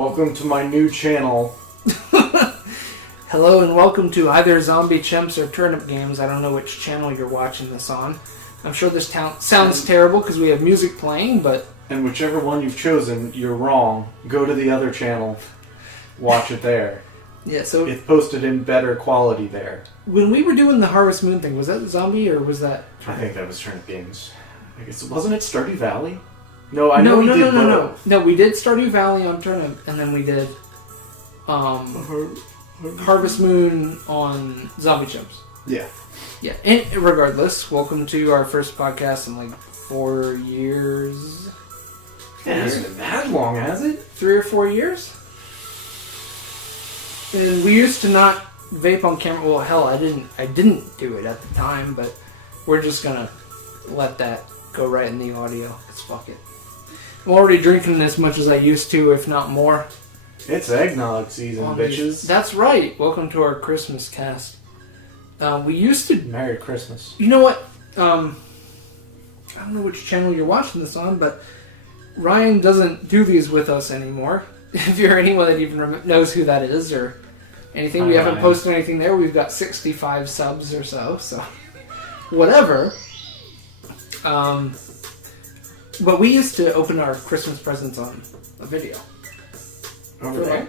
Welcome to my new channel. Hello and welcome to either ZombieChimps or Turnip Games. I don't know which channel you're watching this on. I'm sure this sounds terrible because we have music playing, but... And whichever one you've chosen, you're wrong. Go to the other channel. Watch it there. Yeah, so... It's posted in better quality there. When we were doing the Harvest Moon thing, was that Zombie or was that... I think that was Turnip Games. I guess, wasn't it Stardew Valley? No, I know we did both. No, we did Stardew Valley on Turnip, and then we did Harvest Moon on ZombieChimps. Yeah. Yeah, and regardless, welcome to our first podcast in like 4 years. Yeah, it hasn't been that long, has it? 3 or 4 years? And we used to not vape on camera. Well, hell, I didn't do it at the time, but we're just gonna let that go right in the audio. It's fuck it. I'm already drinking as much as I used to, if not more. It's eggnog season, bitches. That's right. Welcome to our Christmas cast. We used to... Merry Christmas. You know what? I don't know which channel you're watching this on, but Ryan doesn't do these with us anymore. If you're anyone that even knows who that is or anything, we haven't posted anything there. We've got 65 subs or so whatever. But we used to open our Christmas presents on a video. Over there?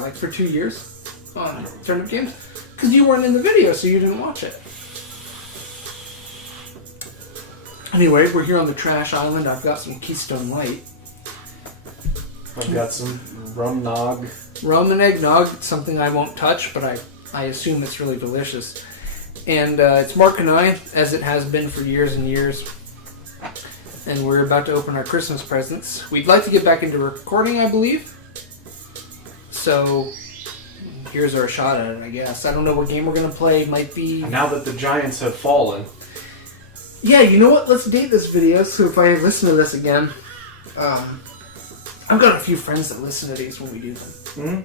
Like for 2 years on Turnip Games. Because you weren't in the video, so you didn't watch it. Anyway, we're here on the Trash Island. I've got some Keystone Light. I've got some rum nog. Rum and eggnog, something I won't touch, but I assume it's really delicious. And it's Mark and I, as it has been for years and years. And we're about to open our Christmas presents. We'd like to get back into recording, I believe. So, here's our shot at it, I guess. I don't know what game we're going to play. Might be... Now that the Giants have fallen. Yeah, you know what? Let's date this video, so if I listen to this again... I've got a few friends that listen to these when we do them. Mm-hmm.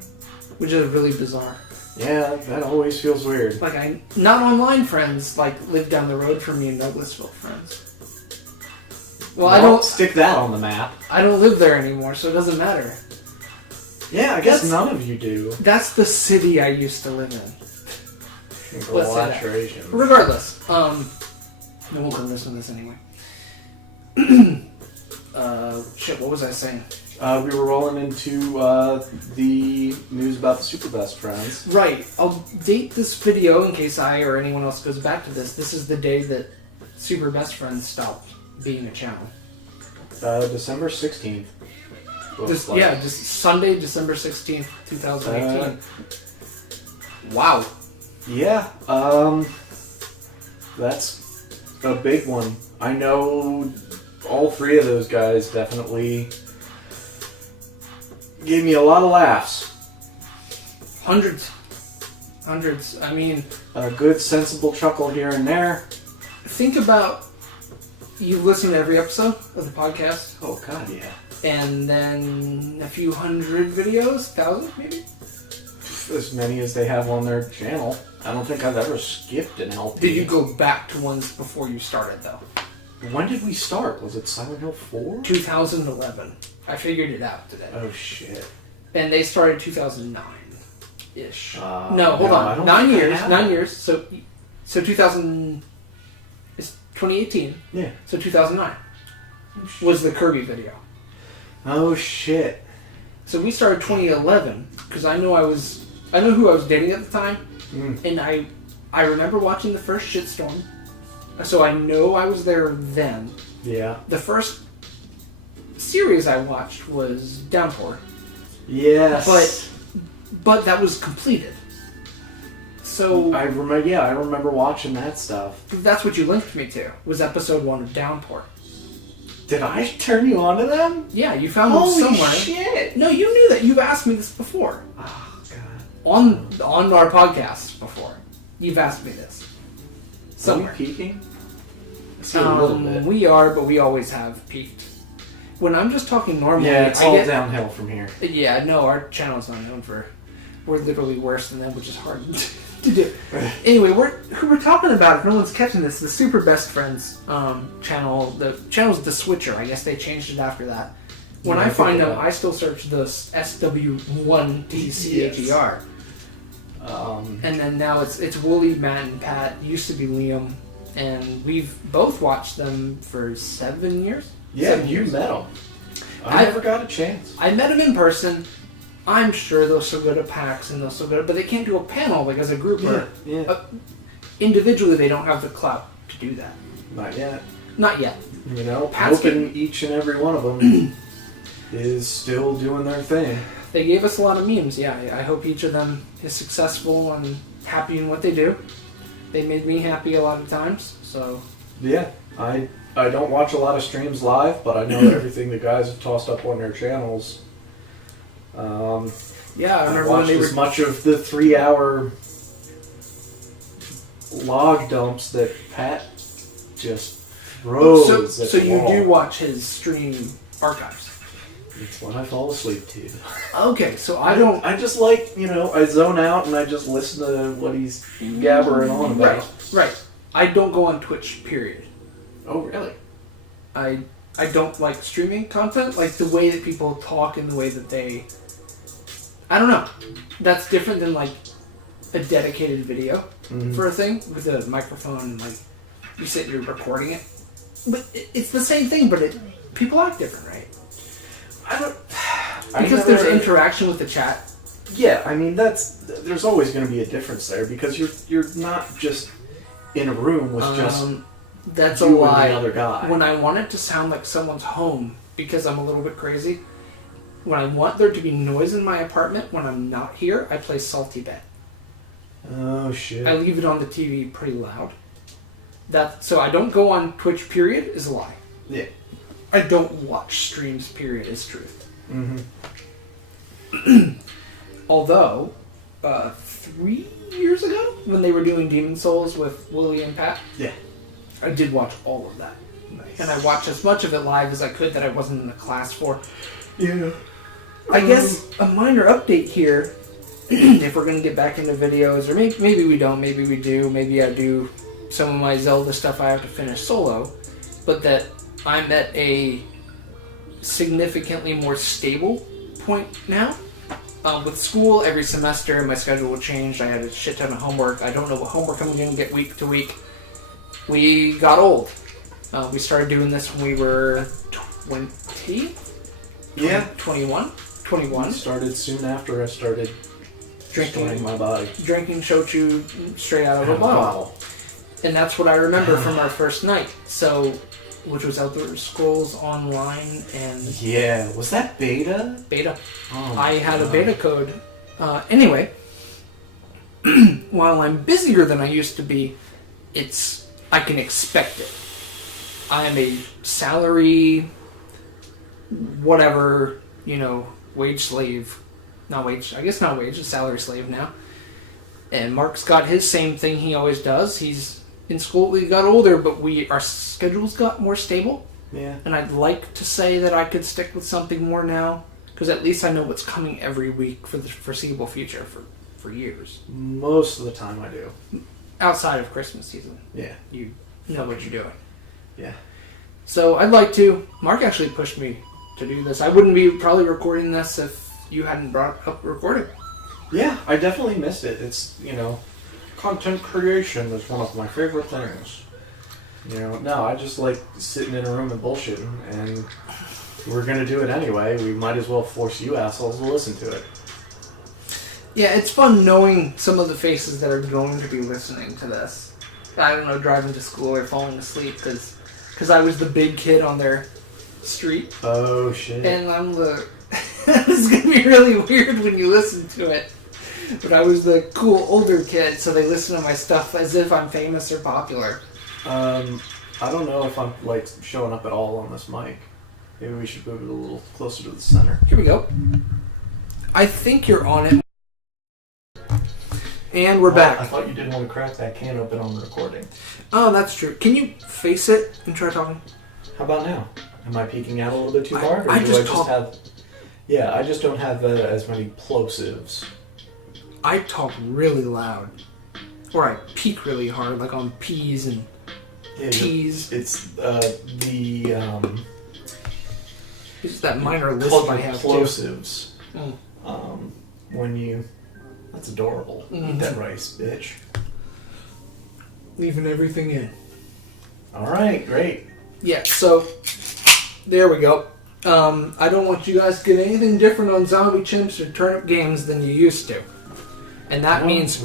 Which is really bizarre. Yeah, that always feels weird. Like, not online friends, like, live down the road from me in Douglasville friends. Well, I don't... Stick that on the map. I don't live there anymore, so it doesn't matter. Yeah, I guess none of you do. That's the city I used to live in. Regardless, no one can listen to this anyway. Shit, what was I saying? We were rolling into the news about the Super Best Friends. Right. I'll date this video in case I or anyone else goes back to this. This is the day that Super Best Friends stopped being a channel. December 16th. Just Sunday, December 16th, 2018. Wow. Yeah, that's a big one. I know all three of those guys definitely gave me a lot of laughs. Hundreds. I mean... A good, sensible chuckle here and there. Think about... You've listened to every episode of the podcast. Oh, God, yeah. And then a few hundred videos? 1,000, maybe? As many as they have on their channel. I don't think I've ever skipped an LP. Did you go back to ones before you started, though? When did we start? Was it Silent Hill 4? 2011. I figured it out today. Oh, shit. And they started 2009-ish. No, hold on. 9 years. 9 years. So 2000... It's 2018. Yeah. So 2009 was the Kirby video. Oh, shit. So we started 2011, because I know who I was dating at the time, and I remember watching the first Shitstorm, so I know I was there then. Yeah. The first series I watched was Downpour. Yes. But that was completed. So I remember watching that stuff. That's what you linked me to, was episode 1 of Downpour. Did I turn you on to them? Yeah, you found them somewhere. Holy shit! No, you knew that. You've asked me this before. Oh, God. On our podcast before. You've asked me this. Somewhere. Are we peeking? A little bit. We are, but we always have peaked. When I'm just talking normally... Yeah, it's all downhill from here. Yeah, no, our channel's not known for... We're literally worse than them, which is hard to do. Anyway, who we're talking about, if no one's catching this, the Super Best Friends channel. The channel's The Switcher. I guess they changed it after that. When I find them, I still search the SW1TCHER. And then now it's Wooly, Matt, and Pat. It used to be Liam. And we've both watched them for 7 years. Yeah, you met them. I never got a chance. I met them in person. I'm sure they'll still go to PAX and they'll still go, but they can't do a panel like as a group. Individually, they don't have the clout to do that. Not yet. Not yet. You know, hoping each and every one of them is still doing their thing. They gave us a lot of memes. Yeah, I hope each of them is successful and happy in what they do. They made me happy a lot of times. So yeah, I don't watch a lot of streams live, but I know everything the guys have tossed up on their channels. Yeah, I remember watched when they as much of the 3-hour log dumps that Pat just throws. So you do watch his stream archives? It's when I fall asleep to. Okay, so I don't. I just like, I zone out and I just listen to what he's gabbering on about. Right. I don't go on Twitch, period. Oh, really? I don't like streaming content, like the way that people talk and the way that they. I don't know. That's different than like a dedicated video for a thing with a microphone and like you said you're recording it. But it's the same thing, but people act different, right? Because there's interaction with the chat. Yeah, I mean there's always going to be a difference there because you're not just in a room with just that's you a lie. And the other guy. When I want it to sound like someone's home, because I'm a little bit crazy, when I want there to be noise in my apartment when I'm not here, I play Salty Bet. Oh shit! I leave it on the TV pretty loud. So I don't go on Twitch. Period is a lie. Yeah. I don't watch streams, period, is truth. Although, 3 years ago, when they were doing Demon Souls with Willie and Pat, I did watch all of that. Nice. And I watched as much of it live as I could that I wasn't in a class for. Yeah. I guess a minor update here, if we're going to get back into videos, or maybe we don't, maybe we do, maybe I do some of my Zelda stuff I have to finish solo, but that I'm at a significantly more stable point now. With school, every semester, my schedule will change. I had a shit ton of homework. I don't know what homework I'm going to get week to week. We got old. We started doing this when we were 20? Yeah. 21? We started soon after I started destroying my body. Drinking shochu straight out of a bottle. And that's what I remember from our first night. So, which was Elder Scrolls Online and... Yeah, was that beta? Beta. Oh, I had a beta code. Anyway, while I'm busier than I used to be, I can expect it. I am a salary, whatever, wage slave. Not wage, I guess not wage, a salary slave now. And Mark's got his same thing he always does. He's in school, we got older, but our schedules got more stable. Yeah. And I'd like to say that I could stick with something more now, because at least I know what's coming every week for the foreseeable future for years. Most of the time I do. Outside of Christmas season. Yeah. You know what you're doing. Yeah. So I'd like to. Mark actually pushed me to do this. I wouldn't be probably recording this if you hadn't brought up recording. Yeah, I definitely missed it. It's, content creation is one of my favorite things. No, I just like sitting in a room and bullshitting, and we're going to do it anyway. We might as well force you assholes to listen to it. Yeah, it's fun knowing some of the faces that are going to be listening to this. I don't know, driving to school or falling asleep, because I was the big kid on their street. Oh, shit. And I'm the... This is going to be really weird when you listen to it. But I was the cool older kid, so they listen to my stuff as if I'm famous or popular. I don't know if I'm, showing up at all on this mic. Maybe we should move it a little closer to the center. Here we go. I think you're on it. And we're back. I thought you didn't want to crack that can open on the recording. Oh, that's true. Can you face it and try talking? How about now? Am I peeking out a little bit too far? I just have... Yeah, I just don't have as many plosives. I talk really loud. Or I peak really hard, like on P's and T's. It's It's that minor lisp I have too. Plosives. Mm. When you... That's adorable. Eat that rice, bitch. Leaving everything in. Alright, great. Yeah, so there we go. I don't want you guys to get anything different on ZombieChimps or Turnip Games than you used to. And that means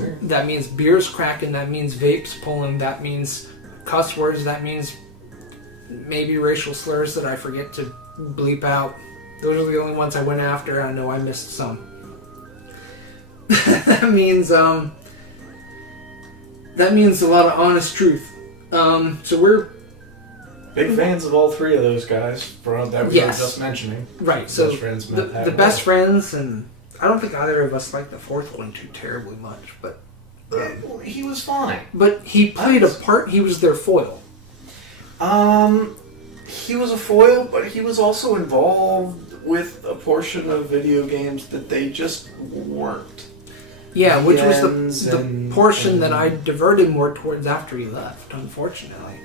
beers cracking, that means vapes pulling, that means cuss words, that means maybe racial slurs that I forget to bleep out. Those are the only ones I went after. I know I missed some. that means a lot of honest truth. So we're big fans of all three of those guys that we were just mentioning. Right, so best friends the best friends, and I don't think either of us liked the fourth one too terribly much, but he was fine. But he played a part. He was their foil. He was a foil, but he was also involved with a portion of video games that they just weren't. Yeah, which was the portion that I diverted more towards after he left, unfortunately.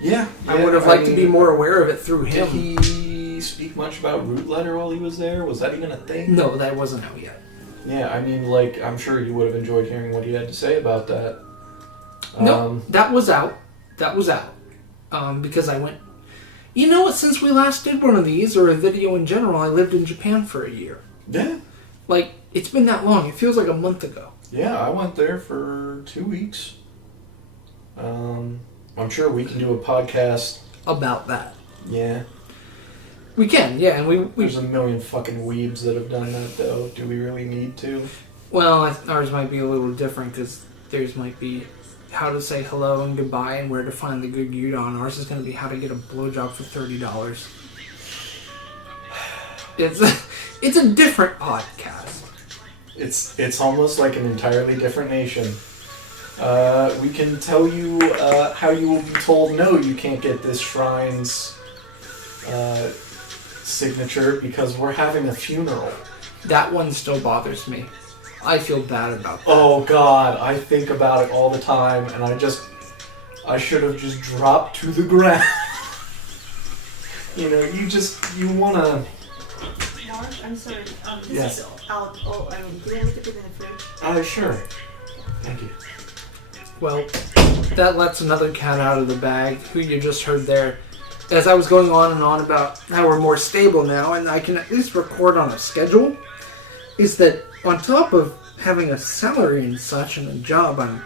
Yeah. I would have liked to be more aware of it through him. Did he speak much about Root Letter while he was there? Was that even a thing? No, that wasn't out yet. Yeah, I mean, I'm sure you would have enjoyed hearing what he had to say about that. No, that was out. Because I went... You know what, since we last did one of these, or a video in general, I lived in Japan for a year. Yeah. It's been that long. It feels like a month ago. Yeah, I went there for 2 weeks. I'm sure we can do a podcast about that. Yeah. We can, yeah, and There's a million fucking weebs that have done that, though. Do we really need to? Well, ours might be a little different, because theirs might be how to say hello and goodbye and where to find the good gyudon. Ours is going to be how to get a blowjob for $30. It's a different podcast. It's almost like an entirely different nation. We can tell you how you will be told, no, you can't get this shrine's signature because we're having a funeral. That one still bothers me. I feel bad about that. Oh God, I think about it all the time, and I should have just dropped to the ground. You wanna... Mark, I'm sorry. Yes. Is out. Do you want me to put it in the fridge? Sure. Thank you. Well, that lets another cat out of the bag, who you just heard there. As I was going on and on about how we're more stable now, and I can at least record on a schedule, is that on top of having a salary and such and a job, I'm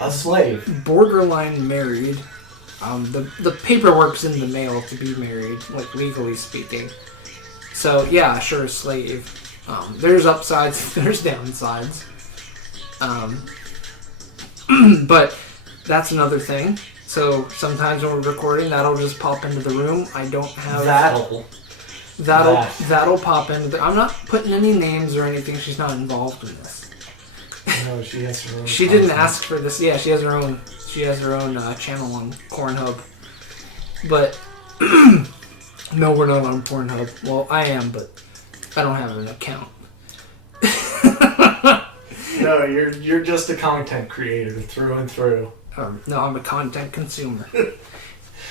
a slave. Borderline married. The paperwork's in the mail to be married, like legally speaking. So yeah, sure, a slave. There's upsides, there's downsides. But that's another thing. So sometimes when we're recording, that'll just pop into the room. I don't have that'll pop into. I'm not putting any names or anything. She's not involved in this. No, she has her own. She didn't ask for this. Yeah, she has her own. She has her own channel on Pornhub. But no, we're not on Pornhub. Well, I am, but I don't have an account. No, you're just a content creator through and through. No, I'm a content consumer.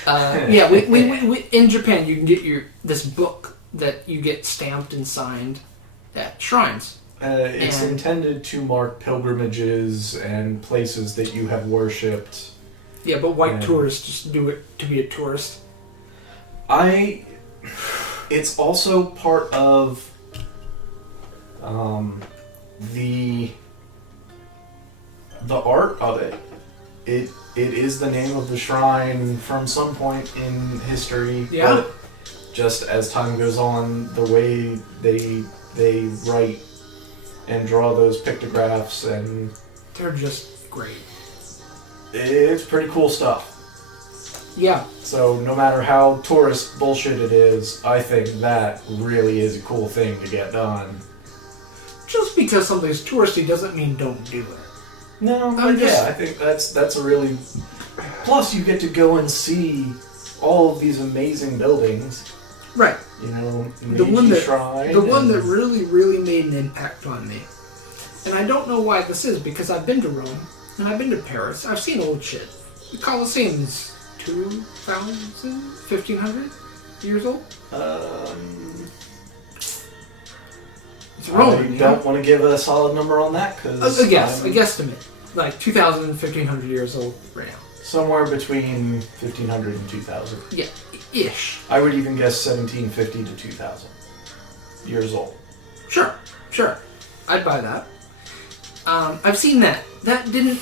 Yeah, we in Japan you can get this book that you get stamped and signed at shrines. It's intended to mark pilgrimages and places that you have worshipped. Yeah, but white tourists just do it to be a tourist. It's also part of the art of it. It is the name of the shrine from some point in history. Yeah. But just as time goes on, the way they write and draw those pictographs, and they're just great. It's pretty cool stuff. Yeah. So no matter how tourist bullshit it is, I think that really is a cool thing to get done. Just because something's touristy doesn't mean don't do it. No, but I think that's a really... Plus, you get to go and see all of these amazing buildings. Right. You know, the one that really, really made an impact on me. And I don't know why this is, because I've been to Rome, and I've been to Paris. I've seen old shit. The Colosseum's 2,000? 1,500? years old? It's I Roman. don't want to give a solid number on that because A guesstimate. Like 2,000, 1,500 years old right now. somewhere between 1,500 and 2,000. Yeah, ish. I would even guess 1,750 to 2,000 years old. Sure. I'd buy that. I've seen that. That didn't...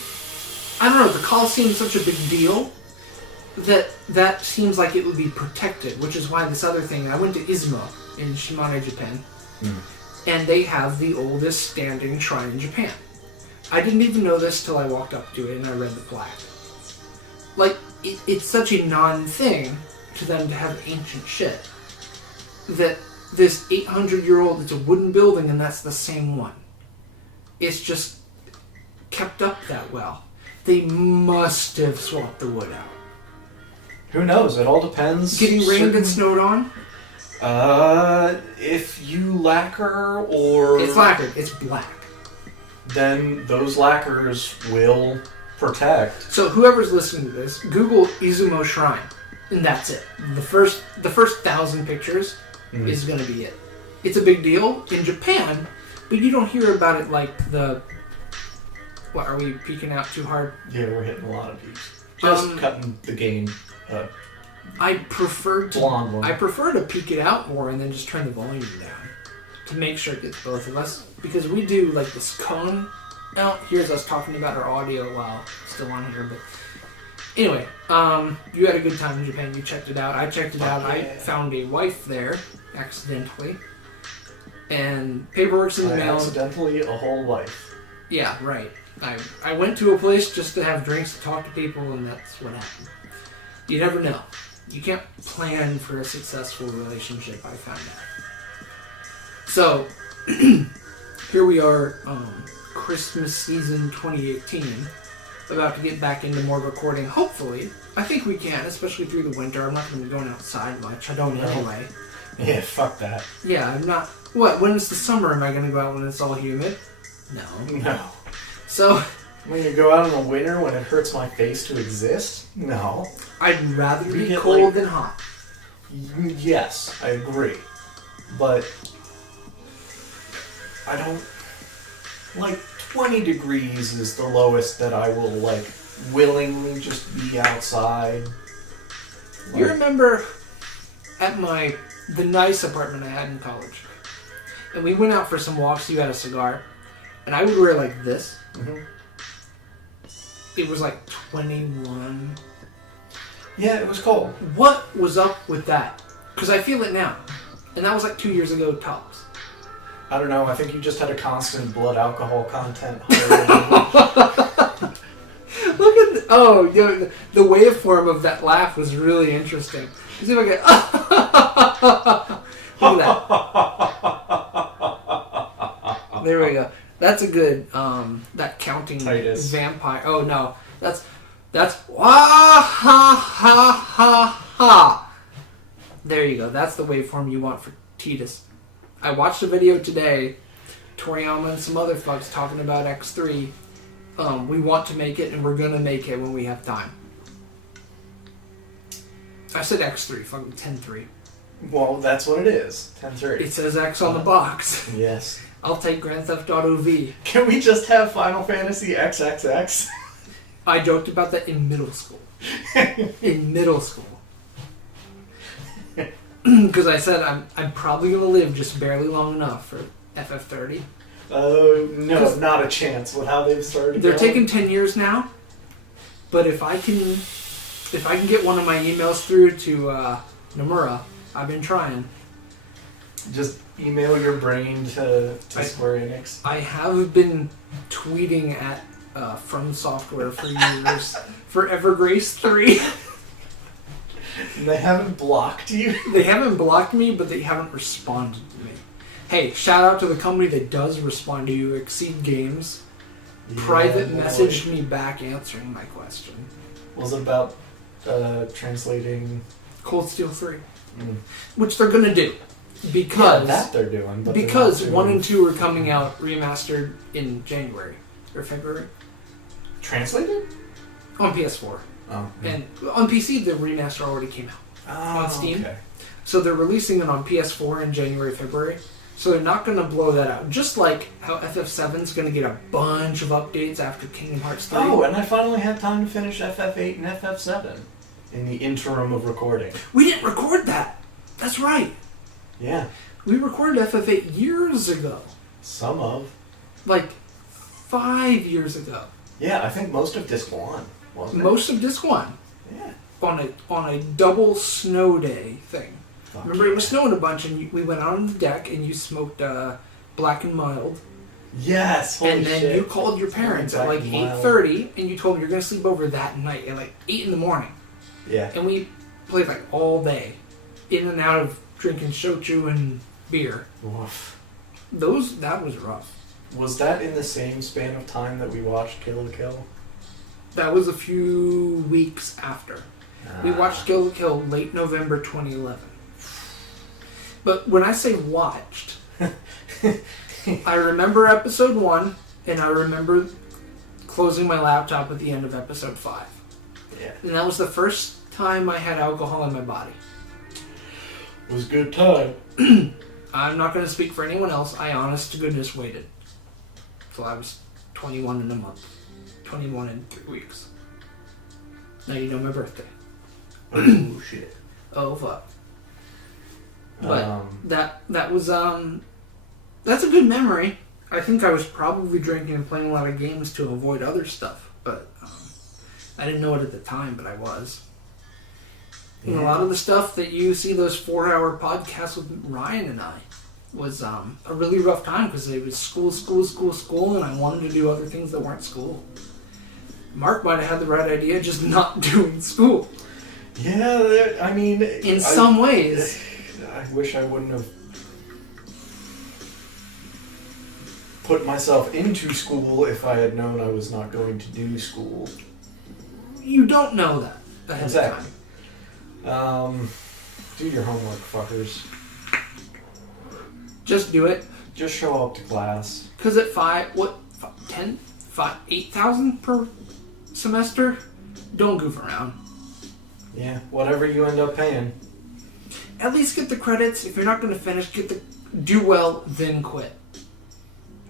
I don't know, the Colosseum's such a big deal that seems like it would be protected, which is why this other thing... I went to Izumo in Shimane, Japan, and they have the oldest standing shrine in Japan. I didn't even know this till I walked up to it and I read the plaque. Like, it's such a non-thing to them to have ancient shit that this 800-year-old, it's a wooden building and that's the same one. It's just kept up that well. They must have swapped the wood out. Who knows? It all depends. Getting rained and snowed on? If you lacquer or... It's lacquered. It's black. Then those lacquers will protect. So whoever's listening to this, Google Izumo Shrine, and that's it. The first 1,000 pictures is going to be it. It's a big deal in Japan, but you don't hear about it like the... What, are we peeking out too hard? Yeah, we're hitting a lot of these. Just cutting the game I prefer to blonde one. I prefer to peek it out more and then just turn the volume down to make sure it gets both of us, because we do like this cone out. Here's us talking about our audio while still on here. But anyway, you had a good time in Japan. You checked it out. I checked it out. Yeah. I found a wife there accidentally, and paperwork's in the mail. Accidentally, a whole life. Yeah, right. I went to a place just to have drinks, to talk to people, and that's what happened. You never know. You can't plan for a successful relationship, I found out. So, here we are, Christmas season 2018, about to get back into more recording, hopefully. I think we can, especially through the winter. I'm not going to be going outside much. I don't anyway. Yeah, fuck that. Yeah, I'm not... What, when it's the summer, am I going to go out when it's all humid? No. No. So... When you go out in the winter when it hurts my face to exist? No. I'd rather You be get, cold like- than hot. Yes, I agree. But I don't... Like, 20 degrees is the lowest that I will, like, willingly just be outside. You Like, remember at the nice apartment I had in college, and we went out for some walks, you had a cigar, and I would wear like this. mhm. It was like 21. Yeah, it was cold. What was up with that? Because I feel it now. And that was like 2 years ago tops. I don't know, I think you just had a constant blood alcohol content. Look at the waveform of that laugh was really interesting. See if I can... Look at that. There we go. That's a good, that counting Titus. vampire. Oh no, that's wah ha ha ha ha. There you go. That's the waveform you want for Titus. I watched a video today, Toriyama and some other folks talking about X3. We want to make it, and we're gonna make it when we have time. I said X3, fucking 10.3. Well, that's what it is. 10-3. It says X on the box. Yes. I'll take Grand Theft Auto V. Can we just have Final Fantasy XXX? I joked about that in middle school. In middle school. Because I said I'm probably going to live just barely long enough for FF30. Oh, no, not a chance with how they've started. They're going. taking 10 years now, but if I can get one of my emails through to Nomura, I've been trying. Just email your brain to Square Enix. I have been tweeting at From Software for years for Evergrace 3. And they haven't blocked you? They haven't blocked me, but they haven't responded to me. Hey, shout out to the company that does respond to you, Exceed Games. Private messaged me back answering my question. Was it about translating Cold Steel 3. Which they're going to do. Yeah, Because that they're doing. But because they're not 1 doing... and 2 are coming out remastered in January. Or February. Translated? On PS4. Oh. And on PC, the remaster already came out. Oh, on Steam. Okay. So they're releasing it on PS4 in January, February. So they're not going to blow that out. Just like how FF7 is going to get a bunch of updates after Kingdom Hearts 3. Oh, and I finally had time to finish FF8 and FF7 in the interim of recording. We didn't record that. That's right. Yeah. We recorded FF8 years ago. Some of. Like 5 years ago. Yeah, I think most of Disc 1, wasn't it? Most of Disc 1. Yeah. On a double snow day thing. Fuck Remember, it was snowing a bunch, and we went out on the deck, and you smoked Black and Mild. Yes, holy and then shit. you called your parents at Black like and Mild. 8:30, and you told them you're going to sleep over that night at like 8 in the morning. Yeah. And we played like all day, in and out of drinking shochu and beer. Woof. That was rough. Was that in the same span of time that we watched Kill la Kill? That was a few weeks after. We watched Kill la Kill late November 2011. But when I say watched, I remember episode 1, and I remember closing my laptop at the end of episode 5. Yeah. And that was the first time I had alcohol in my body. It was a good time. I'm not going to speak for anyone else. I honest to goodness waited till I was 21 in a month. 21 in 3 weeks. Now you know my birthday. Oh, shit. Oh, fuck. But that was that's a good memory. I think I was probably drinking and playing a lot of games to avoid other stuff, but I didn't know it at the time, but I was. And a lot of the stuff that you see, those 4-hour podcasts with Ryan and I, was a really rough time because it was school, and I wanted to do other things that weren't school. Mark might have had the right idea, just not doing school. Yeah, I mean... In some ways. I wish I wouldn't have put myself into school if I had known I was not going to do school. You don't know that ahead Exactly. of time. Do your homework, fuckers. Just do it. Just show up to class. Because at 8,000 per semester, don't goof around. Yeah, whatever you end up paying. At least get the credits. If you're not going to finish, do well, then quit.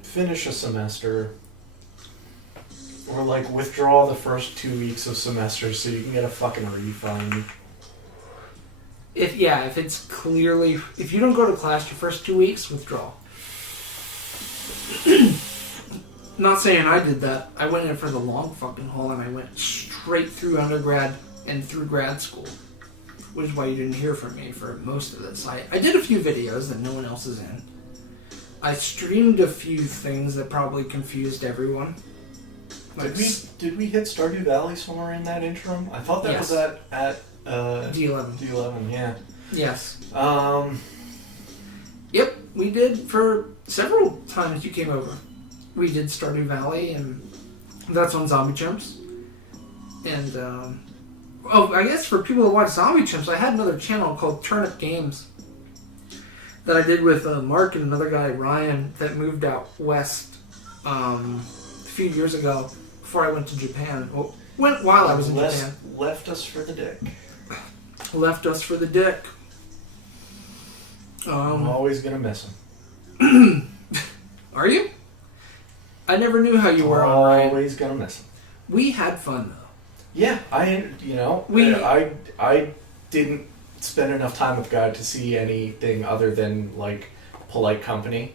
Finish a semester. Or, like, withdraw the first 2 weeks of semester so you can get a fucking refund. If it's clearly... If you don't go to class your first 2 weeks, withdraw. Not saying I did that. I went in for the long fucking haul, and I went straight through undergrad and through grad school. Which is why you didn't hear from me for most of this. I did a few videos that no one else is in. I streamed a few things that probably confused everyone. Like Did we hit Stardew Valley somewhere in that interim? I thought that Yes. was at D11. D11, yeah. Yes. Um, Yep, we did for several times you came over. We did Stardew Valley, and that's on ZombieChimps. And, I guess for people who watch ZombieChimps, I had another channel called Turnip Games that I did with Mark and another guy, Ryan, that moved out west a few years ago before I went to Japan. Well, while I was in Japan. Left us for the dick. Left us for the dick. I'm always gonna miss him. Are you? I never knew how you were on Ryan. Always gonna miss him. We had fun though. Yeah, I didn't spend enough time with God to see anything other than like polite company.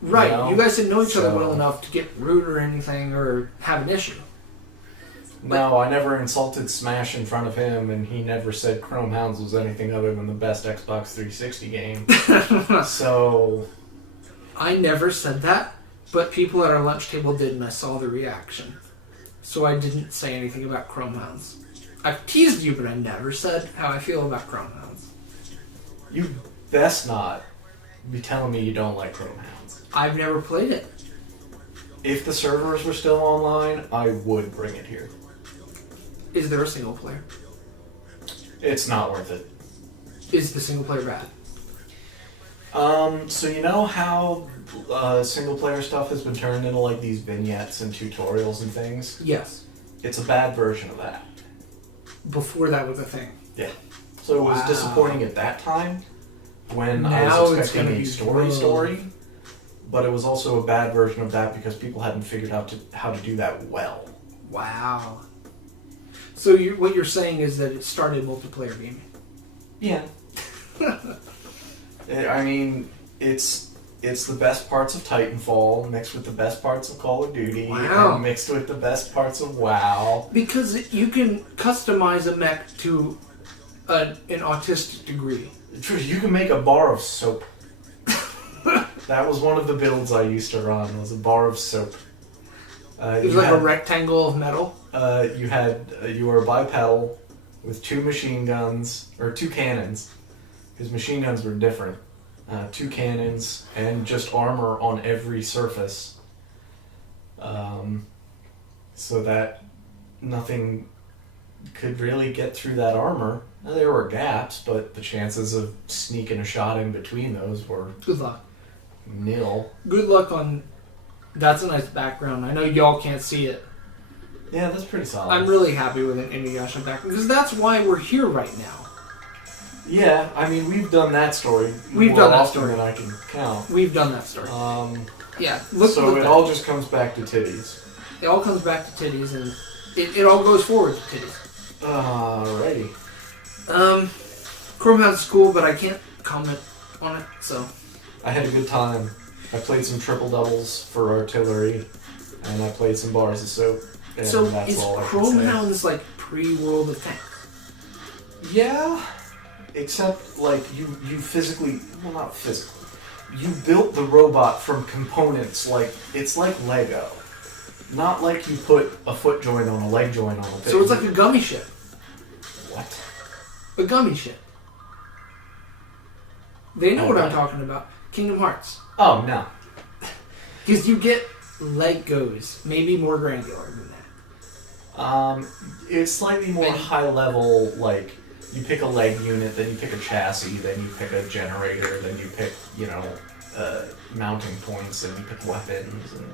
Right, You know? you guys didn't know each other So- well enough to get rude or anything or have an issue. No, I never insulted Smash in front of him, and he never said Chrome Hounds was anything other than the best Xbox 360 game. So... I never said that, but people at our lunch table did, and I saw the reaction. So I didn't say anything about Chrome Hounds. I've teased you, but I never said how I feel about Chrome Hounds. You best not be telling me you don't like Chrome Hounds. I've never played it. If the servers were still online, I would bring it here. Is there a single player? It's not worth it. Is the single player bad? So you know how single player stuff has been turned into like these vignettes and tutorials and things? Yes. It's a bad version of that. Before that was a thing. Yeah. So it was Wow. disappointing at that time when Now I was it's expecting gonna a be story, but it was also a bad version of that because people hadn't figured out how to do that well. Wow. So what you're saying is that it started multiplayer gaming? Yeah. I mean, it's the best parts of Titanfall mixed with the best parts of Call of Duty Wow. and mixed with the best parts of WoW. Because you can customize a mech to an autistic degree. You can make a bar of soap. That was one of the builds I used to run, was a bar of soap. It was like a rectangle of metal. You were bipedal with 2 machine guns, or 2 cannons, because machine guns were different. 2 cannons, and just armor on every surface. So that nothing could really get through that armor. Now, there were gaps, but the chances of sneaking a shot in between those were Good luck. nil. Good luck on... That's a nice background. I know y'all can't see it. Yeah, that's pretty solid. I'm really happy with an Inuyasha background, because that's why we're here right now. Yeah, I mean, we've done that story. We've more done that often story. than I can count. We've done that story. Yeah. So look it back. all just comes back to titties. It all comes back to titties, and it all goes forward to titties. Alrighty. Chrome House is cool, but I can't comment on it, so... I had a good time. I played some triple doubles for artillery, and I played some bars of soap. And So that's is all I can Chrome say. Hounds like pre-World of Tanks? Yeah, except like you physically, well, not physically. You built the robot from components it's like Lego. Not like you put a foot joint on a leg joint on a thing. So it's like a gummy ship. What? A gummy ship. They know what I'm Okay. talking about. Kingdom Hearts. Oh, no. Because you get Legos, maybe more granular than that. It's slightly more And- high level, like, you pick a leg unit, then you pick a chassis, then you pick a generator, then you pick, mounting points, and you pick weapons, and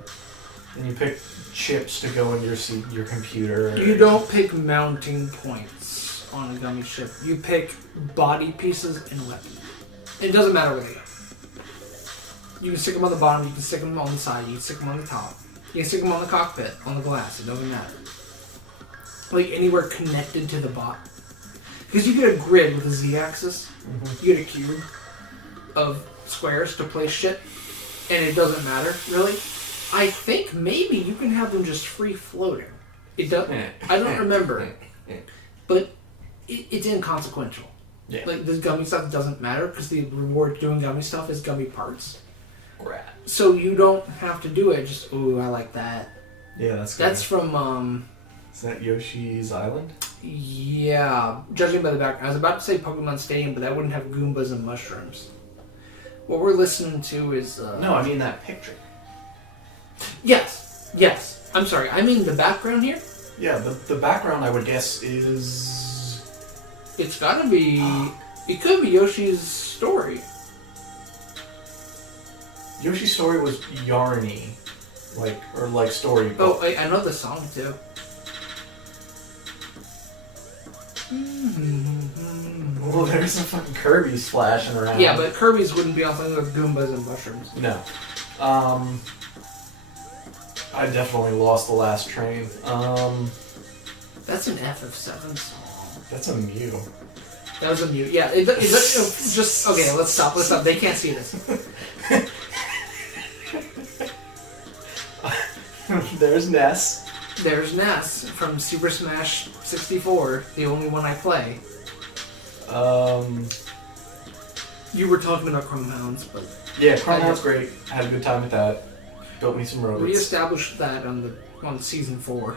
then you pick chips to go in your computer. You don't pick mounting points on a gummy ship. You pick body pieces and weapons. It doesn't matter where they go. You can stick them on the bottom, you can stick them on the side, you can stick them on the top. You can stick them on the cockpit, on the glass, it doesn't matter. Like anywhere connected to the bot. Because you get a grid with a z-axis, you get a cube of squares to place shit, and it doesn't matter, really. I think maybe you can have them just free floating. It doesn't. I don't remember, but it's inconsequential. Yeah. Like this gummy stuff doesn't matter because the reward doing gummy stuff is gummy parts. Rat. So you don't have to do it. Just ooh, I like that. Yeah, that's good. That's from Is that Yoshi's Island? yeah. Judging by the background, I was about to say Pokemon Stadium, but that wouldn't have Goombas and mushrooms. What we're listening to is No, I mean that picture. Yes. I'm sorry. I mean the background here. Yeah, the background I would guess is... It's gotta be. It could be Yoshi's story. Yoshi's story was Yarny. Like story. Oh, I know the song too. Well, there's some fucking Kirby splashing around. Yeah, but Kirby's wouldn't be on something with Goombas and mushrooms. No. I definitely lost the last train. That's an FF7 song. That's a Mew. That was a mute. Yeah, it just okay. Let's stop. They can't see this. There's Ness. There's Ness from Super Smash 64, the only one I play. You were talking about Chrome Hounds, but Yeah, Chrome Hound's great. I had a good time with that. Built me some robots. reestablished that on season 4.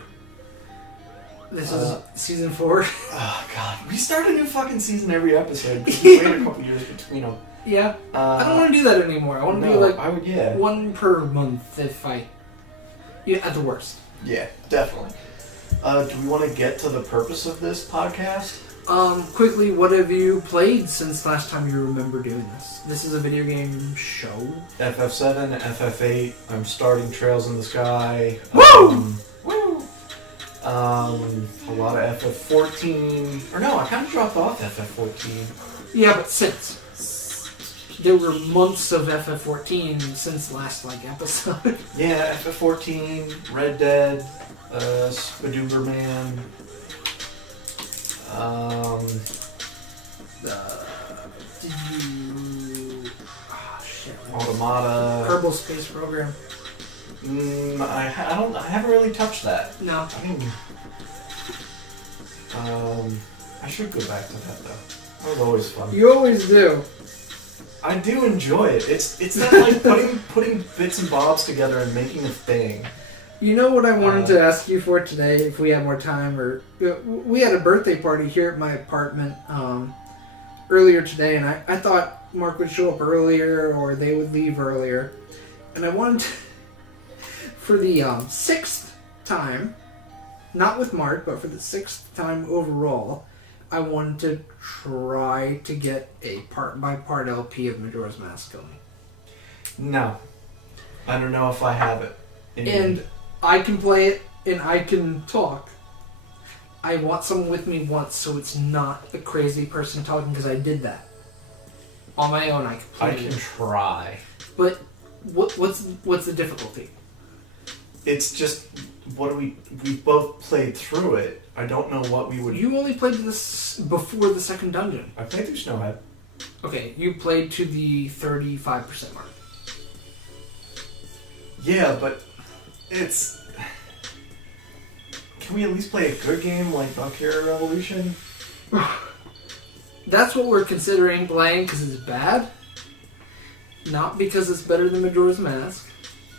This is season 4. Oh god, we start a new fucking season every episode. 'Cause we wait a couple years between them. Yeah, I don't want to do that anymore. I want to do like I would, yeah. one per month if I. Yeah, at the worst. Yeah, definitely. Do we want to get to the purpose of this podcast? Quickly, what have you played since last time you remember doing this? This is a video game show. FF7, FF8. I'm starting Trails in the Sky. Woo! Woo! A lot of FF14. Or no, I kind of dropped off FF14. Yeah, but since. There were months of FF14 since last, episode. Yeah, FF14, Red Dead, Spedooberman. Did you... Oh, shit. Automata. Kerbal Space Program. I haven't really touched that. No. I mean, I should go back to that though. That was always fun. You always do. I do enjoy it. It's that putting bits and bobs together and making a thing. You know what I wanted to ask you for today, if we had more time, or we had a birthday party here at my apartment earlier today, and I thought Mark would show up earlier or they would leave earlier, and I wanted to, for the 6th time, not with Mark, but for the 6th time overall, I wanted to try to get a part-by-part LP of Majora's Mask going. No. I don't know if I have it. And I can play it, and I can talk. I want someone with me once, so it's not a crazy person talking, because I did that. On my own, I can play I can try. But what's the difficulty? It's just, we both played through it. I don't know what we would... You only played this before the second dungeon. I played through Snowhead. Okay, you played to the 35% mark. Yeah, but it's... Can we at least play a good game like Valkyria Revolution? That's what we're considering playing because it's bad. Not because it's better than Majora's Mask.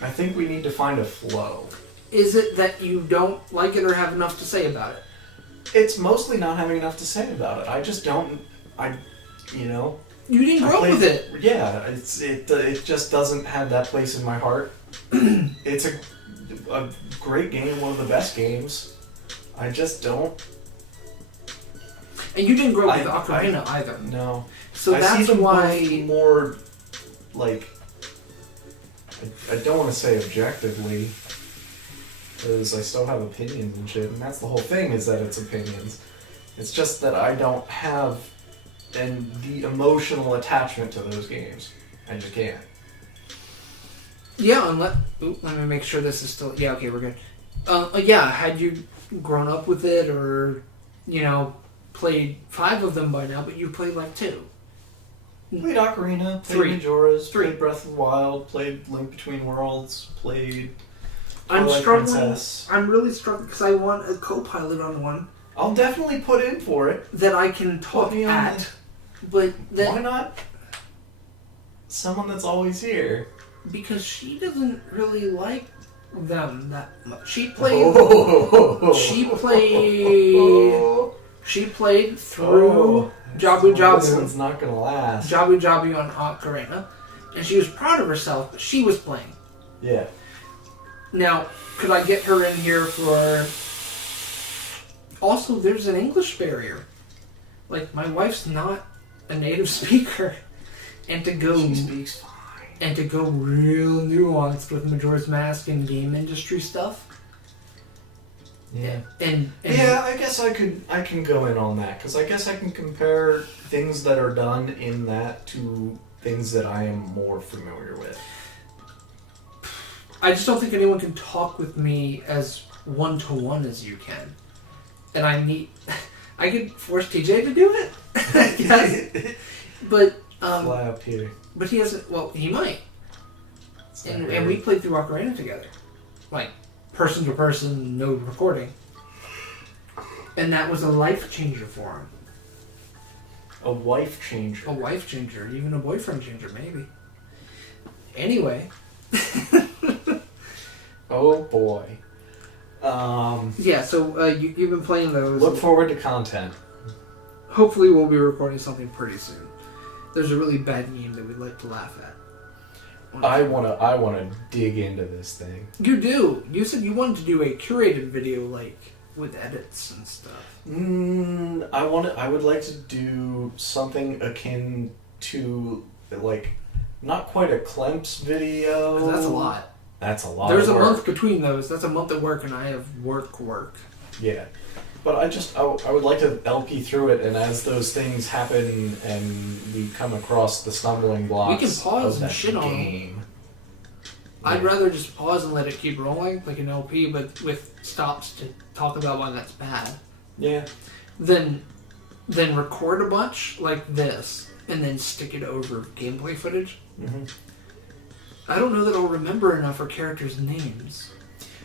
I think we need to find a flow. Is it that you don't like it or have enough to say about it? It's mostly not having enough to say about it. I just don't... You didn't grow up with it. Yeah, it just doesn't have that place in my heart. It's a great game, one of the best games. I just don't... And you didn't grow up with Ocarina either. No. So that's why... more, I don't want to say objectively, because I still have opinions and shit, and that's the whole thing, is that it's opinions. It's just that I don't have the emotional attachment to those games. I just can't. Yeah, let me make sure this is still... Yeah, okay, we're good. Yeah, had you grown up with it or, played 5 of them by now, but you played 2. Played Ocarina, played 3. Majora's, 3. played Breath of the Wild, played Link Between Worlds, played I'm Twilight struggling. Princess. I'm really struggling because I want a co-pilot on one I'll definitely put in for it. that I can talk Put me on at. But then, why not someone that's always here? because she doesn't really like them that much. She played. She played through Jabu This Jabu. one's not gonna last. Jabu Jabu on Ocarina, and she was proud of herself, but she was playing. Yeah. Now, could I get her in here for... Also, there's an English barrier. My wife's not a native speaker. And to go... She speaks fine. And to go real nuanced with Majora's Mask and game industry stuff. Yeah. And yeah, I guess I can go in on that, because I guess I can compare things that are done in that to things that I am more familiar with. I just don't think anyone can talk with me as one-to-one as you can. And I could force TJ to do it. Yes. But Fly up here. But he hasn't. Well, he might. And we played through Ocarina together, person to person, no recording. And that was a life changer for him. A wife changer. A wife changer, even a boyfriend changer, maybe. Anyway. Oh boy. Yeah. So you've been playing those. Look forward to content. Hopefully, we'll be recording something pretty soon. There's a really bad game that we'd like to laugh at. I wanna dig into this thing. You do. You said you wanted to do a curated video, with edits and stuff. I would like to do something akin to, not quite a Clemps video. 'Cause that's a lot. That's a lot. There's of a work. month between those. That's a month at work, and I have work. Yeah. But I would like to LP through it, and as those things happen and we come across the stumbling blocks, We can pause of and that shit on them. game. I'd rather just pause and let it keep rolling, like an LP, but with stops to talk about why that's bad. Yeah. Then record a bunch like this, and then stick it over gameplay footage. Mm-hmm. I don't know that I'll remember enough for characters' names.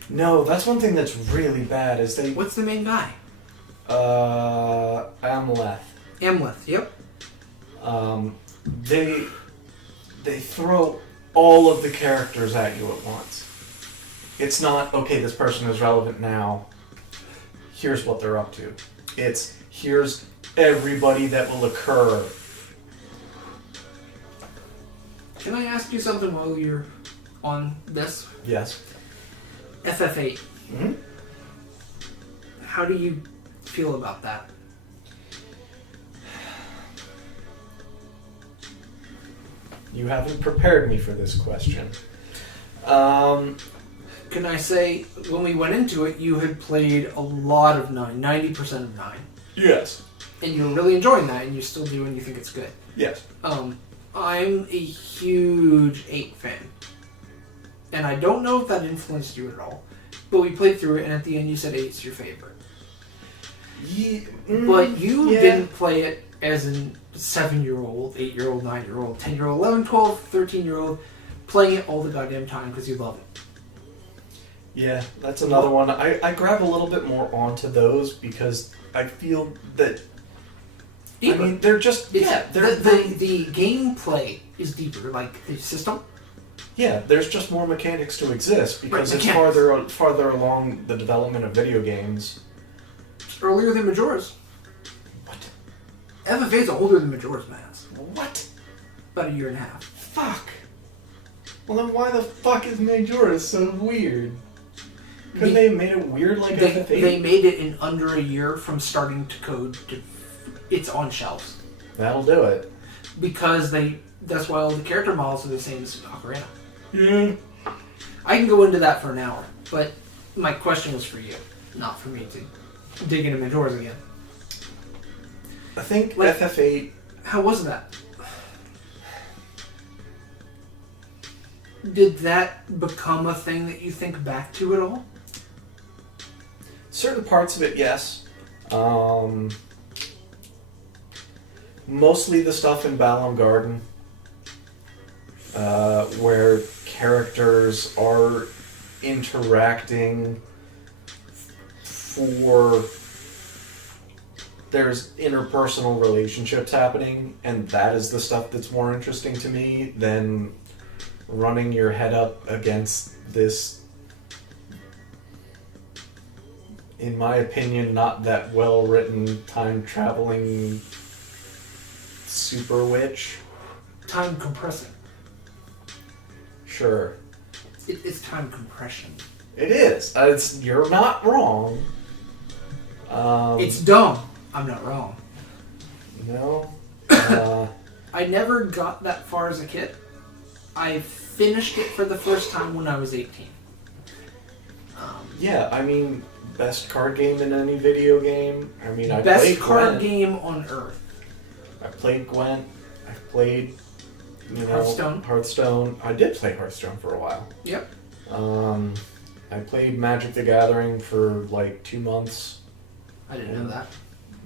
No, that's one thing that's really bad, is they... What's the main guy? Amleth. Amleth, yep. They throw all of the characters at you at once. It's not, okay, this person is relevant now, here's what they're up to. It's, here's everybody that will occur. Can I ask you something while you're on this? Yes. FF8. Mm-hmm. How do you feel about that? You haven't prepared me for this question. Can I say, when we went into it, you had played a lot of 9, 90% of 9. Yes. And you were really enjoying that, and you still do, and you think it's good. Yes. I'm a huge 8 fan. And I don't know if that influenced you at all. But we played through it, and at the end you said 8's your favorite. But you didn't play it as a 7-year-old, 8-year-old, 9-year-old, 10-year-old, 11, 12, 13-year-old, playing it all the goddamn time because you love it. Yeah, that's another one. I grab a little bit more onto those because I feel that... Deeper. I mean, they're just... Yeah, the gameplay is deeper, like the system. Yeah, there's just more mechanics to exist because right, it's farther along the development of video games. It's earlier than Majora's. What? FFA is older than Majora's Mask. What? About a year and a half. Fuck. Well, then why the fuck is Majora's so weird? Couldn't they have made it weird like FF8? They made it in under a year from starting to code to it's on shelves. That'll do it. Because that's why all the character models are the same as Ocarina. Yeah. I can go into that for an hour, but my question was for you, not for me to dig into Majora's again. I think FF8... How was that? Did that become a thing that you think back to at all? Certain parts of it, yes. Mostly the stuff in Balam Garden, where characters are interacting for... There's interpersonal relationships happening, and that is the stuff that's more interesting to me than running your head up against this, in my opinion, not that well-written, time-traveling super witch. Time compressing. Sure. It's time compression. It is. You're not wrong. It's dumb. I'm not wrong. No. I never got that far as a kid. I finished it for the first time when I was 18. Yeah, I mean, best card game in any video game. I mean, I best played card Gwent. game on Earth. I played Gwent. I played, Hearthstone. Hearthstone. I did play Hearthstone for a while. Yep. I played Magic the Gathering for like 2 months. I didn't know that.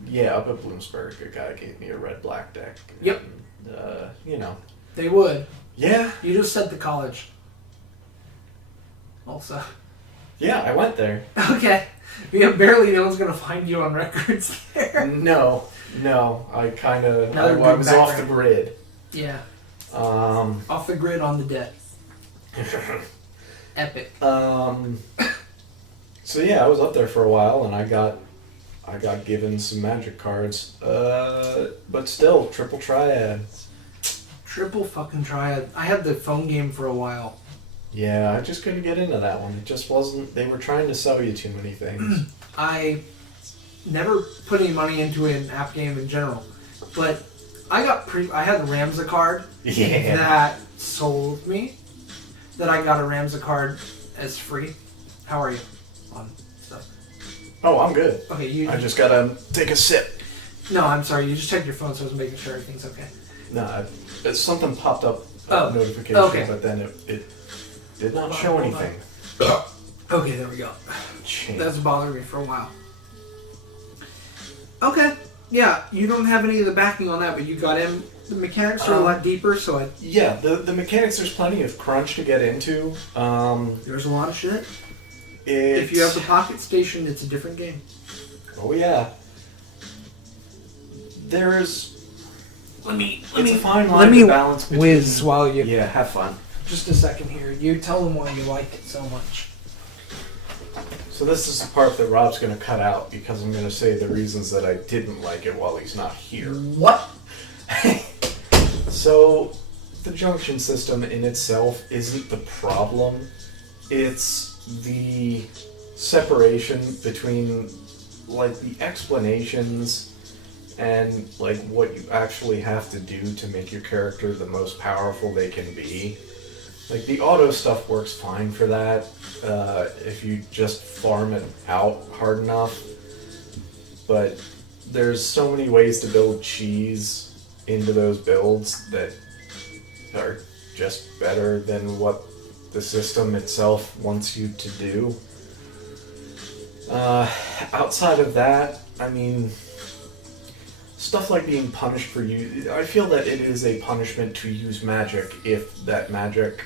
Yeah, up at Bloomsburg, a guy gave me a red-black deck. Yep. And, They would. Yeah. You just said the college. Also. Yeah, I went there. Okay. Yeah, barely no one's going to find you on records there. No. I kind of... Another I good was background. off the grid. Yeah. Off the grid on the dead. Epic. So yeah, I was up there for a while, and I got given some Magic cards. But still, triple triad. Triple fucking triad. I had the phone game for a while. Yeah, I just couldn't get into that one. It just wasn't... They were trying to sell you too many things. I never put any money into an app game in general, but I had a Ramza card Yeah. that sold me. That I got a Ramza card as free. How are you on stuff? Oh, I'm good. Okay, you. I just gotta take a sip. No, I'm sorry. You just checked your phone, so I was making sure everything's okay. No, something popped up notification, okay. but then it did not show anything. Okay, there we go. Change. That's bothering me for a while. Okay, yeah, you don't have any of the backing on that, but you got in. The mechanics are a lot deeper, so I... Yeah, the mechanics, there's plenty of crunch to get into. There's a lot of shit. If you have the Pocket Station, it's a different game. Oh, yeah. There's... It's a fine line to balance between... whiz while you... Yeah, have fun. Just a second here. You tell them why you like it so much. So this is the part that Rob's going to cut out, because I'm going to say the reasons that I didn't like it while he's not here. What? So, the junction system in itself isn't the problem. It's the separation between, like, the explanations and, like, what you actually have to do to make your character the most powerful they can be. Like, the auto stuff works fine for that, if you just farm it out hard enough. But there's so many ways to build cheese into those builds that are just better than what the system itself wants you to do. Outside of that, I mean, stuff like being punished for you, I feel that it is a punishment to use magic if that magic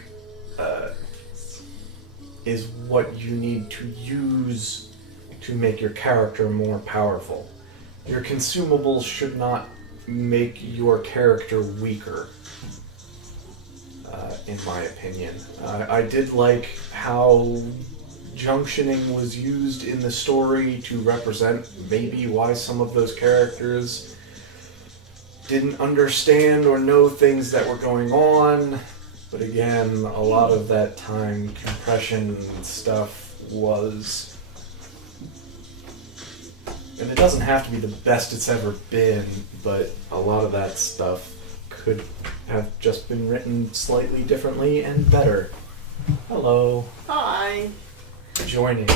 is what you need to use to make your character more powerful. Your consumables should not make your character weaker, in my opinion. I did like how junctioning was used in the story to represent maybe why some of those characters didn't understand or know things that were going on. But again, a lot of that time compression stuff was... And it doesn't have to be the best it's ever been, but a lot of that stuff could have just been written slightly differently and better. Hello. Hi. Joining.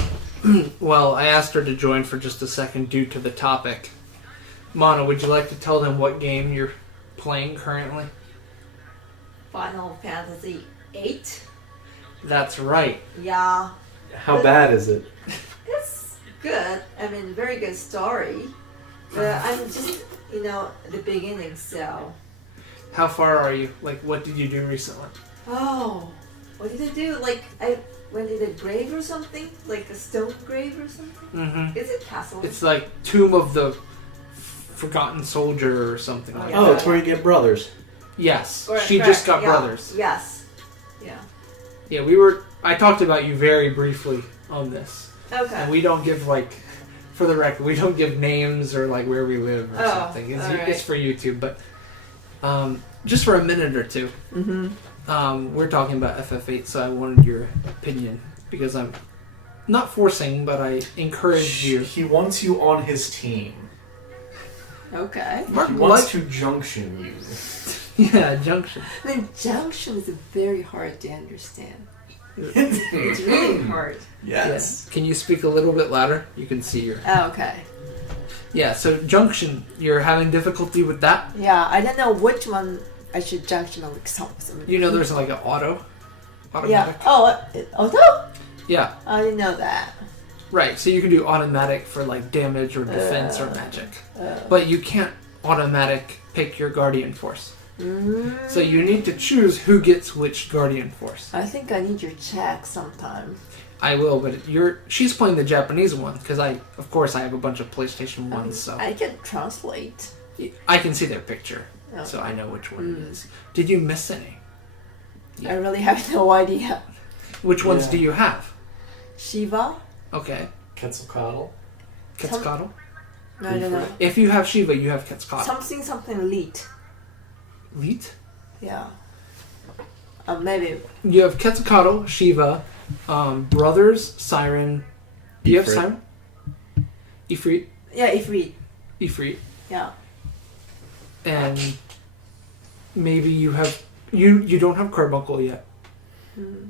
Well, I asked her to join for just a second due to the topic. Mana, would you like to tell them what game you're playing currently? Final Fantasy VIII. That's right. Yeah. How bad is it? It's good. I mean, very good story. But I'm just, at the beginning, so... How far are you? Like, what did you do recently? Oh, what did I do? Like, I went in a grave or something? Like a stone grave or something? Mm-hmm. Is it castle? It's like Tomb of the Forgotten Soldier or something like Oh, that. it's where you get brothers. Yes. Or She correct, just got yeah. brothers. Yes. Yeah. Yeah, I talked about you very briefly on this. Okay. And we don't give, like, for the record, we don't give names or, like, where we live or something. It's, alright. it's for YouTube, but just for a minute or two, we're talking about FF8, so I wanted your opinion, because I'm not forcing, but I encourage you. He wants you on his team. Okay. Mark He wants like- to junction you. Yeah, junction. The junction is very hard to understand. It's really hard. Yes. Yeah. Can you speak a little bit louder? You can see your... Oh, okay. Yeah, so junction, you're having difficulty with that? Yeah, I don't know which one I should junction on. Some. You know there's like an automatic? Yeah. Oh, auto? Yeah, I didn't know that. right. So you can do automatic for like damage or defense or magic. But you can't automatic pick your guardian force. So you need to choose who gets which guardian force. I think I need your check sometime. I will, but she's playing the Japanese one because of course I have a bunch of PlayStation 1s, so I can translate. I can see their picture, Oh. so I know which one it is. Did you miss any? I really have no idea. Which ones Yeah. do you have? Shiva? Okay. Quetzalcoatl. Quetzalcoatl? No, I don't know. If you have Shiva, you have Quetzalcoatl. Something elite. Elite? Yeah. Maybe. You have Quetzalcoatl, Shiva, Brothers, Siren. Do you have Ifrit. Siren? Ifrit? Yeah, Ifrit. Ifrit. Yeah. And maybe you have... You don't have Carbuncle yet.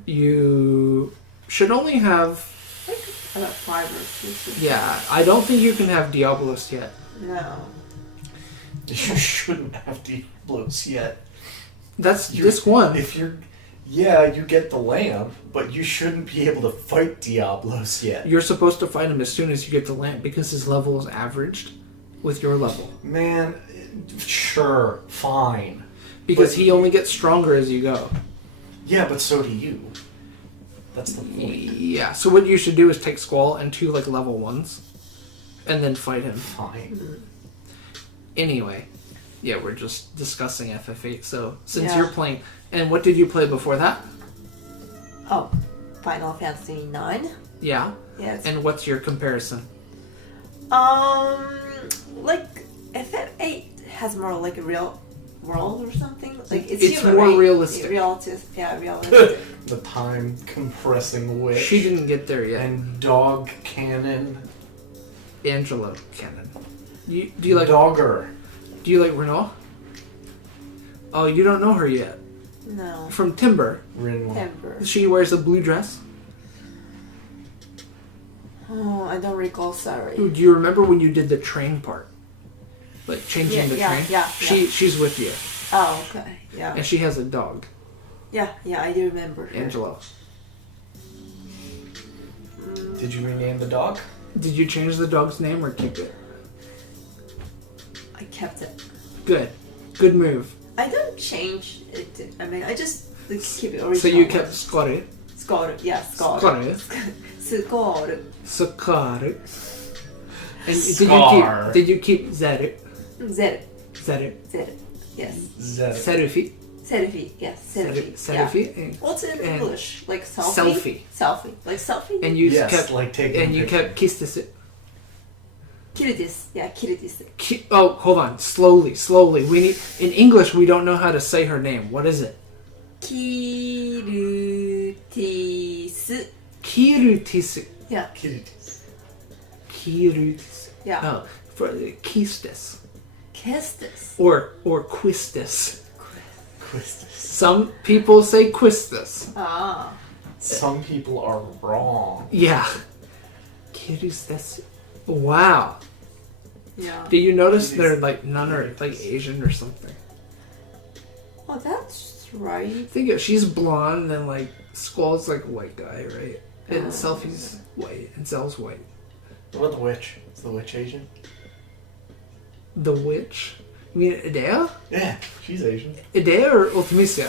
You should only have about 5 or 6. Yeah, I don't think you can have Diablos yet. No. You shouldn't have Diablos yet. That's disc 1. If you're... Yeah, you get the lamp, but you shouldn't be able to fight Diablos yet. You're supposed to fight him as soon as you get the lamp because his level is averaged with your level. Man, sure, fine. Because But he only gets stronger as you go. Yeah, but so do you. That's the point. Yeah, so what you should do is take Squall and 2 like level 1s and then fight him. Fine. Anyway, yeah, we're just discussing FF8. So since Yeah. you're playing, and what did you play before that? Oh, Final Fantasy 9. Yeah, Yes. and what's your comparison? Like FF8 has more like a real world or something. Like it's more human, right? realistic. Realistic. The time compressing witch. She didn't get there yet. And dog cannon. Angela Cannon. Do you like Dogger? Do you like Renault? Oh, you don't know her yet. No. From Timber. Rinwell. Ember. She wears a blue dress. Oh, I don't recall. Sorry. Ooh, do you remember when you did the train part? Like changing the train? Yeah. She's with you. Oh, okay. Yeah. And she has a dog, Yeah, I do remember her. Angela. Did you rename the dog? Did you change the dog's name or keep it? I kept it. Good. Good move. I don't change it. I mean, I just like, keep it original. So you kept Scotty. Score. Yeah, score. Scotty. Score. Sakari. And Scar. did you keep Zeru? Zero. Zeru. Yes. Serufi. Selfie. Yes. Selfie. Serufi. Yeah. What's it in and English? Like selfie? Selfie. Like selfie? And you Yes, kept like taking and a you picture. kept Kistisu. Kiritis. Yeah, Kiritis. Oh, hold on. Slowly. We need in English. We don't know how to say her name. What is it? Kirutisu. Kirutisu. Yeah. Kitties. Kirutisu. Yeah. Oh, for Quistis Kestis. or Quistis. Quistis. Some people say Quistis. Ah. Some people are wrong. Yeah. Quistis. Wow. Yeah. Did you notice they're like none are like Asian or something? Oh, that's right. I think she's blonde and like Squall's like a white guy, right? And Selfie's white and Zell's white. What about the witch? Is the witch Asian? The witch? You mean Idea? Yeah, she's Asian. Idea or Ultimisia?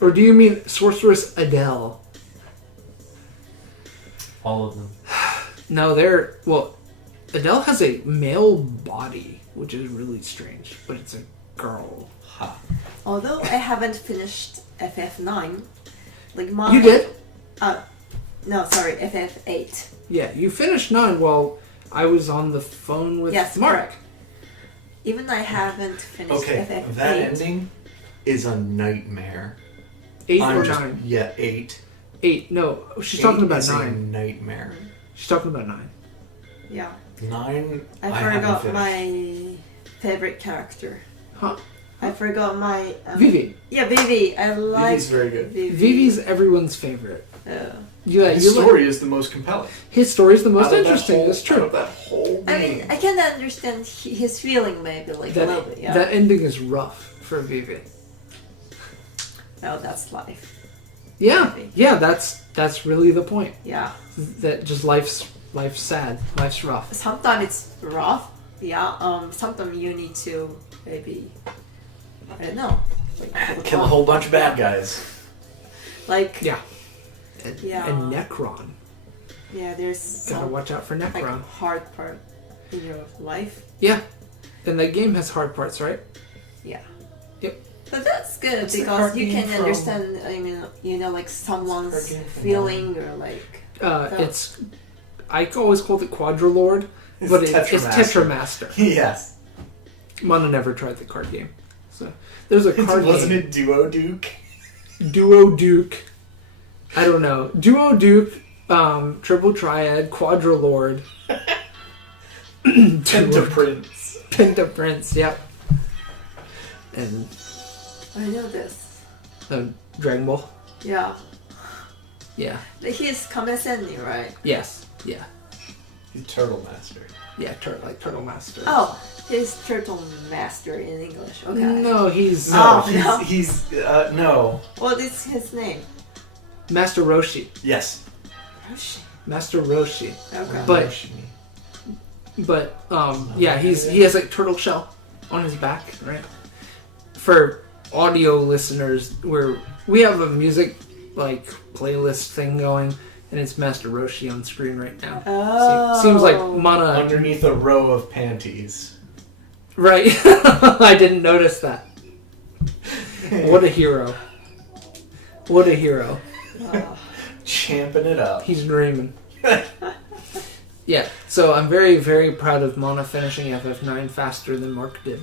Or do you mean Sorceress Adele? All of them. No, Adele has a male body, which is really strange, but it's a girl. Ha. Although I haven't finished FF9, like my... You did? No, sorry, FF8. Yeah, you finished 9 while I was on the phone with Yes, Mark. correct. Even I haven't finished Okay, FF8. that ending is a nightmare. 8 I'm or just- 9? Yeah, 8. 8. No, she's 8 talking about is 9. a nightmare. She's talking about 9. Yeah. 9, I haven't forgot finished. my favorite character. Huh? I forgot my... Vivi. Yeah, Vivi. I like Vivi's very good. Vivi. Vivi's everyone's favorite. Yeah, His you story is the most compelling. his story is the most Out of that interesting. whole- That's Out true. of that whole I game. mean, I can understand his feeling maybe, like a little bit, yeah. That ending is rough for Vivi. Oh, that's life. Yeah, that's really the point. Yeah. That just life's sad, life's rough. Sometimes it's rough, yeah. Sometimes you need to maybe, I don't know. Like, Kill a whole bunch of bad guys. Like, Yeah. And, Yeah. and Necron. yeah, there's Gotta some watch out for like Necron. hard part in your life. Yeah. And that game has hard parts, right? Yeah. Yep. But that's good What's the because card you game can from? understand, I mean, you know, like someone's card game from feeling or like... It's I always called it Quadrilord, but it's Tetramaster. Yes. Mana never tried the card game. So there's a card Wasn't game. it Duo Duke? Duo Duke. I don't know. Duo Duke, Triple Triad, Quadrilord. Penta Prince. Penta Prince, yep. And I know this. Dragon Ball. Yeah. Yeah. He's condescending, right? Yes. Yeah. He's Turtle Master. Yeah. Turtle Master. Oh, he's Turtle Master in English. Okay. No, he's No, no. he's no. What is his name? Master Roshi. Yes. Roshi. Master Roshi. Okay. But yeah, he has like turtle shell on his back, right? For audio listeners, we have a music like playlist thing going, and it's Master Roshi on screen right now. Oh. Seems like Mana Underneath a row of panties. Right. I didn't notice that. What a hero. What a hero. Oh. Champing it up. He's dreaming. Yeah, so I'm very, very proud of Mana finishing FF9 faster than Mark did.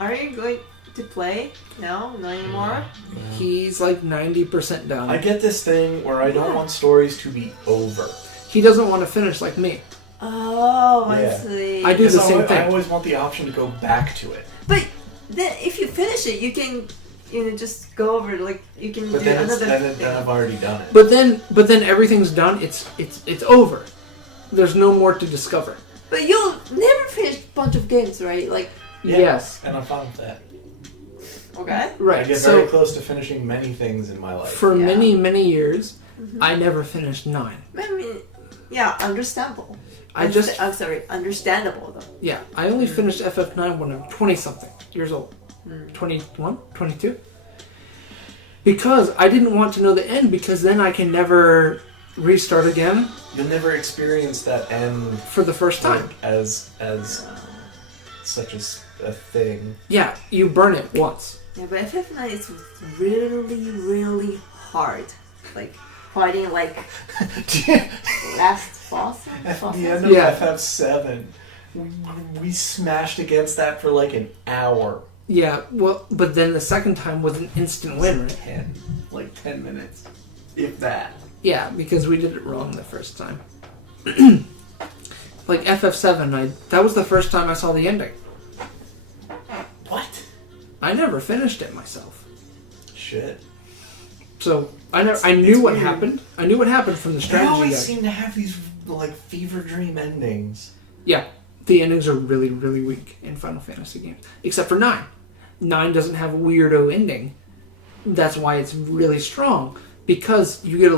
Are you going to play? No? Not anymore? He's like 90% done. I get this thing where I don't want stories to be over. He doesn't want to finish like me. Oh, Yeah. I see. I do the same I thing. always want the option to go back to it. But then if you finish it, you can, just go over, like, you can But do then, another then I've already done it. But then everything's done. It's over. There's no more to discover. But you'll never finish a bunch of games, right? Like, Yeah, Yes. And I'm fine with that. okay. Right. I get So very close to finishing many things in my life. for Yeah. many, many years, Mhm. I never finished 9. I mean, yeah, understandable. I just I'm sorry, understandable though. Yeah, I only finished FF9 when I'm 20-something years old. Mm. 21? 22? Because I didn't want to know the end, because then I can never restart again You'll never experience that end for the first time. like, as such a thing. Yeah, you burn it once. Yeah, but FF9 is really, really hard. Like, fighting, like, last boss? At Bosses? the end of Yeah. FF7, we smashed against that for like an hour. Yeah, well, but then the second time was an instant win, right? 10 minutes. If that. Yeah, because we did it wrong the first time. Like FF7, that was the first time I saw the ending. What? I never finished it myself. Shit. So I knew It's what weird. happened. I knew what happened from the They strategy always guide. seem to have these like fever dream endings. Yeah, the endings are really, really weak in Final Fantasy games. Except for 9. 9 doesn't have a weirdo ending. That's why it's really strong. Because you get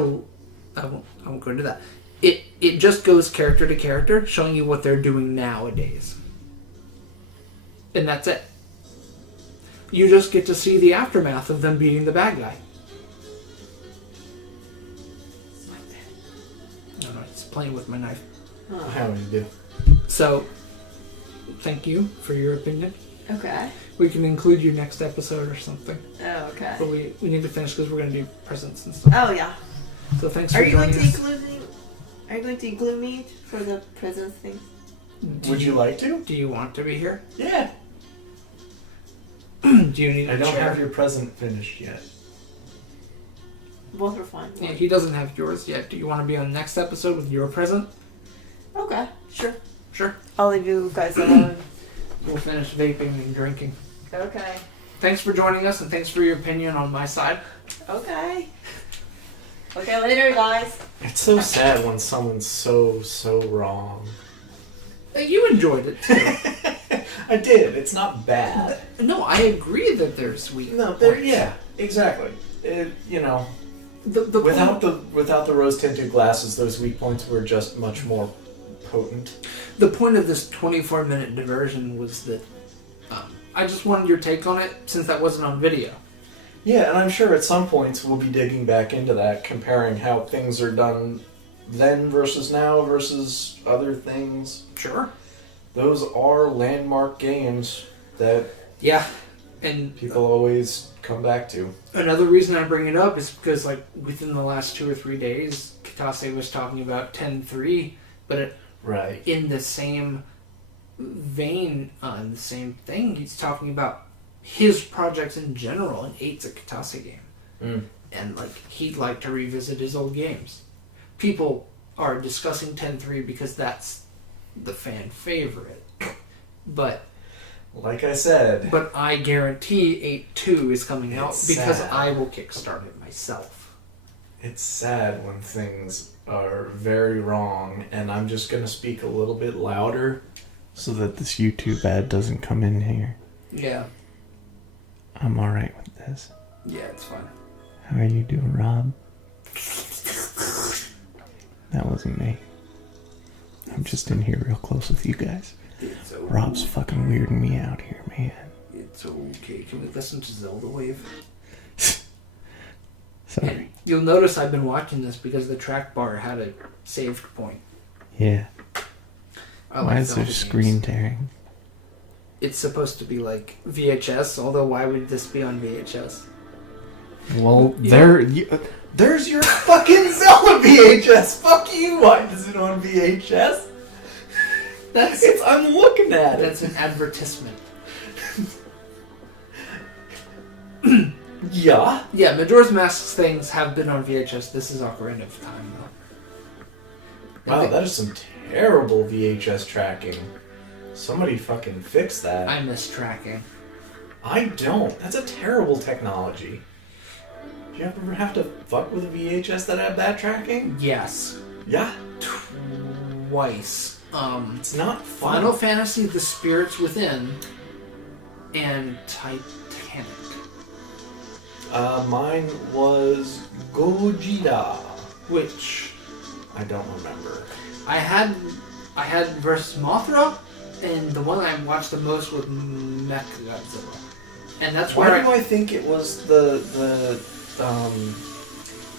I won't go into that. It just goes character to character, showing you what they're doing nowadays. And that's it. You just get to see the aftermath of them beating the bad guy. No, it's playing with my knife. Oh, How would you do? So, thank you for your opinion. okay. We can include your next episode or something. Oh, okay. But we need to finish because we're going to do presents and stuff. Oh, yeah. So thanks for Are you going joining to us. include me for the present thing? Would you like to? Do you want to be here? Yeah. Do you need a I don't chair? have your present finished yet. Both are fine. Yeah, he doesn't have yours yet. Do you want to be on the next episode with your present? Okay, sure. Sure. I'll leave you guys alone. We'll finish vaping and drinking. Okay. Thanks for joining us, and thanks for your opinion on my side. Okay. Okay, later, guys. It's so sad when someone's so wrong. You enjoyed it too. I did. It's not bad. No, I agree that they're sweet. No, they're yeah, exactly. You know, The without point, the rose tinted glasses, those weak points were just much more potent. the point of this 24-minute diversion was that I just wanted your take on it since that wasn't on video. Yeah, and I'm sure at some points we'll be digging back into that, comparing how things are done then versus now versus other things. Sure. Those are landmark games that Yeah, and people always come back to. another reason I bring it up is because, like, within the last 2 or 3 days, Kitase was talking about 10.3, but Right. in the same vein, in the same thing, he's talking about his projects in general, and 8's a Kitase game. Mm. And, like, he'd like to revisit his old games. People are discussing 10.3 because that's the fan favorite. But Like I said, I guarantee 8.2 is coming out It's because sad. I will kickstart it myself. It's sad when things are very wrong, and I'm just gonna speak a little bit louder so that this YouTube ad doesn't come in here. Yeah. I'm alright with this. Yeah, it's fine. How are you doing, Rob? That wasn't me. I'm just in here real close with you guys. It's okay. Rob's fucking weirding me out here, man. It's okay. Can we listen to Zelda Wave? Sorry. And you'll notice I've been watching this because the track bar had a saved point. Yeah. I Why like is there Zelda screen games. tearing? It's supposed to be like VHS, although why would this be on VHS? Well, You there's your fucking Zelda VHS. Fuck you. Why is it on VHS? I'm looking at it. That's an advertisement. Yeah. Yeah, Majora's Mask's things have been on VHS. This is Ocarina of Time, though. Wow, that is some terrible VHS tracking. Somebody fucking fix that. I miss tracking. I don't. That's a terrible technology. Do you ever have to fuck with a VHS that had that tracking? Yes. Yeah. Twice. It's not fun. Final Fantasy: The Spirits Within and Titanic. Mine was Gojira. Which I don't remember. I had versus Mothra, and the one I watched the most was Mechagodzilla. And that's Why where do I think it was the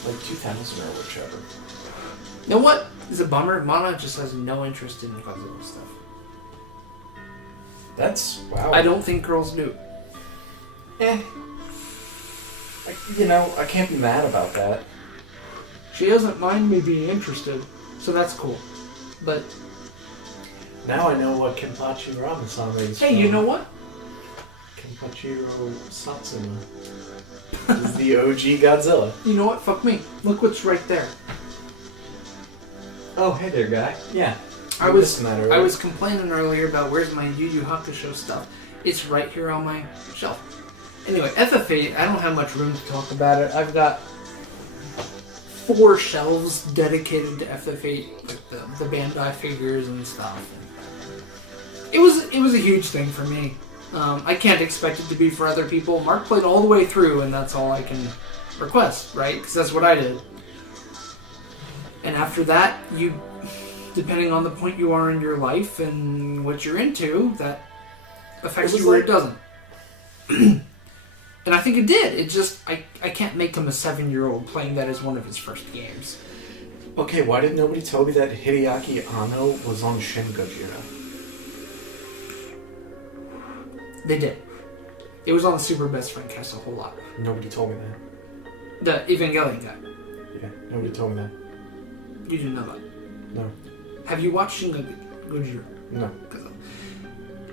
like 2000 or whichever? You know what? It's a bummer. Mana just has no interest in Godzilla stuff. That's wow. I don't think girls do. I can't be mad about that. She doesn't mind me being interested, so that's cool. But Now I know what Kenpachi Ramasame is hey, from. you know what? Kenpachiro Satsuma is the OG Godzilla. You know what? Fuck me. Look what's right there. Oh, hey there, guy. Yeah. I was complaining earlier about where's my Yu Yu Hakusho stuff. It's right here on my shelf. Anyway, FF8, I don't have much room to talk about it. I've got 4 shelves dedicated to FF8 with the Bandai figures and stuff. It was a huge thing for me. I can't expect it to be for other people. Mark played all the way through, and that's all I can request, right? Because that's what I did. And after that, depending on the point you are in your life and what you're into, that affects you or it doesn't. And I think it did. It just, I can't make him a 7-year-old playing that as one of his first games. Okay, why did nobody tell me that Hideaki Anno was on Shin Gojira? They did. It was on the Super Best Friend cast a whole lot. Nobody told me that. The Evangelion guy. Yeah, nobody told me that. You didn't know that. No. Have you watched Shin Gojira? No.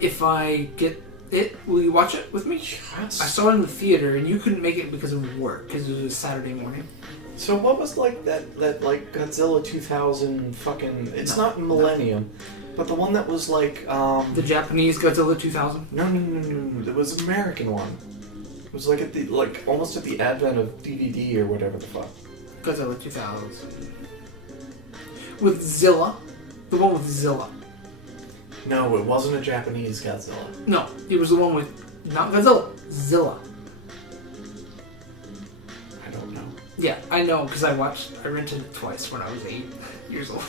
If I get it, will you watch it with me? Yes. I saw it in the theater, and you couldn't make it because of work, because it was Saturday morning. So what was like that like Godzilla 2000 fucking... It's not Millennium, but the one that was like... The Japanese Godzilla 2000? No. It was an American one. It was like almost at the advent of DVD or whatever the fuck. Godzilla 2000. With Zilla. The one with Zilla. No, it wasn't a Japanese Godzilla. No, it was the one with... Not Godzilla. Zilla. I don't know. Yeah, I know, because I rented it twice when I was 8 years old.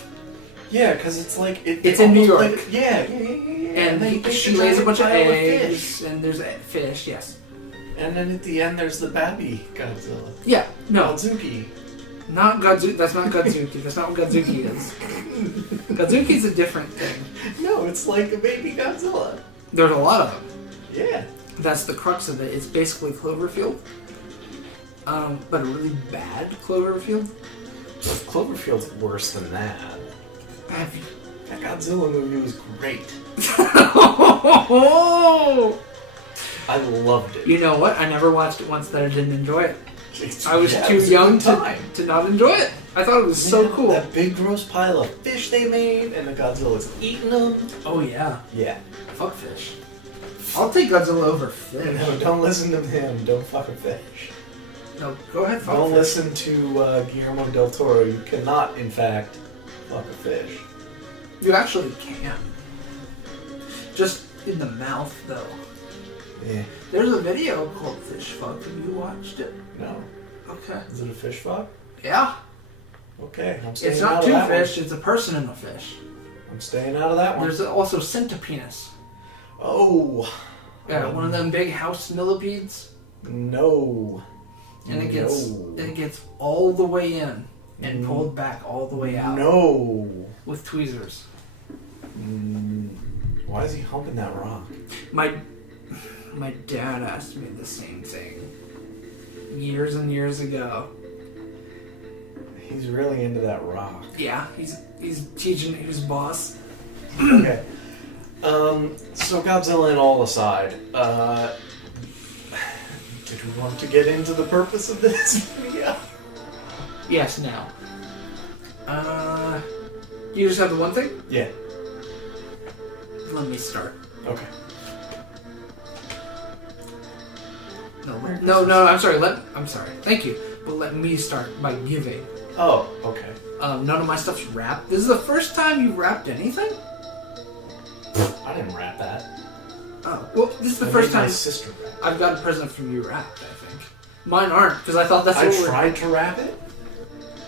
Yeah, because it's like... It's in New York. Like, yeah. And she lays a bunch of eggs, and there's fish, yes. And then at the end, there's the baby Godzilla. Yeah, no. Godzuki. Not Godzuki. That's not Godzuki. That's not what Godzuki is. Godzuki's a different thing. No, it's like a baby Godzilla. There's a lot of them. Yeah. That's the crux of it. It's basically Cloverfield. But a really bad Cloverfield. Cloverfield's worse than that. That Godzilla movie was great. I loved it. You know what? I never watched it once that I didn't enjoy it. I was too young to not enjoy it. I thought it was so cool. That big gross pile of fish they made, and the Godzilla's eating them. Oh yeah. Yeah. Fuck fish. I'll take Godzilla over fish. No, don't listen to him. Don't fucking fish. No, go ahead. Fuck Don't fish. listen to Guillermo del Toro. You cannot, in fact, fuck a fish. You actually can. Just in the mouth, though. Yeah. There's a video called Fish Fuck. Have you watched it? No. Okay. Is it a fish fuck? Yeah. Okay, I'm staying It's out not of two that fish, one. it's a person and a fish. I'm staying out of that one. There's also centipenis. Oh. Yeah, one of them big house millipedes. No. And it gets all the way in and pulled back all the way out. No. With tweezers. Why is he humping that rock? My dad asked me the same thing years and years ago. He's really into that rock. Yeah, he's teaching his boss. Okay. So Godzilla and all aside, did we want to get into the purpose of this video? Yes, now. You just have the one thing? Yeah. Let me start. Okay. No, I'm sorry. I'm sorry. Thank you. But let me start by giving. Oh, okay. None of my stuff's wrapped. This is the first time you've wrapped anything? I didn't wrap that. Oh, well, this is the I first made time my sister wrap. I've got a present from you wrapped, I think. Mine aren't, because I thought that's I what tried to wrap it,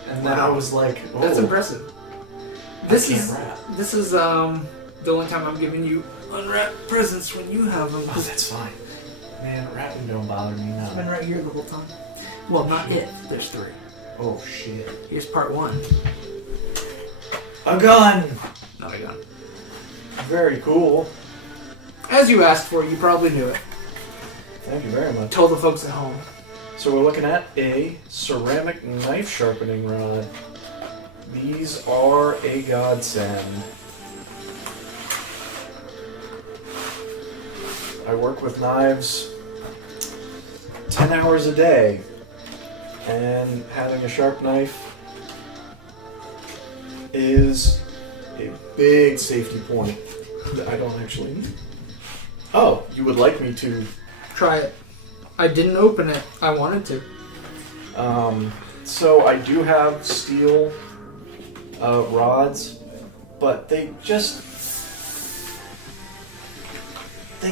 and then I was like, oh. That's impressive. I can't wrap. This is the only time I'm giving you unwrapped presents when you have them. Oh, that's fine. Man, wrapping don't bother me It's been now. right here the whole time. Well, not it. There's 3. Oh, shit. Here's part 1. A gun! Not a gun. Very cool. As you asked for, you probably knew it. Thank you very much. Told the folks at home. So we're looking at a ceramic knife sharpening rod. These are a godsend. I work with knives 10 hours a day, and having a sharp knife is a big safety point that I don't actually need. Oh, you would like me to? Try it. I didn't open it. I wanted to. So I do have steel rods, but they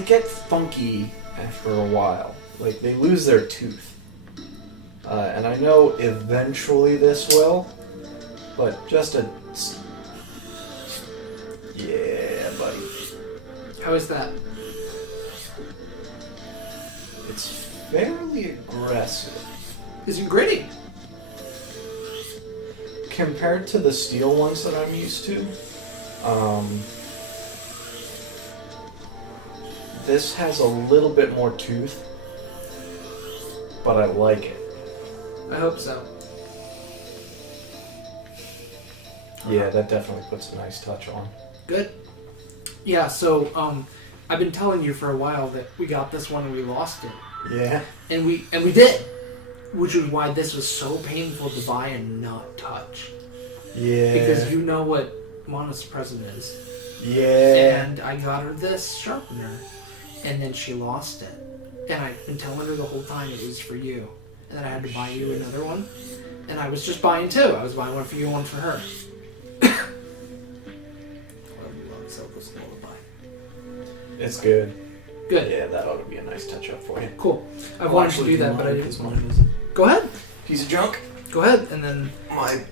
get funky after a while. Like, they lose their tooth. And I know eventually this will, but yeah, buddy. How is that? It's fairly aggressive. Is it gritty? Compared to the steel ones that I'm used to, this has a little bit more tooth, but I like it. I hope so. Yeah, that definitely puts a nice touch on. Good. Yeah, so I've been telling you for a while that we got this one and we lost it. Yeah. And we did. Which is why this was so painful to buy and not touch. Yeah. Because you know what Mana's present is. Yeah. And I got her this sharpener. And then she lost it. And I've been telling her the whole time it was for you. And then I had to buy you another one. And I was just buying 2. I was buying one for you and one for her. It's good. Good. Yeah, that ought to be a nice touch up for you. Cool. I wanted to do that, but I Because didn't. mine is a Go ahead. piece of junk. Go ahead. And then I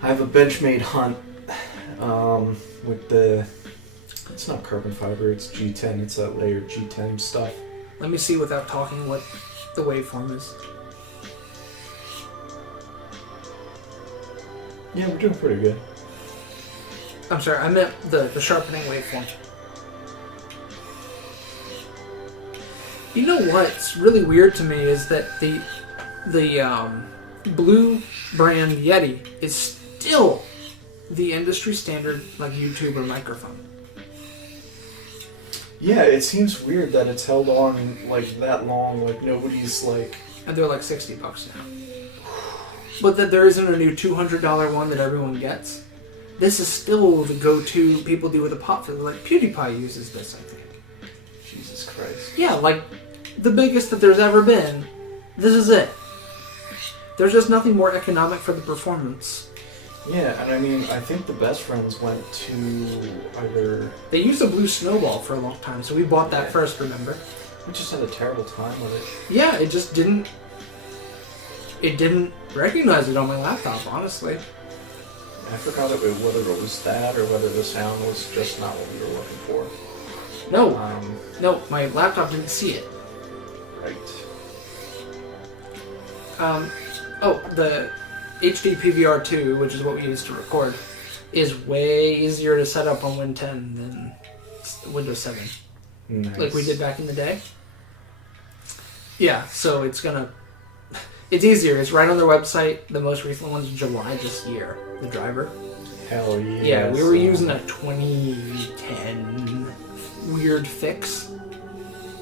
have a Benchmade Hunt with the. It's not carbon fiber. It's G10. It's that layered G10 stuff. let me see without talking what the waveform is. Yeah, we're doing pretty good. I'm sorry, I meant the sharpening waveform. You know what's really weird to me is that the Blue brand Yeti is still the industry standard like YouTuber microphone. Yeah, it seems weird that it's held on like that long. Like nobody's like. And they're like $60 now. But that there isn't a new $200 one that everyone gets. This is still the go-to people do with a pop filter. Like PewDiePie uses this, I think. Jesus Christ. Yeah, like the biggest that there's ever been This is it. There's just nothing more economic for the performance. Yeah, and I mean, I think the best friends went to either... They used a blue snowball for a long time, so we bought that first, remember? We just had a terrible time with it. Yeah, it just didn't... It didn't recognize it on my laptop, honestly. I forgot whether it was that or whether the sound was just not what we were looking for. No. No, my laptop didn't see it. Right. The HD PVR2, which is what we use to record, is way easier to set up on Win 10 than Windows 7. Nice. Like we did back in the day. Yeah, so it's easier. It's right on their website. The most recent one's July this year, the driver. Hell yeah. Yeah, we were using a 2010 weird fix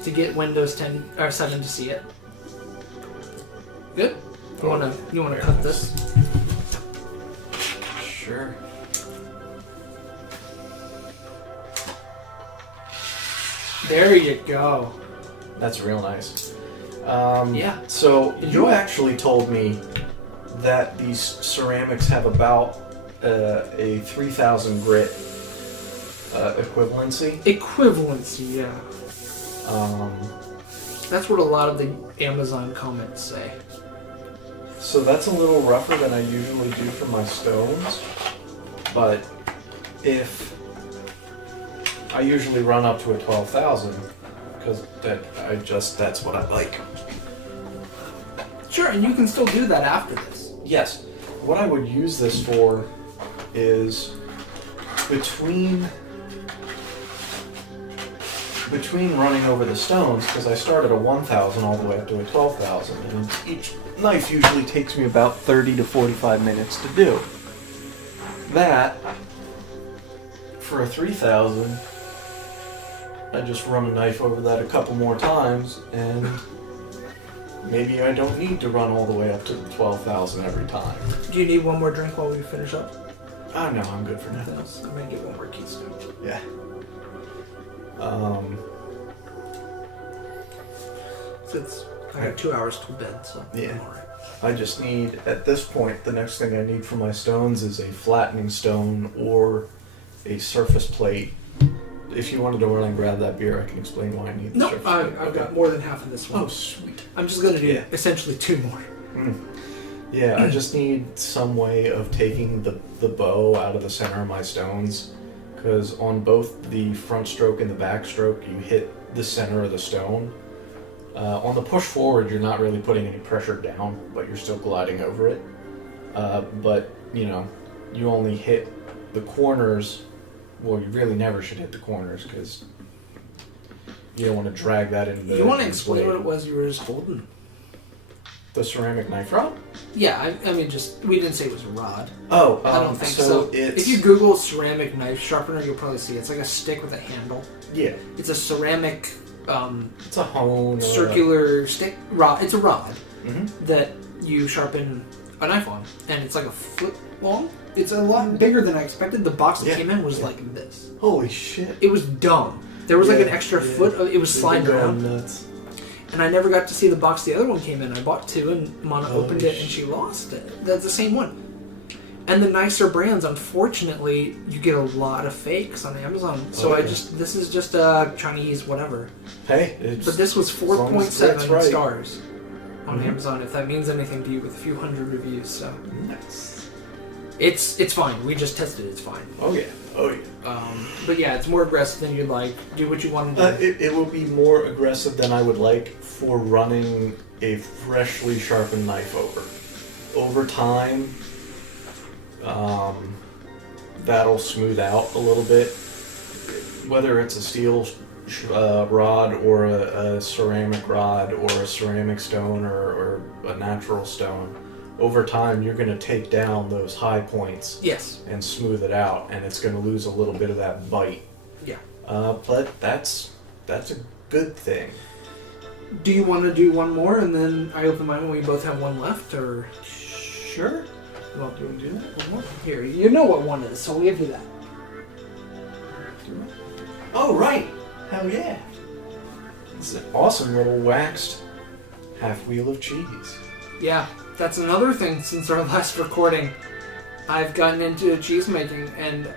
to get Windows 10 or 7 to see it. Good. You wanna cut this? Sure. There you go. That's real nice. Yeah. So you Enjoy. actually told me that these ceramics have about a 3,000 grit equivalency. Equivalency, yeah. Um, That's what a lot of the Amazon comments say. so that's a little rougher than I usually do for my stones, but if I usually run up to a 12,000 because that's what I like. Sure, and you can still do that after this. Yes. What I would use this for is between running over the stones, because I started at 1,000 all the way up to a 12,000, and each knife usually takes me about 30 to 45 minutes to do. That, for a 3,000, I just run a knife over that a couple more times, and maybe I don't need to run all the way up to 12,000 every time. Do you need one more drink while we finish up? Oh no, I'm good for now. Nothing else? I'm gonna get one more keystone. Yeah. Since I got 2 hours till bed, so Yeah. I'm alright. I just need, at this point, the next thing I need for my stones is a flattening stone or a surface plate. If you wanted to run and grab that beer, I can explain why I need the No, surface I've plate. got more than half of this one. Oh, sweet. I'm just gonna do Yeah. essentially 2 more. Yeah, I just need some way of taking the bow out of the center of my stones, because on both the front stroke and the back stroke, you hit the center of the stone. On the push forward, you're not really putting any pressure down, but you're still gliding over it. But, you only hit the corners. Well, you really never should hit the corners, because you don't want to drag that into the... You want to explain what it was you were just holding? The ceramic knife rod? Yeah, I mean, we didn't say it was a rod. Oh, I don't think so. It's... If you Google ceramic knife sharpener, you'll probably see it. It's like a stick with a handle. Yeah. It's a ceramic It's a hone. circular stick rod. It's a rod Mm-hmm. that you sharpen a knife on, and it's like a foot long. It's a lot bigger than I expected. The box that came in was like this. Holy shit. It was dumb. There was like an Yeah, extra yeah. foot. It was sliding They've been around. going nuts. And I never got to see the box the other one came in. I bought 2, and Mana Holy opened it, and she lost it. That's the same one. And the nicer brands, unfortunately, you get a lot of fakes on Amazon. So Okay. this is just a Chinese whatever. Hey, it's... But this was as long as 4.7 that's right. stars on Mhm. Amazon, if that means anything to you, with a few hundred reviews. So Nice. it's fine. We just tested it. It's fine. Oh yeah. Oh yeah. But yeah, it's more aggressive than you'd like. Do what you want to do. It will be more aggressive than I would like for running a freshly sharpened knife over. Over time, that'll smooth out a little bit. Whether it's a steel rod or a ceramic rod or a ceramic stone or a natural stone, over time you're going to take down those high points Yes. and smooth it out, and it's going to lose a little bit of that bite. Yeah. But that's a good thing. Do you want to do one more, and then I open mine when we both have one left, or? Sure. Well, do you want to do that? One more? Here, you know what one is, so we'll give you that. Oh, right. Hell yeah. It's an awesome little waxed Half wheel of cheese. Yeah, that's another thing since our last recording. I've gotten into cheese making, and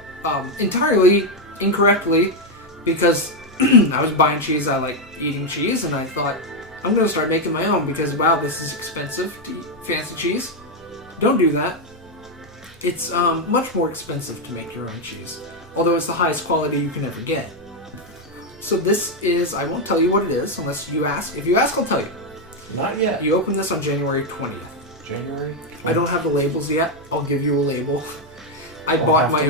entirely incorrectly, because I was buying cheese, I like eating cheese, and I thought, I'm going to start making my own because, wow, this is expensive to eat fancy cheese. Don't do that. It's much more expensive to make your own cheese, although it's the highest quality you can ever get. So this is, I won't tell you what it is unless you ask. If you ask, I'll tell you. Not yet. You open this on January 20th. January 20th. I don't have the labels yet. I'll give you a label. I bought my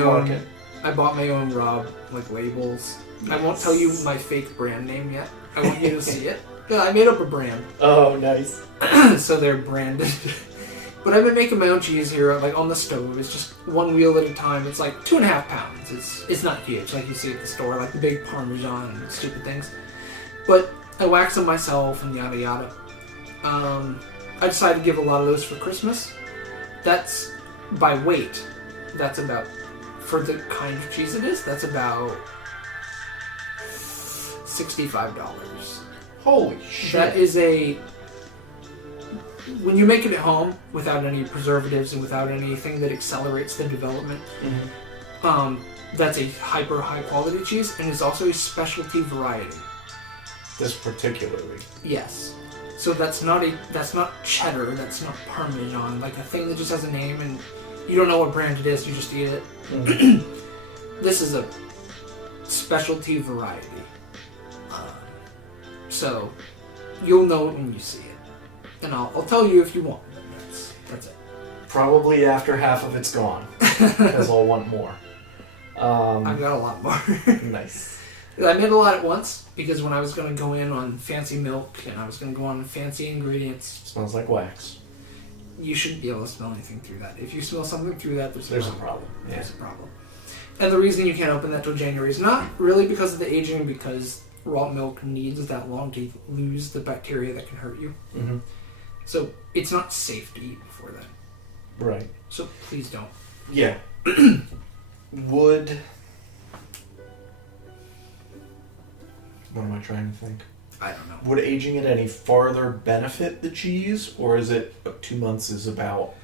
own raw labels. I won't tell you my fake brand name yet. I want you to see it. Yeah, I made up a brand. Oh, nice. So they're branded. But I've been making my own cheese here, on the stove. It's just one wheel at a time. It's like 2.5 pounds. It's not huge like you see at the store, like the big Parmesan and stupid things. But I wax them myself and yada yada. I decided to give a lot of those for Christmas. That's by weight. That's about, for the kind of cheese it is, that's about $65. Holy shit. That is when you make it at home without any preservatives and without anything that accelerates the development, that's a hyper high quality cheese, and it's also a specialty variety. This particularly. Yes. So that's not cheddar, that's not Parmesan, like a thing that just has a name and you don't know what brand it is, you just eat it. This is a specialty variety. So you'll know it when you see it. And I'll tell you if you want. That's it. Probably after half of it's gone. Because I'll want more. I've got a lot more. Nice. I made a lot at once because when I was going to go in on fancy milk and I was going to go on fancy ingredients. Smells like wax. You shouldn't be able to smell anything through that. If you smell something through that, there's a problem. Yeah. There's a problem. And the reason you can't open that till January is not really because of the aging, because raw milk needs that long to lose the bacteria that can hurt you. Mm-hmm. So it's not safe to eat before then. Right. So please don't. Yeah. Would... What am I trying to think? I don't know. Would aging it any farther benefit the cheese, or is it 2 months is about...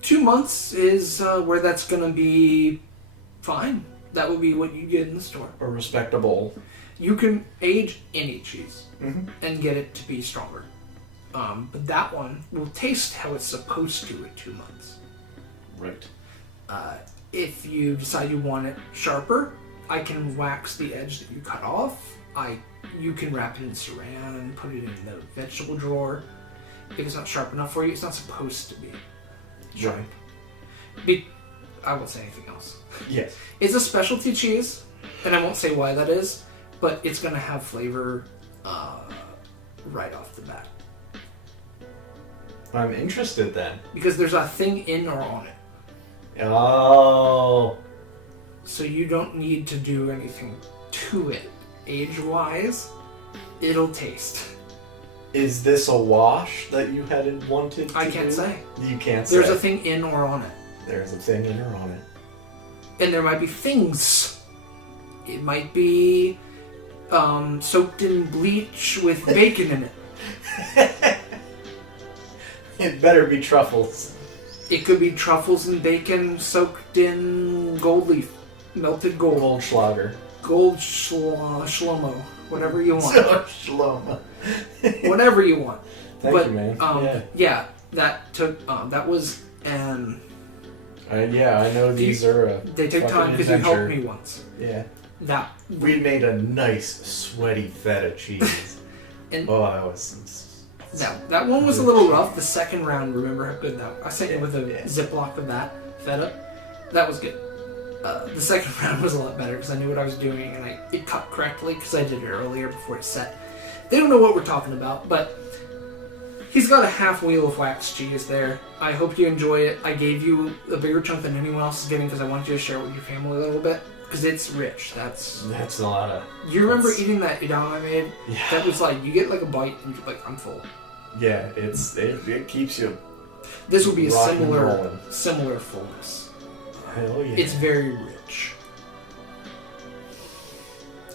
2 months is where that's going to be fine. That would be what you get in the store. A respectable... You can age any cheese and get it to be stronger. But that one will taste how it's supposed to at 2 months. Right. If you decide you want it sharper, I can wax the edge that you cut off. You can wrap it in saran and put it in the vegetable drawer. If it's not sharp enough for you, it's not supposed to be sharp. Right. I won't say anything else. Yes. It's a specialty cheese, and I won't say why that is, but it's going to have flavor right off the bat. I'm interested then. Because there's a thing in or on it. Oh. So you don't need to do anything to it. Age-wise, it'll taste. Is this a wash that you had wanted to I can't do? say. You can't say. There's a thing in or on it. There's a thing in or on it. And there might be things. It might be soaked in bleach with bacon in it. It better be truffles. It could be truffles and bacon soaked in gold leaf. Melted gold. Goldschlager. Gold shlomo. Whatever you want. Shlomo. Whatever you want. Thank you, man. Yeah, that took, that was, yeah, I know these are they take time because you helped me once. Yeah. We made a nice, sweaty feta cheese. And oh, that was... That one was a little rough. The second round, remember how good that was? I sent you with a Yeah. Ziploc of that feta. That was good. The second round was a lot better because I knew what I was doing and it cut correctly because I did it earlier before it set. They don't know what we're talking about, but he's got a half wheel of wax cheese there. I hope you enjoy it. I gave you a bigger chunk than anyone else is getting because I wanted you to share it with your family a little bit because it's rich. That's a lot of... You remember eating that udon I made? Yeah. That was like, you get like a bite and you're like, I'm full. Yeah, it keeps you... This would be a rocking and similar fullness. Hell yeah. It's very rich.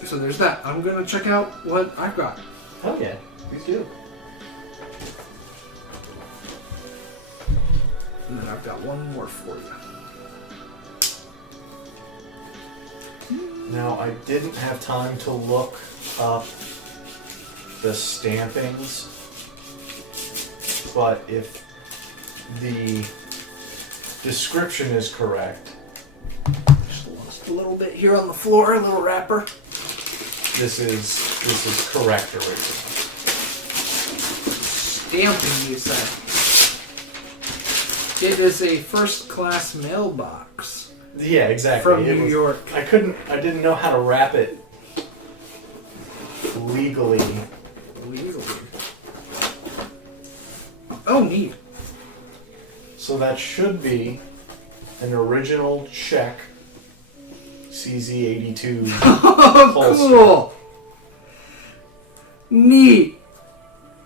So there's that. I'm going to check out what I've got. Hell yeah. Please do. And then I've got one more for you. Now, I didn't have time to look up the stampings, but if the description is correct, Just lost a little bit here on the floor, a little wrapper. this is correct original. Stamping, you said. It is a first-class mailbox Yeah, exactly. from New York. I didn't know how to wrap it legally. Legally. Oh, neat. So that should be an original Czech CZ82 Oh, holster. cool. Neat.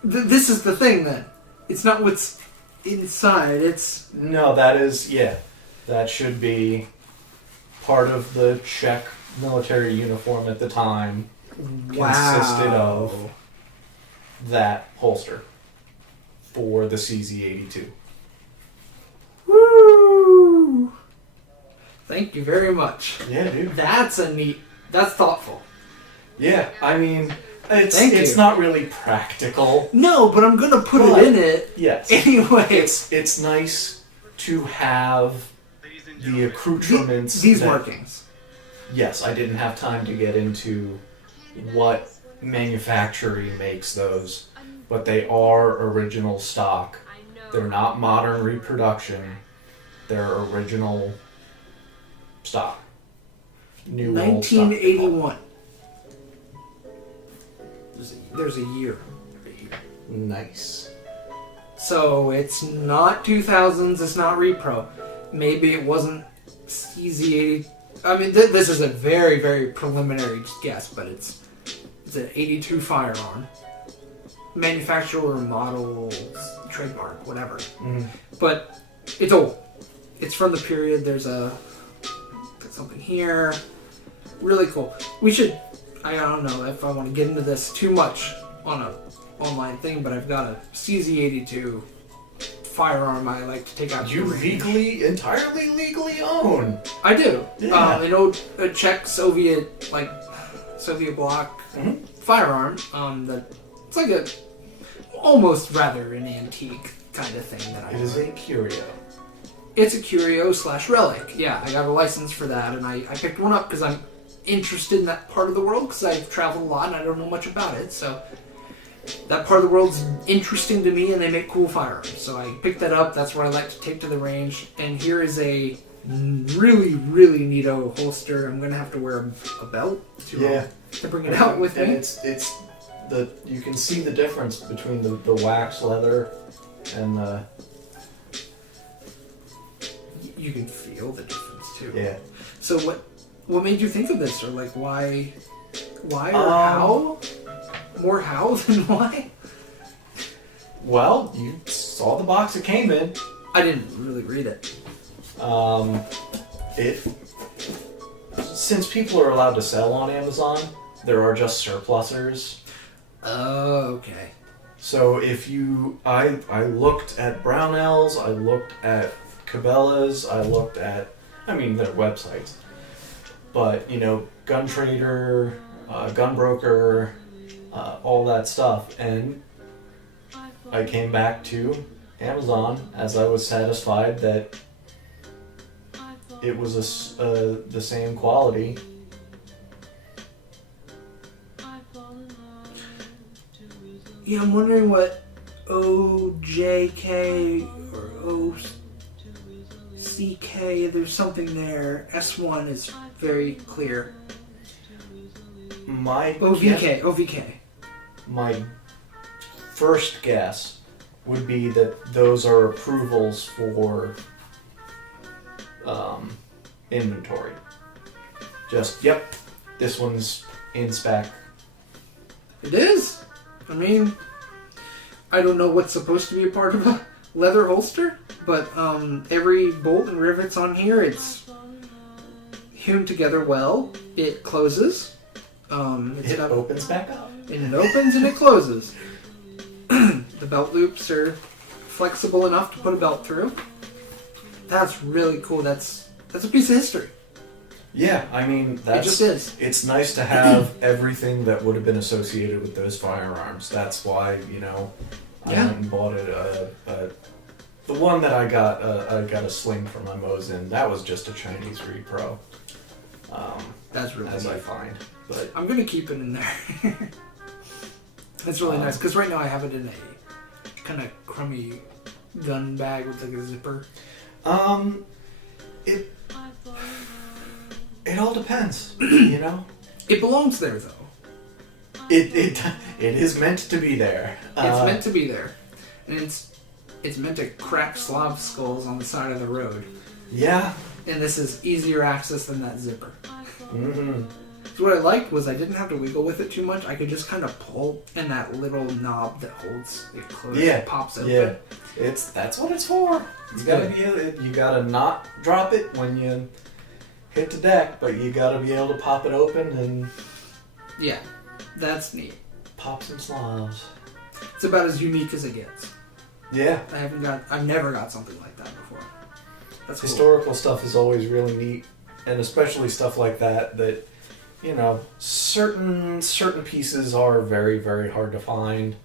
This is the thing, then. It's not what's inside. It's... No, that should be part of the Czech military uniform at the time. Consisted of that holster for the CZ82. Woo! Thank you very much. Yeah, dude. That's thoughtful. Yeah, I mean, it's Thank you. not really practical. No, but I'm gonna put But- it in it Yes. anyway. It's nice to have the accoutrements. These that- markings. Yes, I didn't have time to get into what manufacturing makes those, but they are original stock. They're not modern reproduction. They're original stock. New old stock. 1981. There's a year. Nice. So it's not 2000s, it's not repro. Maybe it wasn't CZ80. I mean, this is a very, very preliminary guess, but it's an 82 firearm. Manufacturer, model, trademark, whatever. Mm. But it's old. It's from the period. There's something here. Really cool. We should... I don't know if I want to get into this too much on a online thing, but I've got a CZ82 firearm I like to take out to You the range. entirely legally own. I do. Yeah. An old Czech Soviet bloc Mhm. firearm. It's like a almost rather an antique kind of thing that I. It is a curio. It's a curio / relic. Yeah, I got a license for that, and I picked one up because I'm interested in that part of the world because I've traveled a lot and I don't know much about it. So that part of the world's interesting to me, and they make cool firearms. So I picked that up. That's what I like to take to the range. And here is a really, really neato holster. I'm gonna have to wear a belt to bring it out with and me. it's you can see the difference between the wax leather and the You can feel the difference too. yeah. So what made you think of this, or like why or how? More how than why? Well, you saw the box it came in. I didn't really read it. Since people are allowed to sell on Amazon, there are just surplusers. Oh, okay. So if I looked at Brownells, I looked at Cabela's, I looked at, their websites. But, Gun Trader, Gun Broker, all that stuff. And I came back to Amazon as I was satisfied that it was the same quality. Yeah, I'm wondering what OJK or OCK, there's something there. S1 is very clear. OVK. My first guess would be that those are approvals for inventory. Just, yep, this one's in spec. It is. I don't know what's supposed to be a part of a leather holster, but every bolt and rivets on here, it's hewn together well. It closes. It opens back up. And it opens and it closes. The belt loops are flexible enough to put a belt through. That's really cool. That's a piece of history. Yeah, I mean, It just is. It's nice to have everything that would have been associated with those firearms. That's why, I Yeah. went and bought it. The one that I got a sling for my Mosin. That was just a Chinese repro. That's really as neat. I find. But I'm gonna keep it in there. That's really nice because right now I have it in a kind of crummy gun bag with like a zipper. It all depends, you know. It belongs there though. It is meant to be there. It's meant to be there, and it's meant to crack Slav skulls on the side of the road. Yeah. And this is easier access than that zipper. Mm-hmm. So what I liked was I didn't have to wiggle with it too much. I could just kind of pull, and that little knob that holds it closed pops open. Yeah, that's what it's for. You gotta not drop it when you hit the deck, but you gotta be able to pop it open and Yeah, that's neat. pop some Slavs. It's about as unique as it gets. Yeah. I've never got something like that before. That's cool. Historical stuff is always really neat, and especially stuff like that certain pieces are very, very hard to find.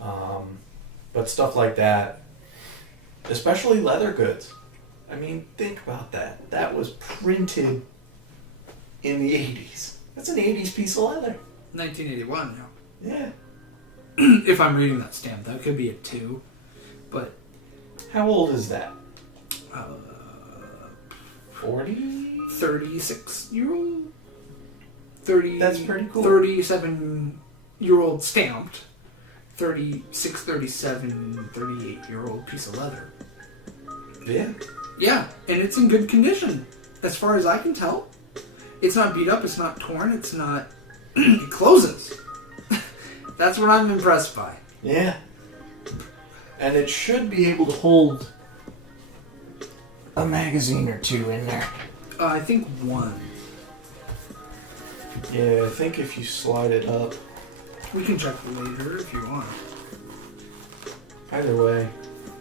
But stuff like that, especially leather goods. I mean, think about that. That was printed in the 80s. That's an 80s piece of leather. 1981 now. Yeah. If I'm reading that stamp, that could be a 2. But How old is that? 40? 36-year-old? 30. That's pretty cool. 37-year-old stamped. 36, 37, 38-year-old piece of leather. Yeah. Yeah, and it's in good condition, as far as I can tell. It's not beat up, it's not torn, it's not... it closes. That's what I'm impressed by. Yeah. And it should be able to hold a magazine or two in there. I think 1. Yeah, I think if you slide it up. We can check later if you want. Either way,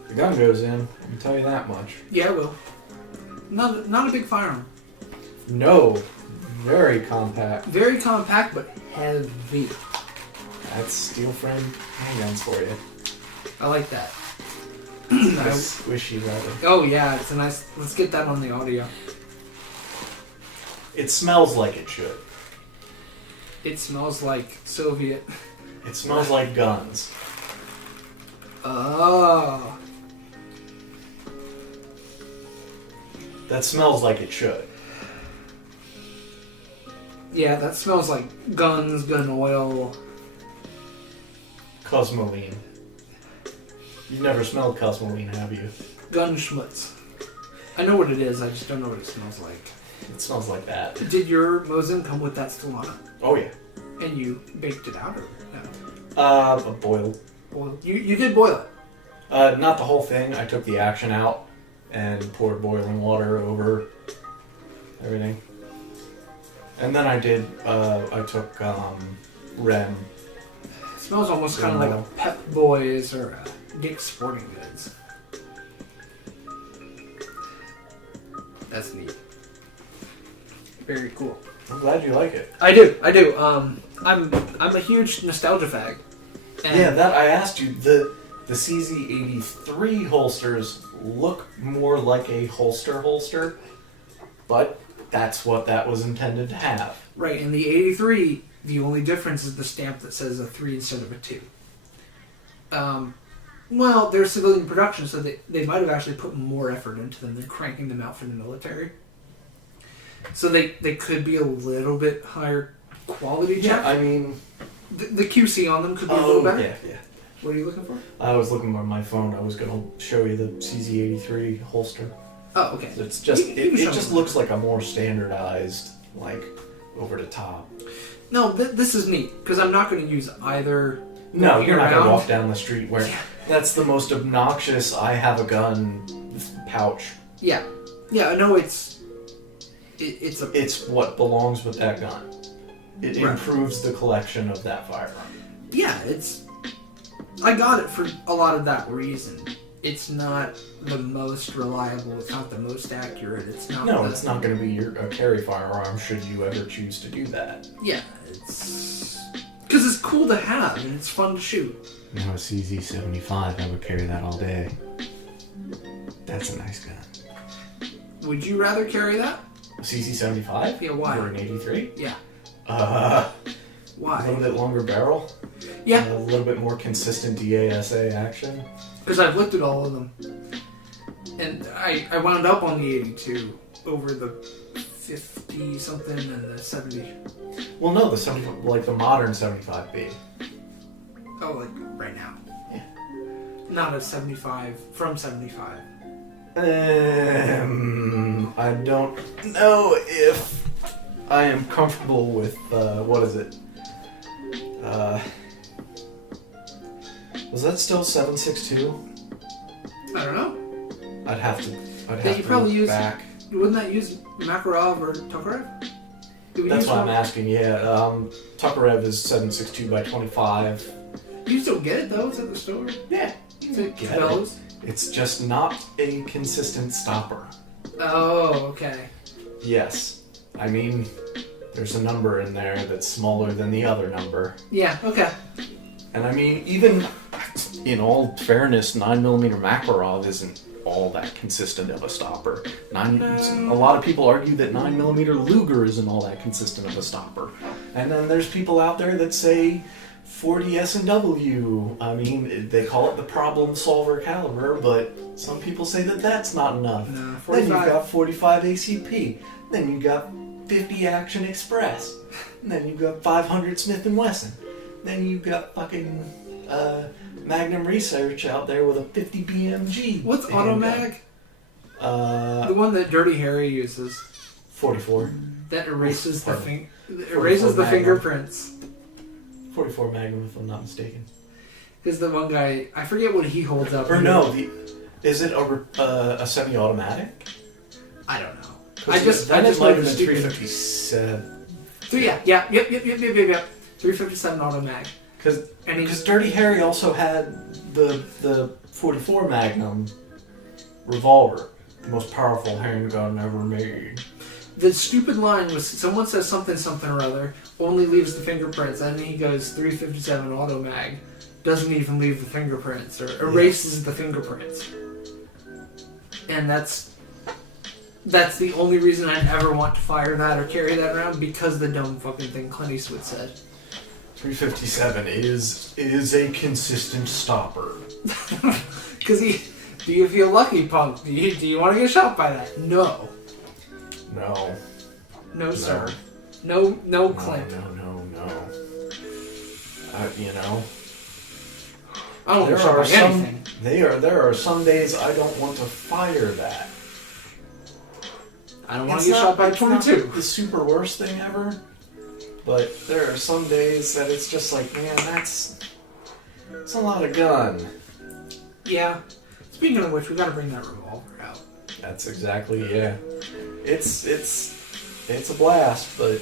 the gun goes in. I can tell you that much. Yeah, I will. Not a big firearm. No. Very compact. Very compact, but heavy. That's steel frame handguns for you. I like that. The squishy leather. Oh yeah, it's a nice... Let's get that on the audio. It smells like it should. It smells like Soviet. It smells like guns. Oh. That smells like it should. Yeah, that smells like guns, gun oil. Cosmoline. You've never smelled Cosmoline, have you? Gun schmutz. I know what it is, I just don't know what it smells like. It smells like that. Did your Mosin come with that still on it? Oh yeah. And you baked it out or no? Boiled. Boiled. You did boil it. Not the whole thing. I took the action out and poured boiling water over everything. And then I took Rem. It smells almost kind of like a Pep Boys or a Dick's Sporting Goods. That's neat. Very cool. I'm glad you like it. I do. I'm a huge nostalgia fag. And Yeah, that I asked you. The CZ83 holsters look more like a holster, but that's what that was intended to have. Right, in the 83, the only difference is the stamp that says a 3 instead of a 2. Well, they're civilian production, so they might have actually put more effort into them than cranking them out for the military. So they could be a little bit higher quality. Yeah, I mean... The QC on them could be a little better. Yeah. What are you looking for? I was looking on my phone. I was going to show you the CZ83 holster. Oh, okay. It's just You it can show just me. looks like a more standardized, like, over the top. No, this is neat, because I'm not going to use either. No, you're not going around. to walk down the street where... That's the most obnoxious I have a gun pouch. Yeah. Yeah, I know it's what belongs with that gun. It Right. improves the collection of that firearm. Yeah, I got it for a lot of that reason. it's not the most reliable. It's not the most accurate. It's not. No, it's not going to be a carry firearm should you ever choose to do that. Yeah, it's because it's cool to have and it's fun to shoot. No, a CZ75, I would carry that all day. That's a nice gun. Would you rather carry that? A CZ75? Yeah, why? Or an 83? Yeah. Why? A Why? little bit longer barrel. Yeah. A little bit more consistent DASA action. Because I've looked at all of them. And I wound up on the 82 over the 50 something and the 70. Well, no, the 70, like the modern 75B. Oh, like right now. Yeah. Not a 75 from 75. I don't know if I am comfortable with, what is it? Was that still 7.62? I don't know. I'd have to You probably look use- back. Wouldn't that use Makarov or Tokarev? Do we That's use what I'm one? asking, yeah. Tokarev is 7.62 by 25. You still get it though, it's at the store. Yeah, It's at get it. Cabela's. It's just not a consistent stopper. Oh, okay. Yes. I mean, there's a number in there that's smaller than the other number. Yeah, okay. And I mean, even in all fairness, 9mm Makarov isn't all that consistent of a stopper. A lot of people argue that 9mm Luger isn't all that consistent of a stopper. And then there's people out there that say 40 S&W. I mean, they call it the problem solver caliber, but some people say that that's not enough. No, Then 45. you've got 45 ACP. Then you've got 50 Action Express. And then you've got 500 Smith & Wesson. Then you've got fucking Magnum Research out there with a 50 BMG. What's handgun. Automag? The one that Dirty Harry uses. 44. That erases the Pardon. erases the Magnum. fingerprints. 44 Magnum, if I'm not mistaken. Because the one guy, I forget what he holds up. Or no, is it a semi-automatic? I don't know. 'Cause I just might know have the been stupid 357. Yep. 357 Automag. Because Dirty Harry also had the 44 Magnum revolver, the most powerful handgun ever made. The stupid line was someone says something or other, only leaves the fingerprints, and then he goes 357 Automag, doesn't even leave the fingerprints, or erases the fingerprints. And that's the only reason I'd ever want to fire that or carry that around, because the dumb fucking thing Clint Eastwood said. 357 is a consistent stopper. Because do you feel lucky, punk? Do you want to get shot by that? No. No, sir. No, Clint. No. You know. I don't want to get shot by anything. There are some days I don't want to fire that. I don't want to get shot by 22. It's not the super worst thing ever, but there are some days that it's just like, man, it's a lot of gun. Yeah. Speaking of which, we got to bring that revolver out. That's exactly, yeah. It's a blast, but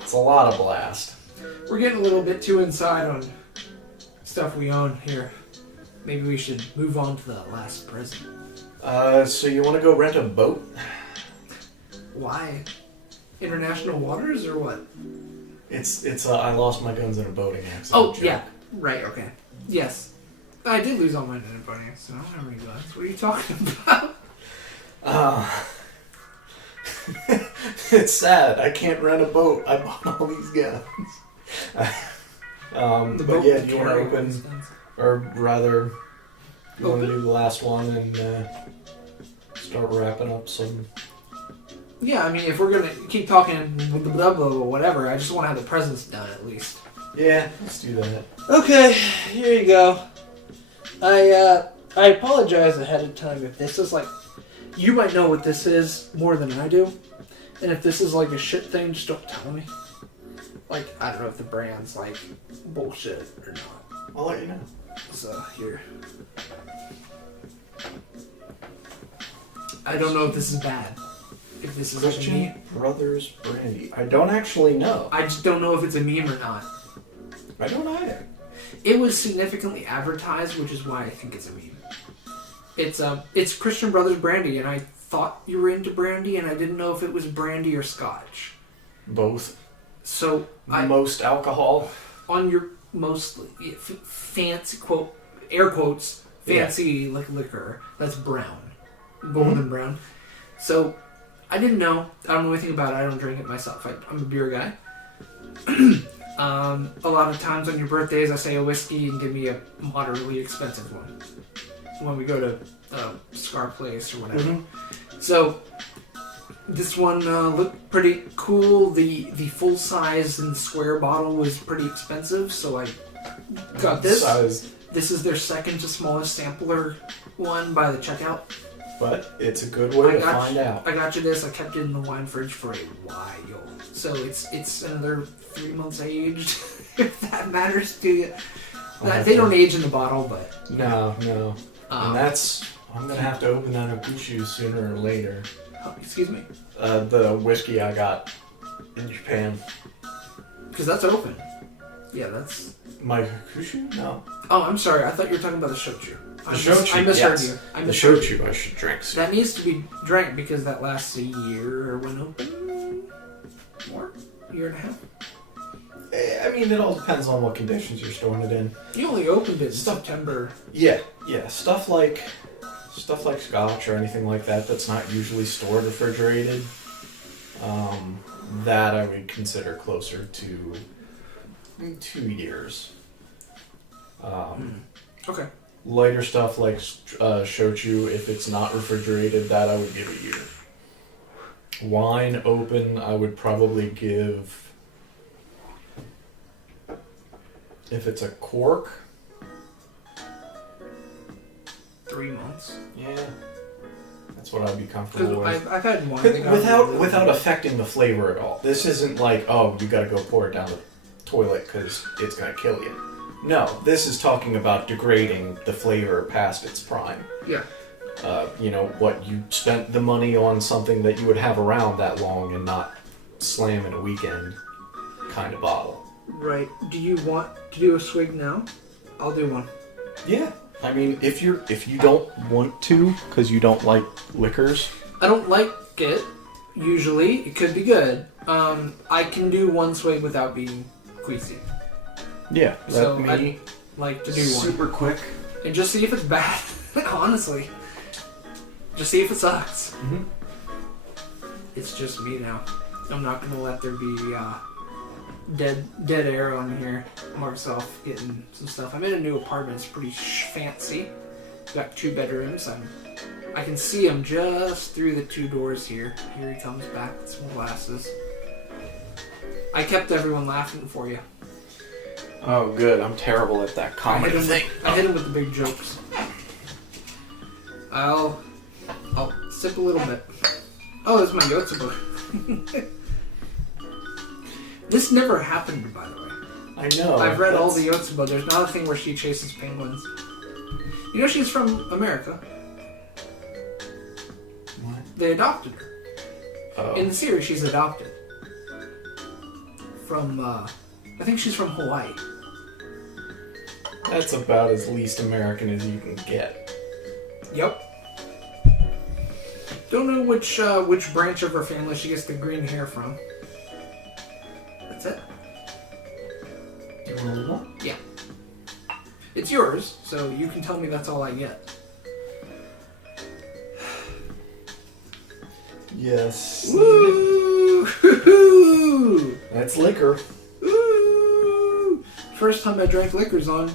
it's a lot of blast. We're getting a little bit too inside on stuff we own here. Maybe we should move on to the last present. So you want to go rent a boat? Why? International waters or what? It's I lost my guns in a boating accident. Oh, joke. yeah. Right, okay. Yes. I did lose all mine in a boating accident. I don't have any guns. What are you talking about? It's sad. I can't rent a boat. I bought all these guns. But yeah, do you want to open, or rather, you want to do the last one and start wrapping up some? Yeah, I mean, if we're gonna keep talking blah blah or whatever, I just want to have the presents done at least. Yeah, let's do that. Okay, here you go. I apologize ahead of time if this is like, you might know what this is more than I do, and if this is like a shit thing, just don't tell me. Like, I don't know if the brand's like bullshit or not. I'll let you know. So here, I don't know if this is bad. If this is a Christian meme. Brothers Brandy. I don't actually know. I just don't know if it's a meme or not. I don't either. It was significantly advertised, which is why I think it's a meme. It's Christian Brothers brandy, and I thought you were into brandy, and I didn't know if it was brandy or scotch. Both. So Most alcohol. On your most fancy quote, air quotes, fancy liquor, that's brown, golden brown. So I didn't know. I don't know anything about it. I don't drink it myself. I'm a beer guy. A lot of times on your birthdays, I say a whiskey and give me a moderately expensive one when we go to Scar Place or whatever. Mm-hmm. So this one looked pretty cool. The full size and square bottle was pretty expensive, so I got this. This is their second to smallest sampler one by the checkout. But it's a good way to find out. I got you this. I kept it in the wine fridge for a while. So it's another 3 months aged, if that matters to you. They don't age in the bottle, but... No. And I'm going to have to open that Okushu sooner or later. Oh, excuse me? The whiskey I got in Japan. Because that's open. Yeah, that's... My Okushu? No. Oh, I'm sorry. I thought you were talking about the shochu. I misheard you. The shochu I should drink soon. That needs to be drank because that lasts a year or when open. More? A year and a half? I mean, it all depends on what conditions you're storing it in. You only opened it in September. Yeah. Stuff like scotch or anything like that that's not usually stored refrigerated. That I would consider closer to 2 years. Okay. Lighter stuff like shochu, if it's not refrigerated, that I would give a year. Wine open, I would probably give, if it's a cork, 3 months. Yeah, that's what I'd be comfortable with. I've had wine without affecting the flavor at all. This isn't like, oh, you got to go pour it down the toilet because it's gonna kill you. No, this is talking about degrading the flavor past its prime. Yeah. What you spent the money on something that you would have around that long and not slam in a weekend kind of bottle. Right. Do you want to do a swig now? I'll do one. Yeah. I mean, if you don't want to, because you don't like liquors. I don't like it, usually. It could be good. I can do one swig without being queasy. Yeah. So I'd like to do one. Super quick. And just see if it's bad. Honestly. Just see if it sucks. Mm-hmm. It's just me now. I'm not going to let there be dead air on here. Myself getting some stuff. I'm in a new apartment. It's pretty fancy. Got 2 bedrooms. I can see him just through the 2 doors here. Here he comes back with some glasses. I kept everyone laughing for you. Oh, good. I'm terrible at that comedy thing. I hit him with the big jokes. I'll sip a little bit. Oh, it's my Yotsubo. This never happened, by the way. I know. I've read all the Yotsubo. There's not a thing where she chases penguins. You know she's from America. What? They adopted her. Oh. In the series, she's adopted. From, I think she's from Hawaii. That's about as least American as you can get. Yep. Don't know which branch of her family she gets the green hair from. That's it. You really want? Yeah. It's yours, so you can tell me that's all I get. Yes. Woo! That's liquor. Woo! First time I drank liquors on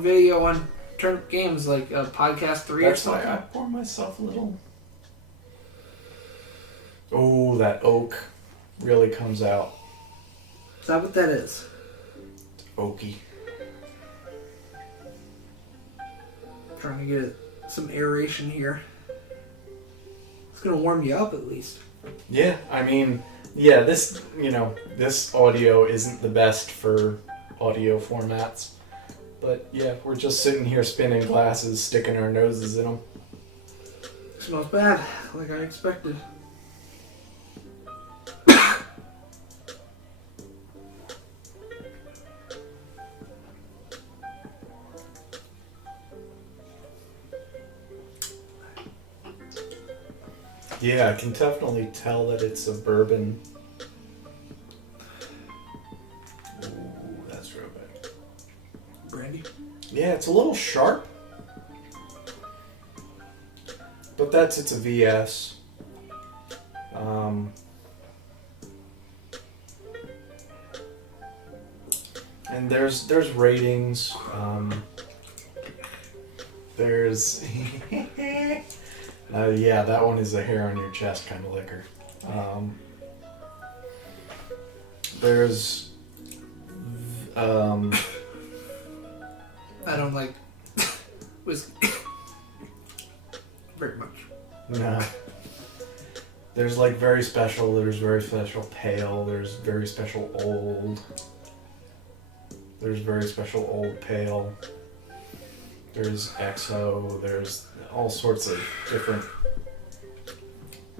video on Turnip Games, like podcast 3 or something. That's why I pour myself a little. Oh, that oak really comes out. Is that what that is? It's oaky. Trying to get some aeration here. It's gonna warm you up at least. Yeah, I mean, yeah, this audio isn't the best for audio formats. But yeah, we're just sitting here spinning glasses, sticking our noses in them. Smells bad, like I expected. Yeah, I can definitely tell that it's a bourbon. Ooh, that's real good. Brandy? Yeah, it's a little sharp. But it's a VS. And there's ratings. There's yeah, that one is a hair on your chest kind of liquor. There's I don't like whiskey very much. no. There's like very special, there's very special pale, there's very special old. There's very special old pale. There's XO, there's all sorts of different.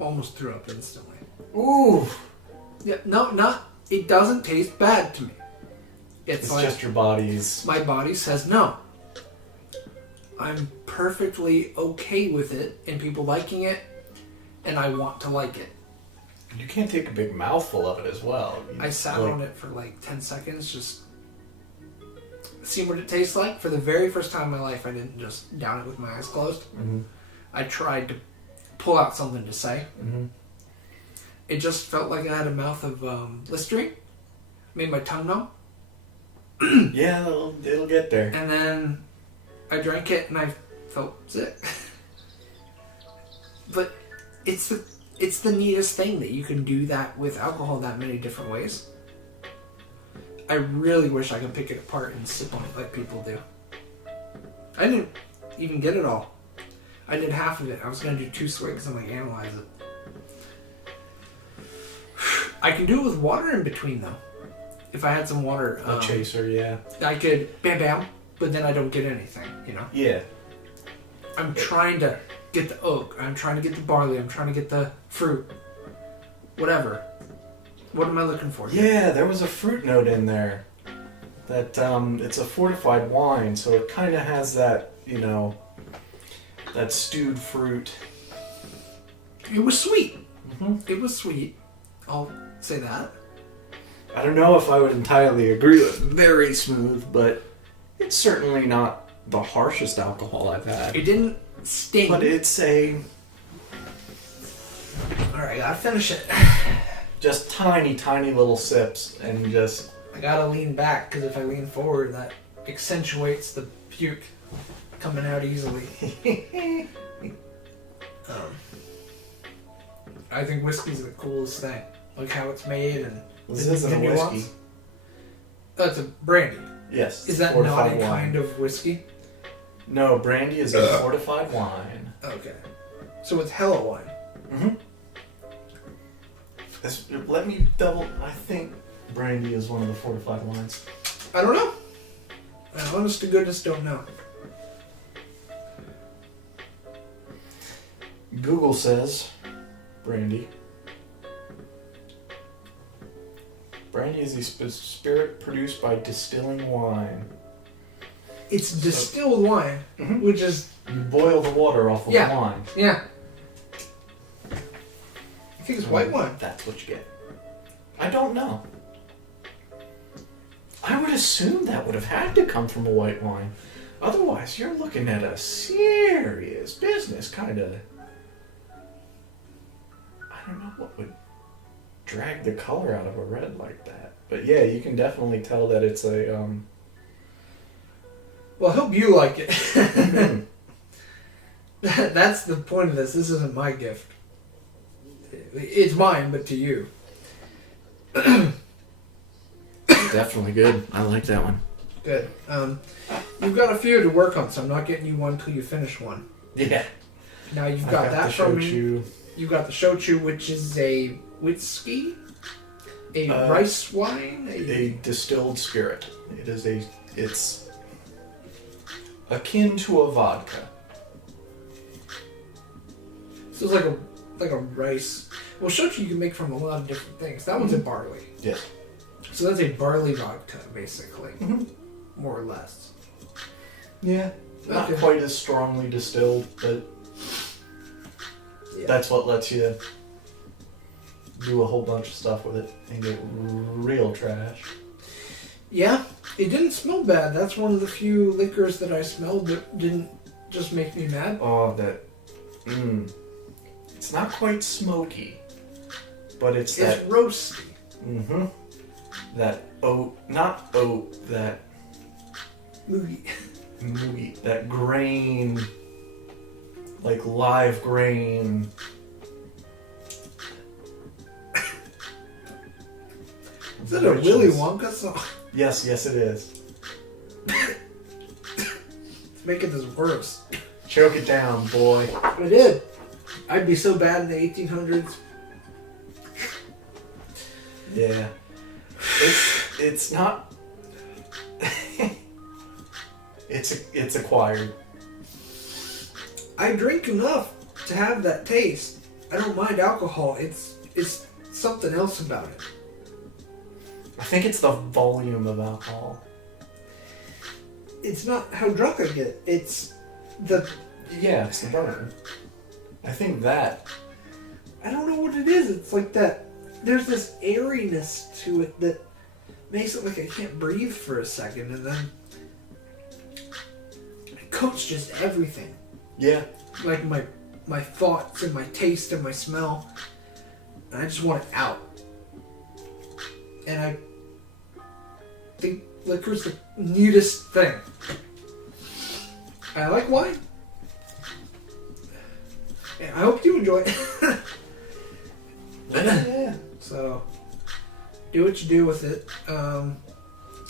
Almost threw up instantly. Ooh! Yeah, no, not. It doesn't taste bad to me. It's like just your body's. my body says no. I'm perfectly okay with it and people liking it, and I want to like it. You can't take a big mouthful of it as well. I sat on it for like 10 seconds, just seeing what it tastes like. For the very first time in my life, I didn't just down it with my eyes closed. Mm-hmm. I tried to pull out something to say. Mm-hmm. It just felt like I had a mouth of Listerine. Made my tongue numb. Yeah, it'll get there. And then I drank it and I felt sick. But it's the neatest thing that you can do that with alcohol that many different ways. I really wish I could pick it apart and sip on it like people do. I didn't even get it all. I did half of it. I was going to do 2 swigs and like analyze it. I can do it with water in between though. If I had some water. A chaser, yeah. I could bam, but then I don't get anything, you know? Yeah. I'm trying to get the oak. I'm trying to get the barley. I'm trying to get the fruit. Whatever. What am I looking for? Yeah, there was a fruit note in there. That, it's a fortified wine, so it kind of has that, you know, that stewed fruit. It was sweet. Mm-hmm. It was sweet. I'll say that. I don't know if I would entirely agree with very smooth, but it's certainly not the harshest alcohol I've had. It didn't sting. But it's a... Alright, gotta finish it. just tiny, tiny little sips, and just... I gotta lean back, because if I lean forward, that accentuates the puke coming out easily. I think whiskey's the coolest thing. Like how it's made and This isn't a whiskey. That's a brandy. Yes. Is that not fortified a wine. kind of whiskey? No, brandy is a fortified wine. Okay. So it's hella wine. Mm-hmm. Let me double... I think brandy is one of the fortified wines. I don't know. I honest to goodness don't know. Google says brandy. Brandy is a spirit produced by distilling wine. It's distilled wine, Mhm. which is... You boil the water off of Yeah. the wine. Yeah. I think it's white wine. That's what you get. I don't know. I would assume that would have had to come from a white wine. Otherwise, you're looking at a serious business kind of... I don't know what would drag the color out of a red like that. But yeah, you can definitely tell that it's a... Well, I hope you like it. That's the point of this. This isn't my gift. It's mine, but to you. Definitely good. I like that one. Good. You've got a few to work on, so I'm not getting you one till you finish one. Yeah. Now you've got that the from me. shochu. You've got the shochu, which is a whiskey, a rice wine, A distilled spirit. It's akin to a vodka. So it's like a rice. Well, shochu you can make from a lot of different things. That one's a barley. Yes. So that's a barley vodka, basically, Mm-hmm. more or less. Yeah. Not Okay. quite as strongly distilled, but Yeah. That's what lets you do a whole bunch of stuff with it and get real trash. Yeah, it didn't smell bad. That's one of the few liquors that I smelled that didn't just make me mad. Oh, that. It's not quite smoky, but it's that. Roasty. Mm-hmm. That oat, not oat, that Moogie. that grain, like live grain. Is that a Willy Wonka song? Yes, it is. It's making this worse. Choke it down, boy. I did. I'd be so bad in the 1800s. Yeah. It's not. It's acquired. I drink enough to have that taste. I don't mind alcohol. It's something else about it. I think it's the volume of alcohol. It's not how drunk I get. It's the... Yeah, it's the burn. I think that. I don't know what it is. It's like that... There's this airiness to it that makes it like I can't breathe for a second, and then it coats just everything. Yeah. Like my thoughts and my taste and my smell. And I just want it out. And I think liquor's the neatest thing. I like wine. And I hope you enjoy it. Yeah. So, do what you do with it. I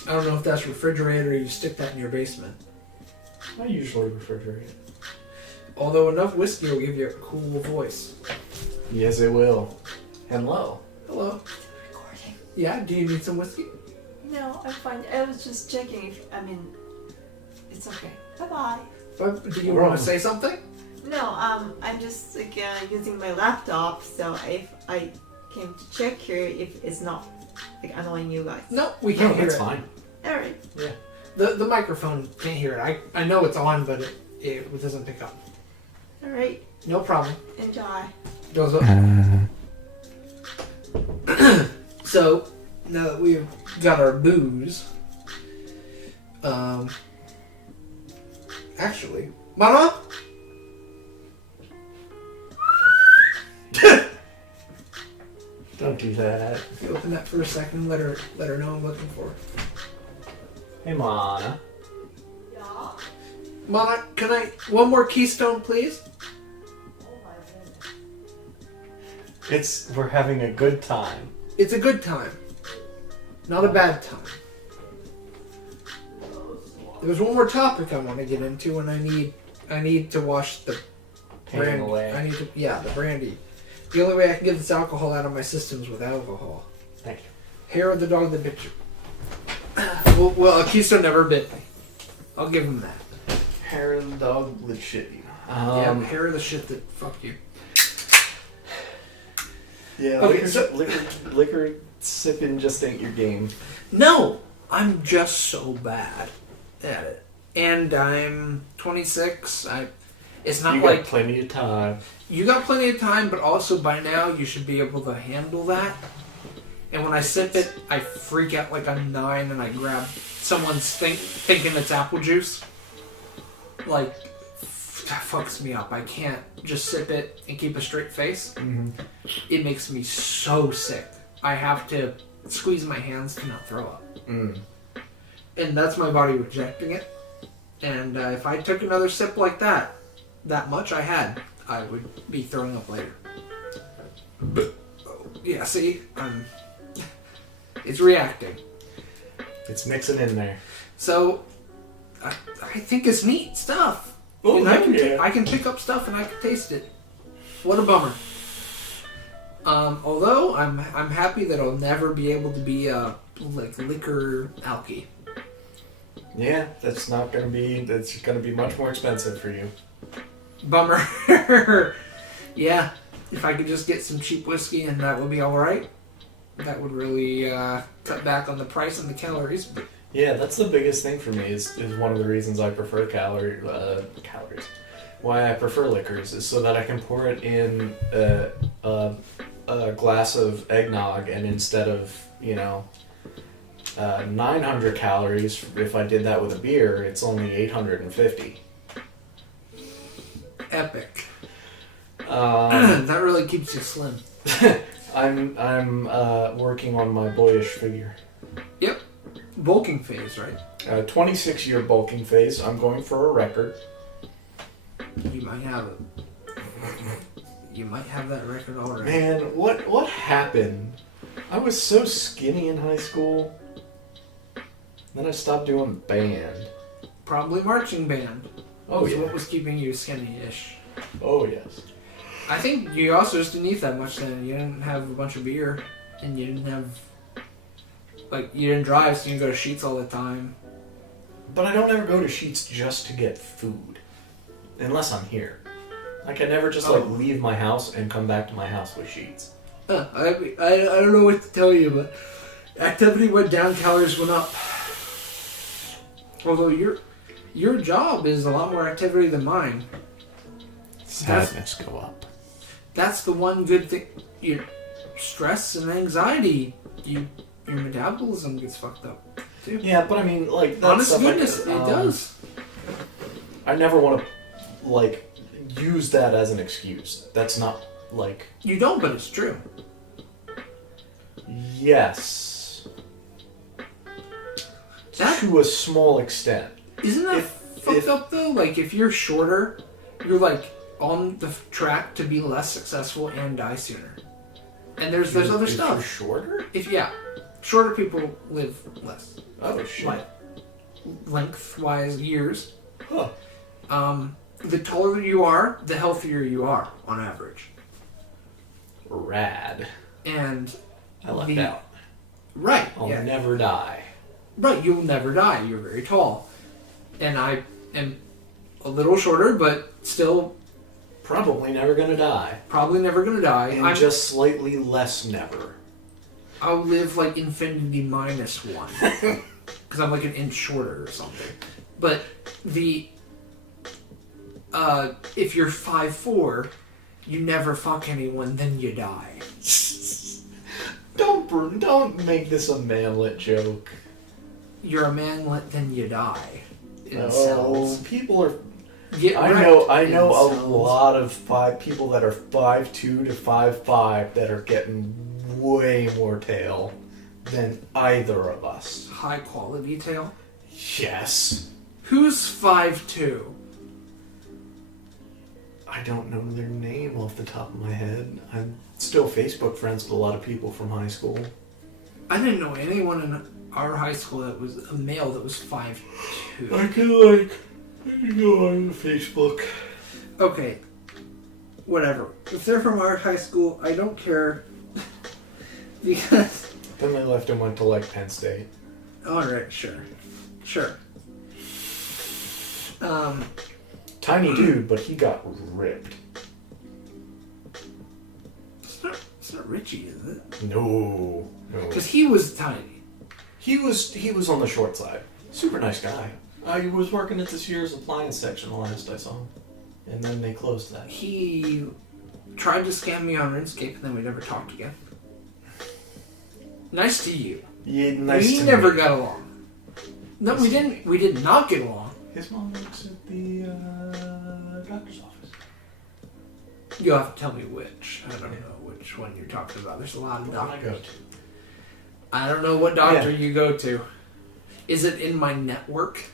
don't know if that's refrigerated or you stick that in your basement. I usually refrigerate it. Although enough whiskey will give you a cool voice. Yes, it will. Hello. Hello. Recording. Yeah, do you need some whiskey? No, I'm fine. I was just checking if, it's okay. Bye-bye. But do you want to say something? No, I'm just using my laptop, so if I came to check here if it's not annoying you guys. No, we can't hear that's it. fine. Alright. Yeah. The microphone can't hear it. I know it's on, but it doesn't pick up. Alright. No problem. Enjoy. Goes up. So, now that we've got our booze, actually, Mama? Don't do that. If you open that for a second, let her know I'm looking for her. Hey, Mana. Yeah. Mama, can I one more Keystone, please? Oh my goodness. We're having a good time. It's a good time, not a bad time. There's one more topic I want to get into, and I need to wash the brandy. Away. The brandy. The only way I can get this alcohol out of my system is with alcohol. Thank you. Hair of the dog that bit you. Well, a Keystone never bit me. I'll give him that. Hair of the dog that shit you. Yeah, hair of the shit that fuck you. Yeah, Okay, liquor sipping just ain't your game. No, I'm just so bad at it. And I'm 26. It's not You like got plenty of time. you got plenty of time, but also by now you should be able to handle that. And when I sip it, I freak out like I'm 9 and I grab someone's thinking it's apple juice. Like, that fucks me up. I can't just sip it and keep a straight face. Mm-hmm. It makes me so sick. I have to squeeze my hands to not throw up. Mm. And that's my body rejecting it. And if I took another sip like that much I would be throwing up later. Yeah, see? It's reacting. It's mixing in there. So, I think it's neat stuff. Oh, and yeah. I can pick up stuff and I can taste it. What a bummer. Although, I'm happy that I'll never be able to be a liquor alky. Yeah, that's gonna be much more expensive for you. Bummer. Yeah, if I could just get some cheap whiskey and that would be alright. That would really cut back on the price and the calories. Yeah, that's the biggest thing for me is one of the reasons I prefer why I prefer liquors is so that I can pour it in a glass of eggnog, and instead of 900 calories, if I did that with a beer, it's only 850. Epic. That really keeps you slim. I'm working on my boyish figure. Yep. Bulking phase, right? 26-year bulking phase. I'm going for a record. You might have it. You might have that record already. Man, what happened? I was so skinny in high school. Then I stopped doing band. Probably marching band. Oh, yeah. What was keeping you skinny-ish? Oh, yes. I think you also just didn't eat that much then. You didn't have a bunch of beer, and you didn't have... you didn't drive, so you didn't go to Sheetz all the time. But I don't ever go to Sheetz just to get food. Unless I'm here. I never just, leave my house and come back to my house with Sheetz. I don't know what to tell you, but activity went down, calories went up. Although your job is a lot more activity than mine. Sadness go up. That's the one good thing. Your stress and anxiety, your metabolism gets fucked up too. Yeah, but I mean, that's honest stuff goodness, it does. I never want to use that as an excuse. That's not You don't, but it's true. Yes. To a small extent. Isn't that fucked up though? If you're shorter, you're on the track to be less successful and die sooner. And there's other stuff. If you're shorter? Shorter people live less. Oh shit. Lengthwise years. Huh. The taller you are, the healthier you are on average. Rad. And I lucked out. Right. I'll never die. Right, you'll never die. You're very tall. And I am a little shorter, but still... Probably never gonna die. Probably never gonna die. And I'm just slightly less never. I'll live infinity minus one. Because I'm an inch shorter or something. But if you're 5'4", you never fuck anyone, then you die. Don't make this a manlet joke. You're a manlet, then you die. People are... I know a lot of people that are 5'2" to 5'5" that are getting way more tail than either of us. High quality tail? Yes. Who's 5'2"? I don't know their name off the top of my head. I'm still Facebook friends with a lot of people from high school. I didn't know anyone in our high school that was a male that was 5'2". I can go on Facebook. Okay. Whatever. If they're from our high school, I don't care. Because... Then they left and went to Penn State. Alright, sure. Tiny dude, but he got ripped. It's not Richie, is it? No. Because he was tiny. He was on the short side. Super nice guy. He was working at this year's appliance section the last I saw him. And then they closed that. He tried to scam me on RuneScape, and then we never talked again. Nice to you. Yeah, nice to me. We never got along. No, we didn't. We did not get along. His mom works at the doctor's office. You'll have to tell me which. I don't know which one you're talking about. There's a lot of doctors. I go to. I don't know what doctor you go to. Is it in my network?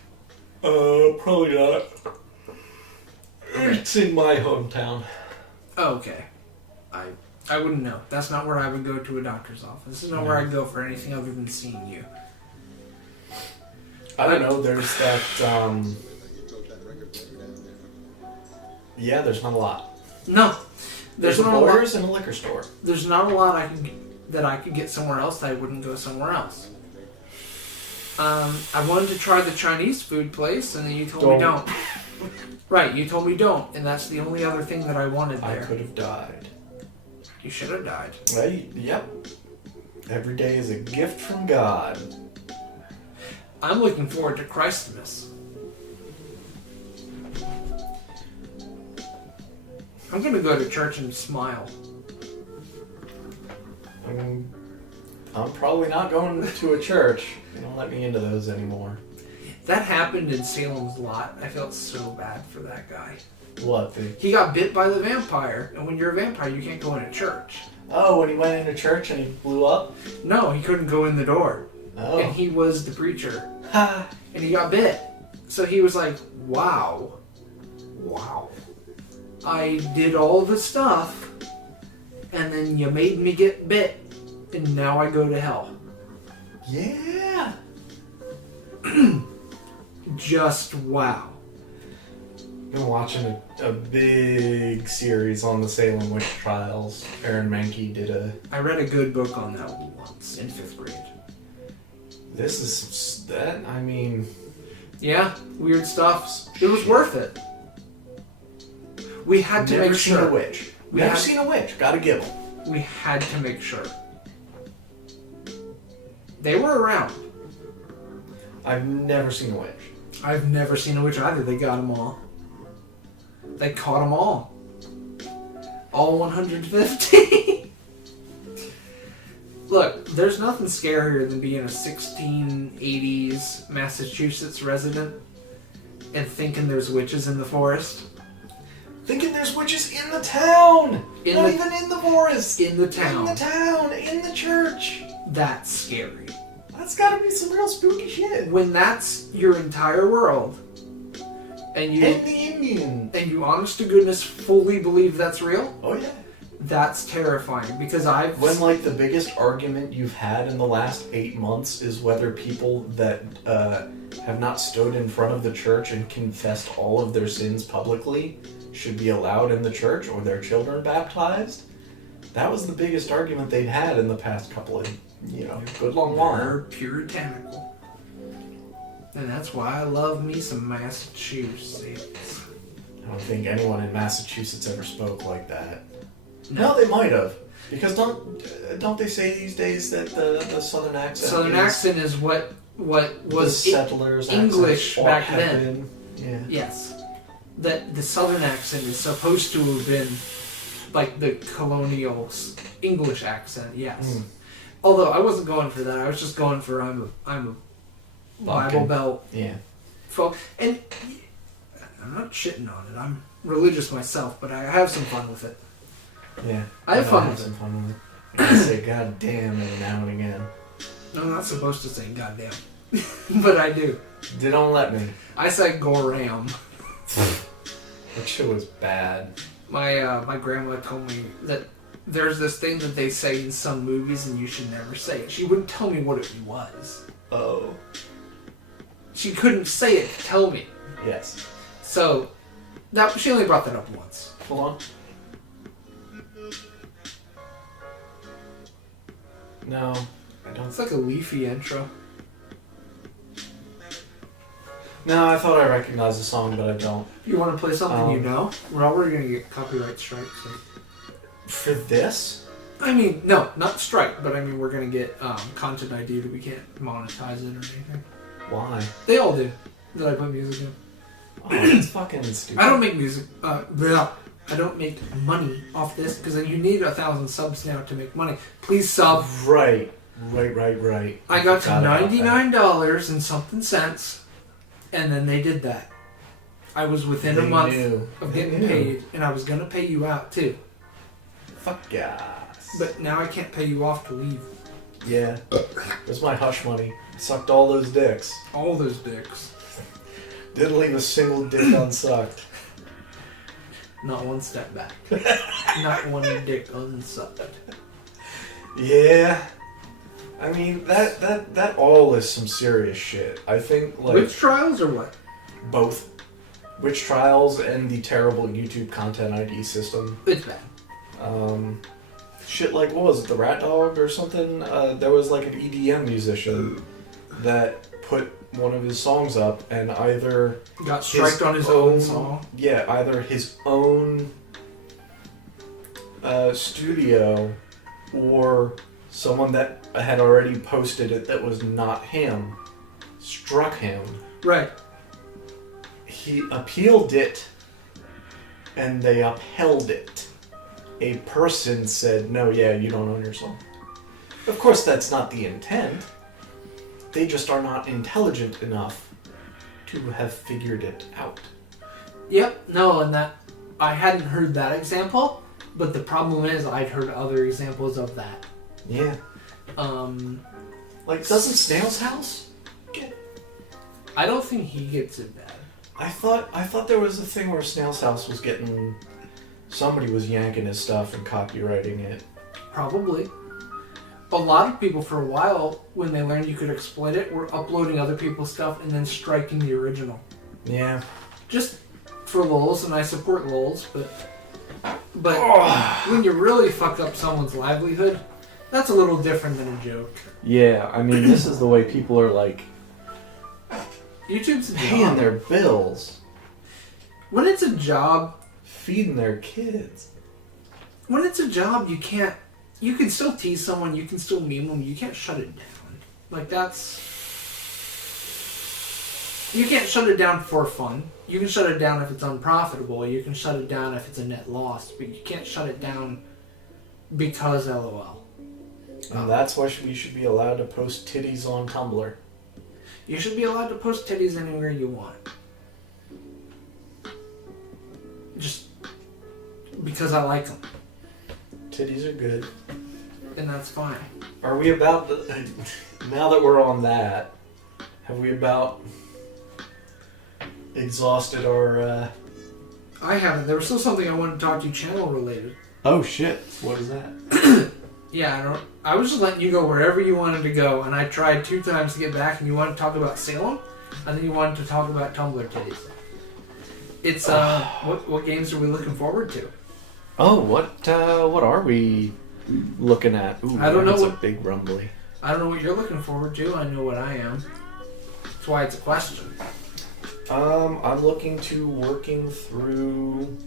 Probably not. It's in my hometown. Oh, okay. I wouldn't know. That's not where I would go to a doctor's office. This is not where I'd go for anything other than seeing you. I don't know. There's that. Yeah, there's not a lot. No, there's a Borders and a liquor store. There's not a lot that I could get somewhere else that I wouldn't go somewhere else. I wanted to try the Chinese food place, and then you told me don't. Right, you told me don't, and that's the only other thing that I wanted there. I could have died. You should have died. Yep. Every day is a gift from God. I'm looking forward to Christmas. I'm gonna go to church and smile. I'm probably not going to a church. They don't let me into those anymore. That happened in Salem's Lot. I felt so bad for that guy. What? He got bit by the vampire, and when you're a vampire, you can't go into church. Oh, when he went into church and he blew up? No, he couldn't go in the door. Oh. And he was the preacher. Ha! And he got bit. So he was like, wow. I did all the stuff, and then you made me get bit, and now I go to hell. Yeah! Just wow. Been watching a big series on the Salem witch trials. Aaron Mankey did I read a good book on that once in 5th grade. This is that. I mean, Yeah, weird stuff. It was worth it. We had to never make seen sure. a witch. We Never had- seen a witch. Gotta give them. We had to make sure. They were around. I've never seen a witch. I've never seen a witch either. They got them all. They caught them all. All 150. Look, there's nothing scarier than being a 1680s Massachusetts resident and thinking there's witches in the forest. Thinking there's witches in the town! In Not the- even in the forest! In the town. In the town! In the church! That's scary. That's gotta be some real spooky shit. When that's your entire world, and you And the Indian! and you honest to goodness fully believe that's real, Oh yeah. that's terrifying because I've When like the biggest argument you've had in the last 8 months is whether people that have not stood in front of the church and confessed all of their sins publicly should be allowed in the church or their children baptized. That was the biggest argument they've had in the past couple of, good long while. They're puritanical. And that's why I love me some Massachusetts. I don't think anyone in Massachusetts ever spoke like that. No. No, they might have. Because don't they say these days that the southern accent Southern is accent is what the was settlers' English accent back ought then. have been. Yeah. Yes. That the southern accent is supposed to have been like the colonial English accent, yes. Mm. Although I wasn't going for that. I was just going for I'm a Bible Belt Yeah. folk. And I'm not shitting on it. I'm religious myself, but I have some fun with it. Yeah. I have fun with some it. fun with it. I say God damn every now and again. No, I'm not supposed to say goddamn. But I do. They don't let me. I say goram. That shit was bad. My grandma told me that there's this thing that they say in some movies and you should never say it. She wouldn't tell me what it was. Oh. She couldn't say it to tell me. Yes. So, she only brought that up once. Hold on. No, I don't. It's like a leafy intro. No, I thought I recognized the song, but I don't. You want to play something you know? Well, we're going to get copyright strike. So. For this? I mean, no, not strike, but I mean we're going to get content ID that we can't monetize it or anything. Why? They all do. That I put music in. Oh, that's fucking stupid. I don't make music. I don't make money off this because you need 1,000 subs now to make money. Please sub. Right. I got to forgot about that. $99 and something cents, and then they did that. I was within a They month knew. of They getting knew. paid, and I was gonna pay you out too. Fuck yes. But now I can't pay you off to leave. Yeah. There's my hush money. Sucked all those dicks. All those dicks. Didn't leave a single dick unsucked. Not one step back. Not one dick unsucked. Yeah. I mean, that all is some serious shit. I think, like... Witch trials or what? Both. Witch trials and the terrible YouTube content ID system. It's bad. Shit like, what was it, the Rat Dog or something? There was like an EDM musician that put one of his songs up and either... Got striked on his own song. Yeah, either his own studio or someone that had already posted it that was not him struck him. Right. He appealed it and they upheld it. A person said, no, yeah, you don't own your soul. Of course, that's not the intent. They just are not intelligent enough to have figured it out. Yep, no, and that I hadn't heard that example, but the problem is I'd heard other examples of that. Yeah. Like, doesn't Snail's House get... I don't think he gets it bad. I thought there was a thing where Snail's House was getting... Somebody was yanking his stuff and copywriting it. Probably. A lot of people for a while, when they learned you could exploit it, were uploading other people's stuff and then striking the original. Yeah. Just for lulz, and I support lulz, but when you really fuck up someone's livelihood, that's a little different than a joke. Yeah, I mean, this is the way people are, like, YouTube's a paying job. their bills, When it's a job, feeding their kids. when it's a job, you can't. You can still tease someone, you can still meme them, you can't shut it down. Like, that's... You can't shut it down for fun. You can shut it down if it's unprofitable, you can shut it down if it's a net loss, but you can't shut it down because LOL. And that's why we should be allowed to post titties on Tumblr. You should be allowed to post titties anywhere you want. Just because I like them. Titties are good. And that's fine. Are we about to... Now that we're on that, have we about exhausted our... I haven't. There was still something I wanted to talk to you channel related. Oh shit, what is that? Yeah, I was just letting you go wherever you wanted to go, and I tried 2 times to get back, and you wanted to talk about Salem, and then you wanted to talk about Tumblr titties. It's, what games are we looking forward to? Oh, what are we looking at? Ooh, I don't know it's what... a big rumbly. I don't know what you're looking forward to, I know what I am. That's why it's a question. I'm looking to working through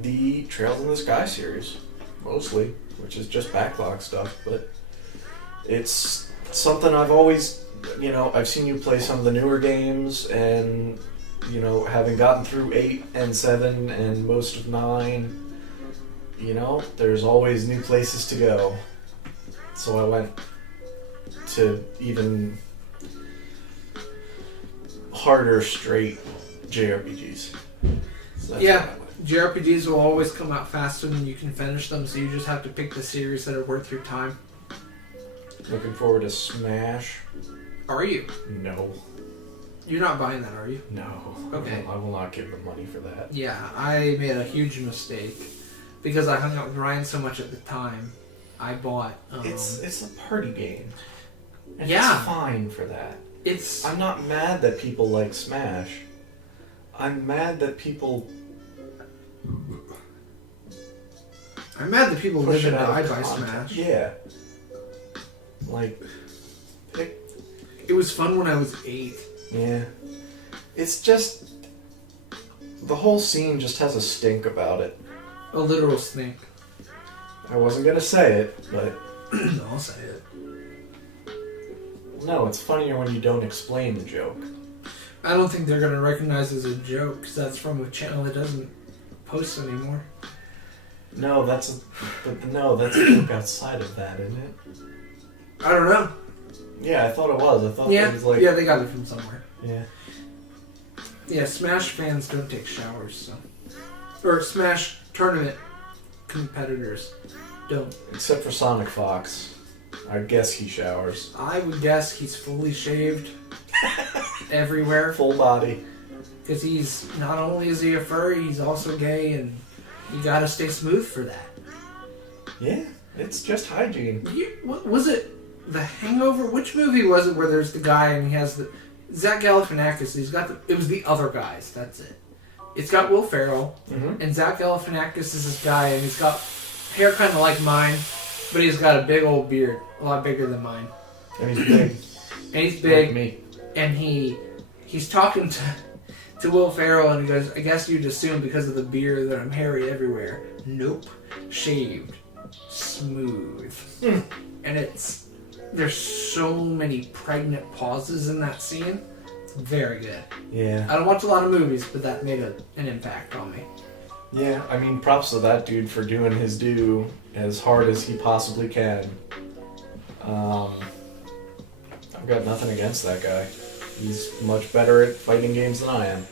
the Trails in the Sky series, mostly, which is just backlog stuff, but it's something I've always, I've seen you play some of the newer games, and, having gotten through 8 and 7 and most of 9, there's always new places to go. So I went to even harder straight JRPGs. So that's Yeah, JRPGs will always come out faster than you can finish them, so you just have to pick the series that are worth your time. Looking forward to Smash. Are you? No. You're not buying that, are you? No. Okay. I will not give them money for that. Yeah, I made a huge mistake. Because I hung out with Ryan so much at the time, I bought... It's a party game. And Yeah. it's fine for that. It's... I'm not mad that people like Smash. I'm mad that people I'm mad that people push live it and out die of by context. Smash. Yeah. Like, pick... It was fun when I was 8. Yeah. It's just... The whole scene just has a stink about it. A literal stink. I wasn't gonna say it, but... No, I'll say it. No, it's funnier when you don't explain the joke. I don't think they're going to recognize it as a joke, because that's from a channel that doesn't post anymore. No, that's a joke outside of that, isn't it? I don't know. Yeah, I thought it was. I thought Yeah, it was like... yeah, they got it from somewhere. Yeah. Yeah, Smash fans don't take showers, so... Or Smash tournament competitors don't. Except for Sonic Fox. I guess he showers. I would guess he's fully shaved everywhere. Full body. Because he's, not only is he a furry, he's also gay, and you gotta stay smooth for that. Yeah, it's just hygiene. What was it? The Hangover? Which movie was it where there's the guy and he has the... Zach Galifianakis, he's got the... It was The Other Guys, that's it. It's got Will Ferrell, and Zach Galifianakis is this guy, and he's got hair kind of like mine, but he's got a big old beard, a lot bigger than mine. And he's big. And he's big, Like me. and he's talking to Will Ferrell, and he goes, I guess you'd assume because of the beard that I'm hairy everywhere. Nope. Shaved. Smooth. And there's so many pregnant pauses in that scene. It's very good. Yeah. I don't watch a lot of movies, but that made an impact on me. Yeah, I mean, props to that dude for doing his due as hard as he possibly can. I've got nothing against that guy. He's much better at fighting games than I am.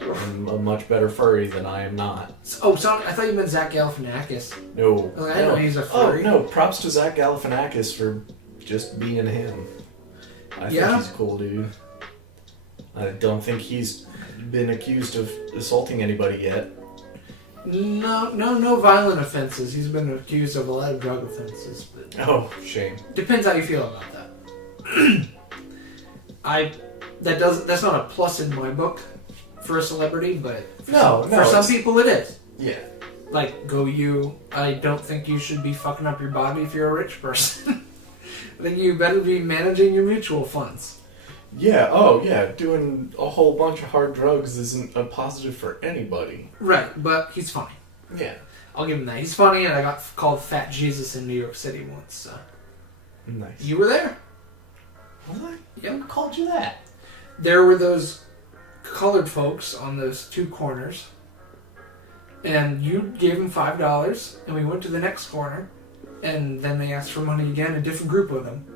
And a much better furry than I am not. Oh, so I thought you meant Zach Galifianakis. No. I didn't know he's a furry. Oh, no, props to Zach Galifianakis for just being him. I think he's a cool dude. I don't think he's been accused of assaulting anybody yet. No violent offenses. He's been accused of a lot of drug offenses. But Oh, shame. depends how you feel about that. That's not a plus in my book for a celebrity, but for some people it is. Yeah. Like, go you. I don't think you should be fucking up your body if you're a rich person. I think you better be managing your mutual funds. Yeah, oh yeah, doing a whole bunch of hard drugs isn't a positive for anybody. Right, but he's funny. Yeah. I'll give him that. He's funny, and I got called Fat Jesus in New York City once, so. Nice. You were there? Was I? Yeah. Who called you that? There were those colored folks on those two corners, and you gave them $5, and we went to the next corner, and then they asked for money again, a different group of them.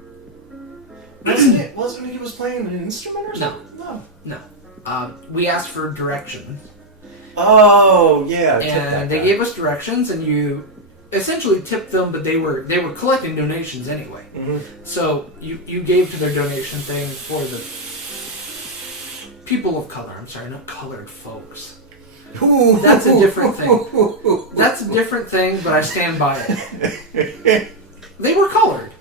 Wasn't he was playing an instrument or something? No. We asked for directions. Oh, yeah. And they gave us directions, and you essentially tipped them, but they were collecting donations anyway. Mm-hmm. So you gave to their donation thing for the people of color. I'm sorry, not colored folks. That's a different thing. That's a different thing, but I stand by it. They were colored,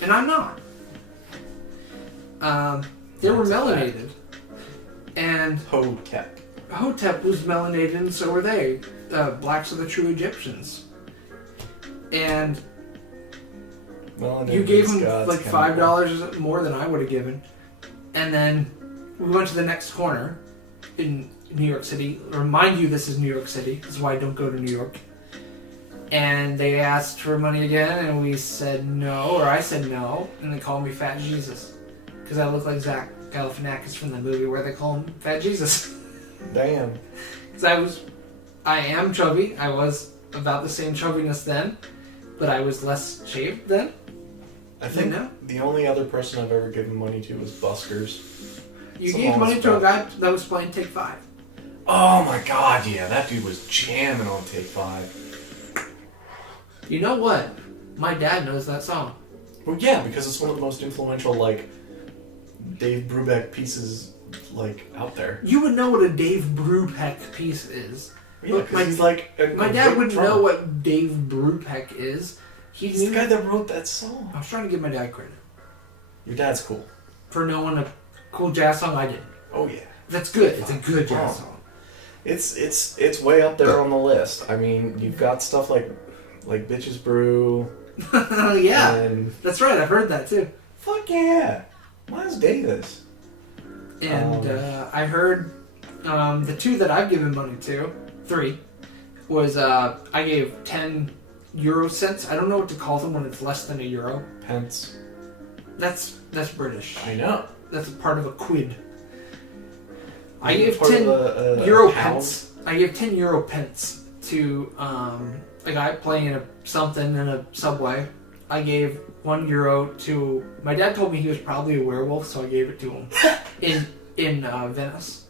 and I'm not. They were melanated, and Hotep was melanated, and so were they. Blacks are the true Egyptians. And you gave them like $5 more than I would have given. And then we went to the next corner in New York City. Remind you, this is New York City. This is why I don't go to New York. And they asked for money again, and we said no, or I said no, and they called me Fat Jesus. Because I look like Zach Galifianakis from the movie where they call him Fat Jesus. Damn. Because I am chubby. I was about the same chubbiness then, but I was less shaved then. I think the only other person I've ever given money to was Buskers. You gave money to a guy that was playing Take 5. Oh my god, yeah, that dude was jamming on Take 5. You know what? My dad knows that song. Well, yeah, because it's one of the most influential, like, Dave Brubeck pieces, like, out there. You would know what a Dave Brubeck piece is. Yeah, because he's like my dad wouldn't know what Dave Brubeck is. He's the guy that wrote that song. I was trying to give my dad credit. Your dad's cool. For knowing a cool jazz song, I didn't. Oh yeah. That's good. It's a good jazz song. It's way up there on the list. I mean, you've got stuff like Bitches Brew. Yeah. And that's right. I've heard that too. Fuck yeah. Miles Davis. And I heard the two that I've given money to, 3, was I gave 10 euro cents. I don't know what to call them when it's less than a euro. Pence. That's British. I know. That's a part of a quid. I gave part 10 of euro pound? pence. I gave 10 euro pence to a guy playing something in a subway. I gave €1 to my dad. Told me he was probably a werewolf, so I gave it to him in Venice.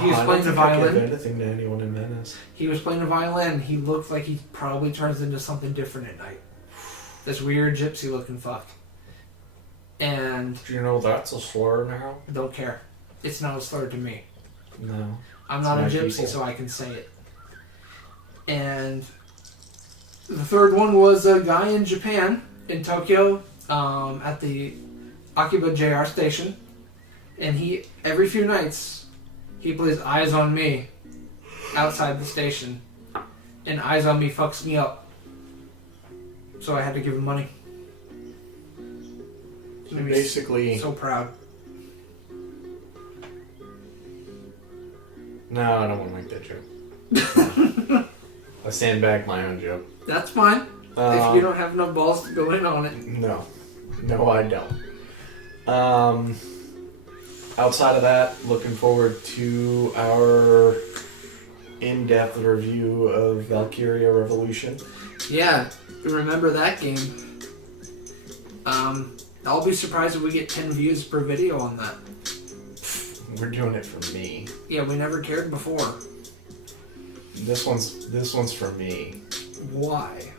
He was playing the violin. I don't anything to anyone in Venice. He was playing the violin. He looked like he probably turns into something different at night. This weird gypsy-looking fuck. And do you know that's a slur now? Don't care. It's not a slur to me. No. I'm not a gypsy, so I can say it. And the third one was a guy in Japan, in Tokyo, at the Akiba JR station. And he, every few nights, he plays Eyes on Me outside the station. And Eyes on Me fucks me up. So I had to give him money. So basically... So proud. No, I don't want to make that joke. I sandbag my own joke. That's fine. If you don't have enough balls to go in on it. No. No, I don't. Outside of that, looking forward to our in-depth review of Valkyria Revolution. Yeah, remember that game. I'll be surprised if we get 10 views per video on that. We're doing it for me. Yeah, we never cared before. This one's for me. Why?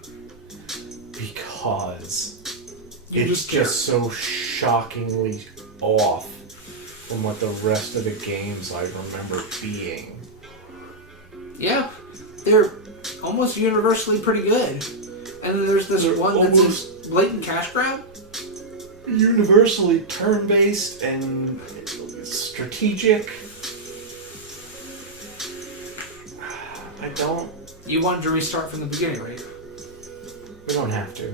Because You it's just so shockingly off from what the rest of the games I remember being. Yeah, they're almost universally pretty good. And then there's this one that's a blatant cash grab. Universally turn-based and strategic. I don't... You wanted to restart from the beginning, right? We don't have to.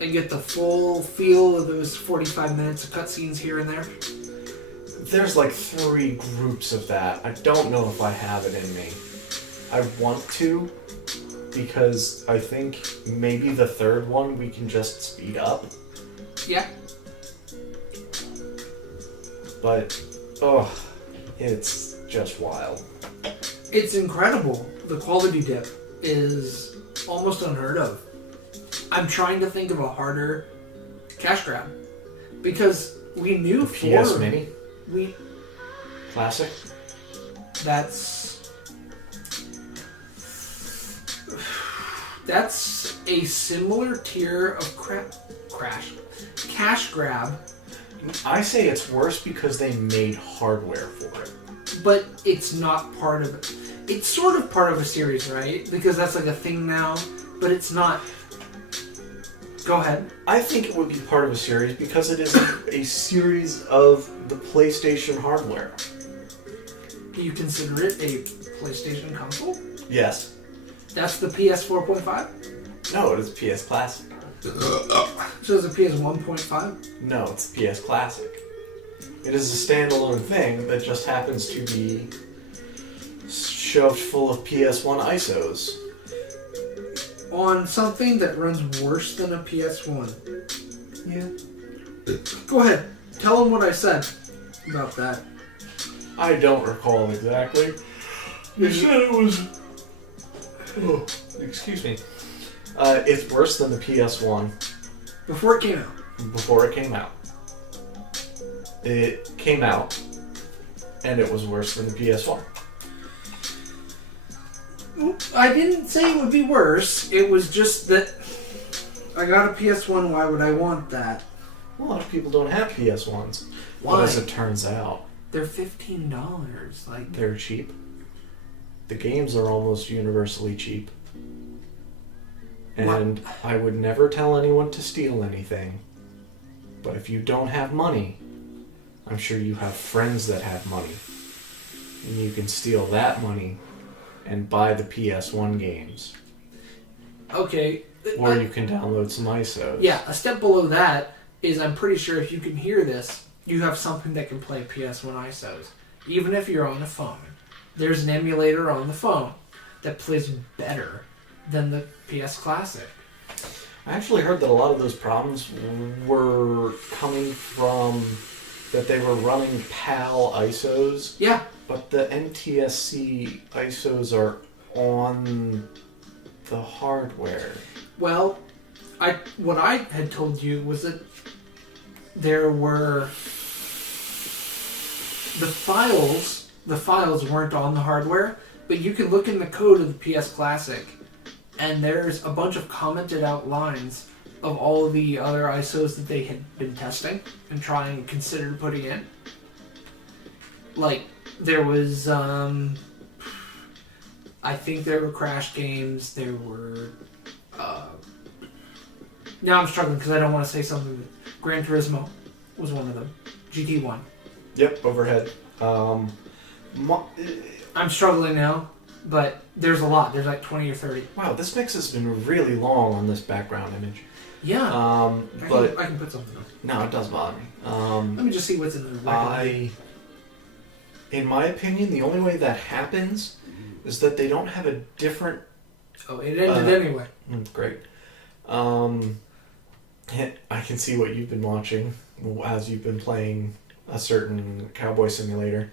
And get the full feel of those 45 minutes of cutscenes here and there? There's like 3 groups of that. I don't know if I have it in me. I want to, because I think maybe the 3rd one we can just speed up. Yeah. But, it's just wild. It's incredible. The quality dip is almost unheard of. I'm trying to think of a harder cash grab. Because we knew The PS Mini? We... Classic? That's a similar tier of cash grab. I say it's worse because they made hardware for it. But it's not part of it. It's sort of part of a series, right? Because that's like a thing now, but it's not. Go ahead. I think it would be part of a series because it is a series of the PlayStation hardware. Do you consider it a PlayStation console? Yes. That's the PS 4.5? No, it is PS Classic. So is it PS 1.5? No, it's PS Classic. It is a standalone thing that just happens to be shoved full of PS1 ISOs. On something that runs worse than a PS1. Yeah. Go ahead. Tell them what I said about that. I don't recall exactly. You said it was... Oh, excuse me. It's worse than the PS1. Before it came out. Before it came out. It came out, and it was worse than the PS1. I didn't say it would be worse. It was just that I got a PS1. Why would I want that? A lot of people don't have PS1s. Why? But as it turns out, They're $15. Like they're cheap. The games are almost universally cheap. And I would never tell anyone to steal anything. But if you don't have money, I'm sure you have friends that have money. And you can steal that money and buy the PS1 games. Okay. Or you can download some ISOs. Yeah, a step below that is I'm pretty sure if you can hear this, you have something that can play PS1 ISOs. Even if you're on the phone. There's an emulator on the phone that plays better than the PS Classic. I actually heard that a lot of those problems were coming from that they were running PAL ISOs. Yeah. But the NTSC ISOs are on the hardware. Well, what I had told you was that there were the files weren't on the hardware, but you can look in the code of the PS Classic and there's a bunch of commented out lines of all of the other ISOs that they had been testing and trying and considered putting in. Like, there was, I think there were Crash games, there were, now I'm struggling because I don't want to say something, but Gran Turismo was one of them. GT1. Yep, overhead. I'm struggling now, but there's a lot. There's like 20 or 30. Wow, this mix has been really long on this background image. Yeah. But I can put something on. no, it does bother me. Let me just see what's in the record. In my opinion, the only way that happens is that they don't have a different... Oh, it ended anyway. Great. I can see what you've been watching as you've been playing a certain cowboy simulator.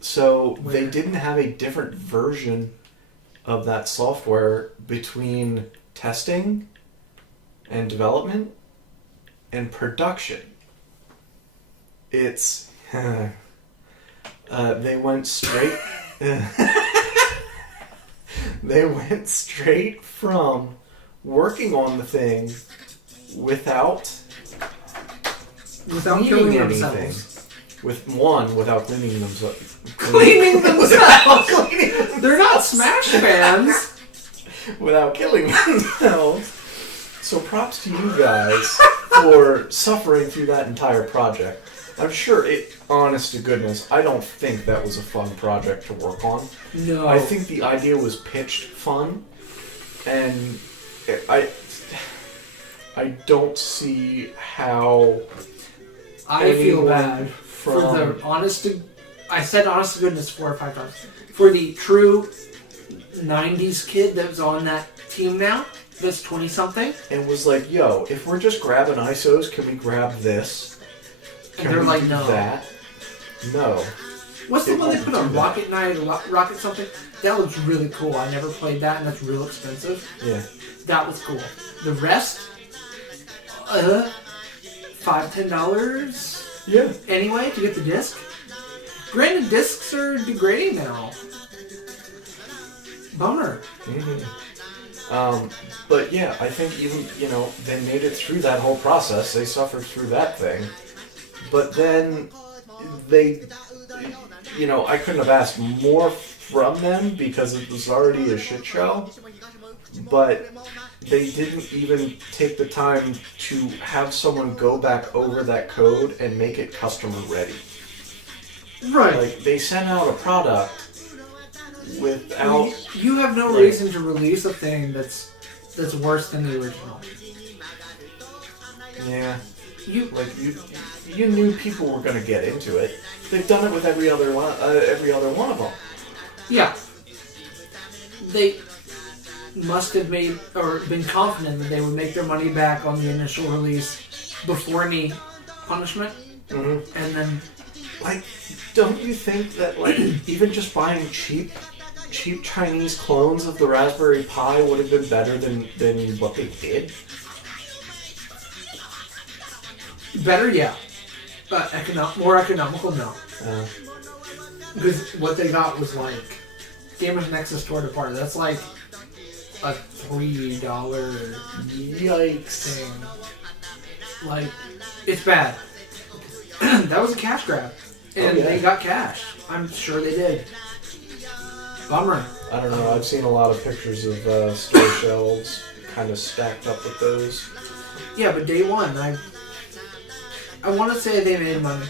So they Where? didn't have a different version of that software between testing and development and production. It's they went straight they went straight from working on the thing without Without cleaning killing anything. themselves. Without cleaning themselves. Cleaning themselves! Cleaning They're not Smash fans! without killing themselves. So props to you guys for suffering through that entire project. I'm sure honest to goodness, I don't think that was a fun project to work on. No. I think the idea was pitched fun, and I don't see how I feel anyone bad for from the honest to... I said honest to goodness 4 or 5 times. For the true 90s kid that was on that team now, that's 20-something. and was like, yo, if we're just grabbing ISOs, can we grab this? And they're we like, do no. that? No. What's the It one they won't put on? do that. Rocket Knight or Rocket something? That looks really cool. I never played that, and that's real expensive. Yeah. That was cool. The rest, $5-10 Yeah. anyway to get the disc. Granted, discs are degrading now. Bummer. But yeah, I think even, they made it through that whole process. They suffered through that thing. But then they, I couldn't have asked more from them because it was already a shit show. But they didn't even take the time to have someone go back over that code and make it customer ready. Right. Like, they sent out a product without... You have no Right. reason to release a thing that's worse than the original. Yeah. You You knew people were going to get into it. They've done it with every other one of them. Yeah. They must have made or been confident that they would make their money back on the initial release before any punishment. Mm-hmm. And then, Like, don't you think that, like, even just buying cheap Chinese clones of the Raspberry Pi would have been better than what they did? better, yeah. But more economical, no. Because what they got was like Gamers Nexus tore it apart. That's like a $3 Yikes. thing. Like, it's bad. That was a cash grab. And Oh, yeah. they got cash. I'm sure they did. Bummer. I don't know, I've seen a lot of pictures of store shelves kind of stacked up with those. Yeah, but day one, I want to say they made money.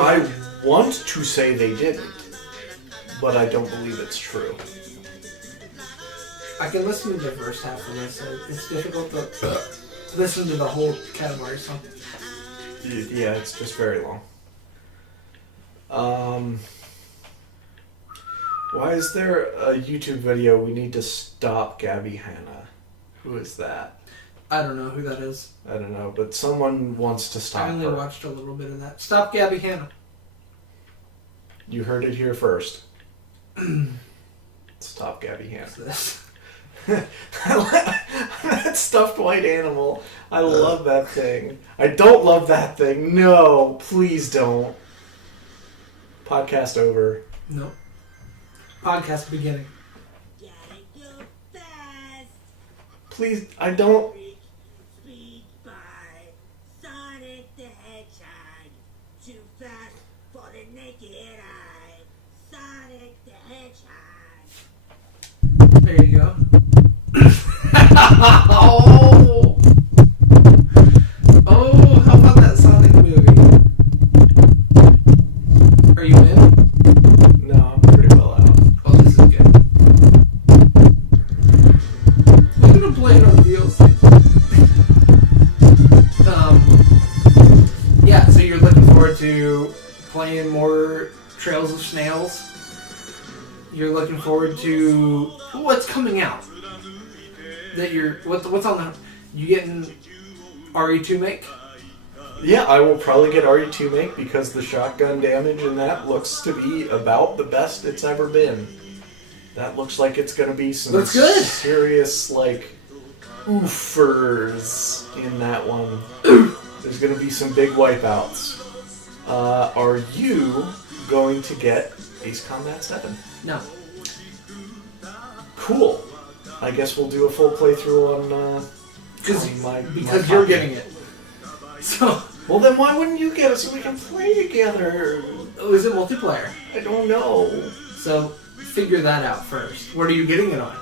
I want to say they didn't, but I don't believe it's true. I can listen to the first half of this. It's difficult to listen to the whole category song. Yeah, it's just very long. Why is there a YouTube video, we need to stop Gabby Hanna? Who is that? I don't know who that is. I don't know, but someone wants to stop I only her. watched a little bit of that. Stop Gabby Hanna. You heard it here first. Stop Gabby Hanna. What's this? That stuffed white animal. I love that thing. I don't love that thing. No, please don't. Podcast over. No. Podcast beginning. Please, I don't. Speed by Sonic the Hedgehog. Too fast for the naked eye. Sonic the Hedgehog. There you go. Oh! Oh, how about that Sonic movie? Are you in? No, I'm pretty well out. Oh, this is good. We're gonna play it on DLC. Yeah, so you're looking forward to playing more Trails of Snails. You're looking forward to what's coming out. That you're what's on the you getting RE2 make? Yeah, I will probably get RE2 make because the shotgun damage in that looks to be about the best it's ever been. That looks like it's gonna be some Looks good. serious, like, oofers in that one. There's gonna be some big wipeouts. Are you going to get Ace Combat 7? No. Cool. I guess we'll do a full playthrough on Because you're getting it. So. Well, then why wouldn't you get it so we can play together? Oh, is it multiplayer? I don't know. So, figure that out first. What are you getting it on?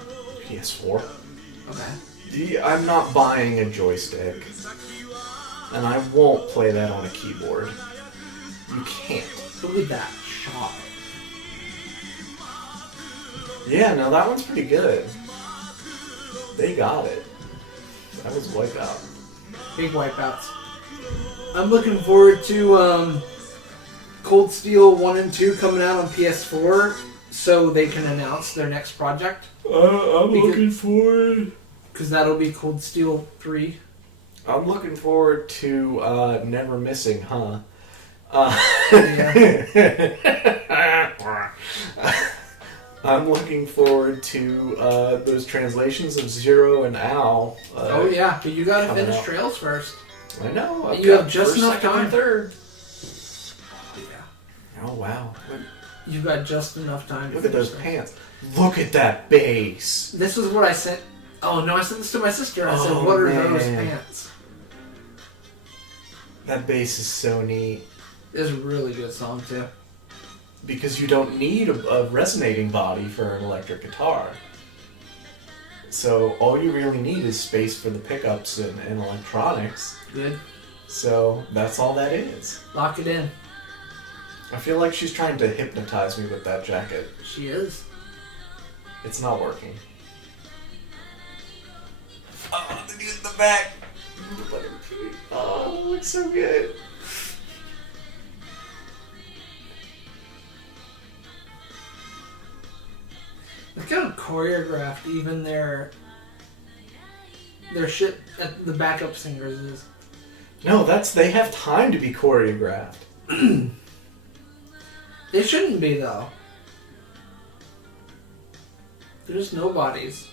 PS4. Okay. I'm not buying a joystick. And I won't play that on a keyboard. You can't. Look at that shot. Yeah, no, that one's pretty good. They got it. That was Wipeout. Big wipeouts. I'm looking forward to Cold Steel 1 and 2 coming out on PS4 so they can announce their next project. I'm looking forward. Because that'll be Cold Steel 3. I'm looking forward to Never Missing, huh? I'm looking forward to those translations of Zero and Al. Oh yeah, but you gotta finish out. Trails first. I know. I've You got have just first, enough second, time. and third. Yeah. Oh wow! You got just enough time to Look at finish those them. pants. Look at that base. This was what I sent. Oh no, I sent this to my sister. I said, Oh, "What are man. those pants?" That bass is so neat. It's a really good song too. Because you don't need a resonating body for an electric guitar. So all you really need is space for the pickups and electronics. Good. So that's all that is. Lock it in. I feel like she's trying to hypnotize me with that jacket. She is. It's not working. Oh, the dude in the back. Oh, it looks so good. Look how choreographed even their shit at the backup singers is. No, they have time to be choreographed. They shouldn't be though. They're just nobodies.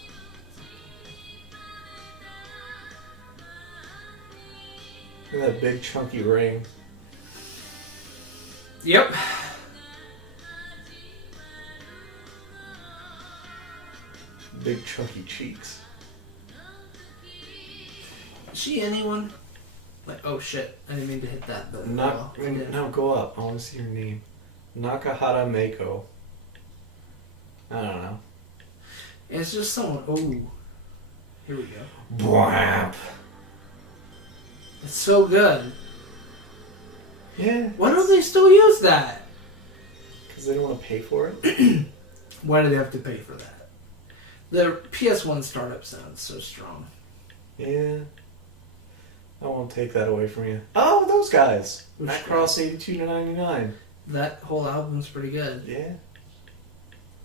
Look at that big chunky ring. Yep. Big chunky cheeks. Is she anyone? Like, oh shit, I didn't mean to hit that, but I did. No, go up. I want to see your name. Nakahara Meiko. I don't know. It's just someone. Oh, here we go. Bwap. It's so good. Yeah. Why don't they still use that? Because they don't want to pay for it. Why do they have to pay for that? The PS1 startup sounds so strong. Yeah. I won't take that away from you. Oh, those guys. Which Macross 82 to 99. That whole album's pretty good. Yeah.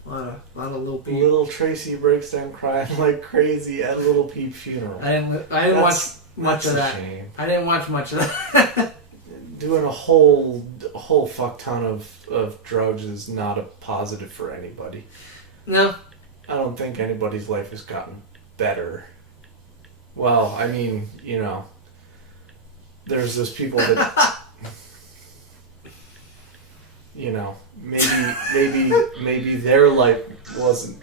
A lot of Lil Peep. Little Tracy breaks down crying like crazy at Little Peep funeral. I didn't watch much of that. Shame. I didn't watch much of that. Doing a whole fuck ton of drugs is not a positive for anybody. No. I don't think anybody's life has gotten better. Well, I mean, you know, there's those people that, you know, maybe their life wasn't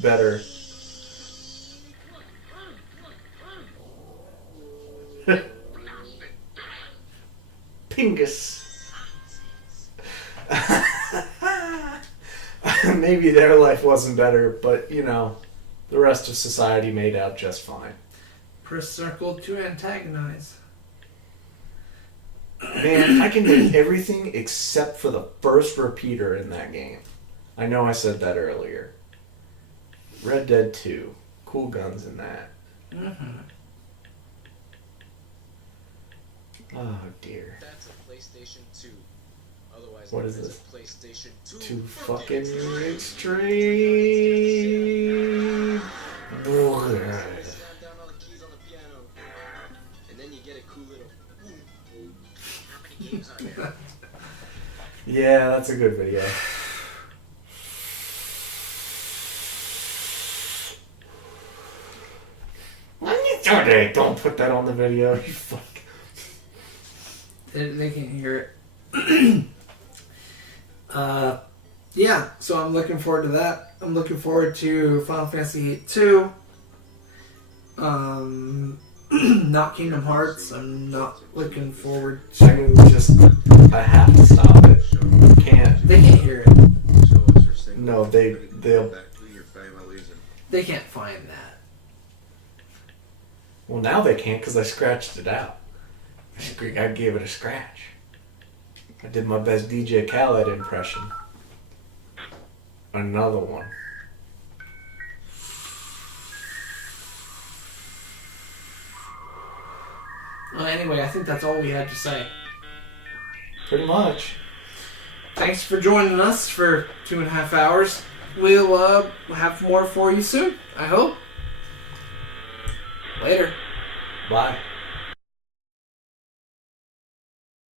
better. Pingus. Maybe their life wasn't better, but, you know, the rest of society made out just fine. Press circle to antagonize. Man, I can hit everything except for the first repeater in that game. I know I said that earlier. Red Dead 2. Cool guns in that. Mm-hmm. Oh, dear. That's a PlayStation 2. Otherwise, What is known as this? a PlayStation 2. Too fucking extreme. Slam down all the keys on the piano, and then you get a cool little boom. Yeah, that's a good video. Don't put that on the video, you fuck. They can't hear it. Yeah, so I'm looking forward to that. I'm looking forward to Final Fantasy VIII 2. Not Kingdom Hearts. I'm not looking forward I to... have to stop it. Can't. They can't hear it. No, they'll. They can't find that. Well, now they can't because I scratched it out. I gave it a scratch. I did my best DJ Khaled impression. Another one. Well, anyway, I think that's all we had to say. Pretty much. Thanks for joining us for 2.5 hours. We'll have more for you soon, I hope. Later. Bye.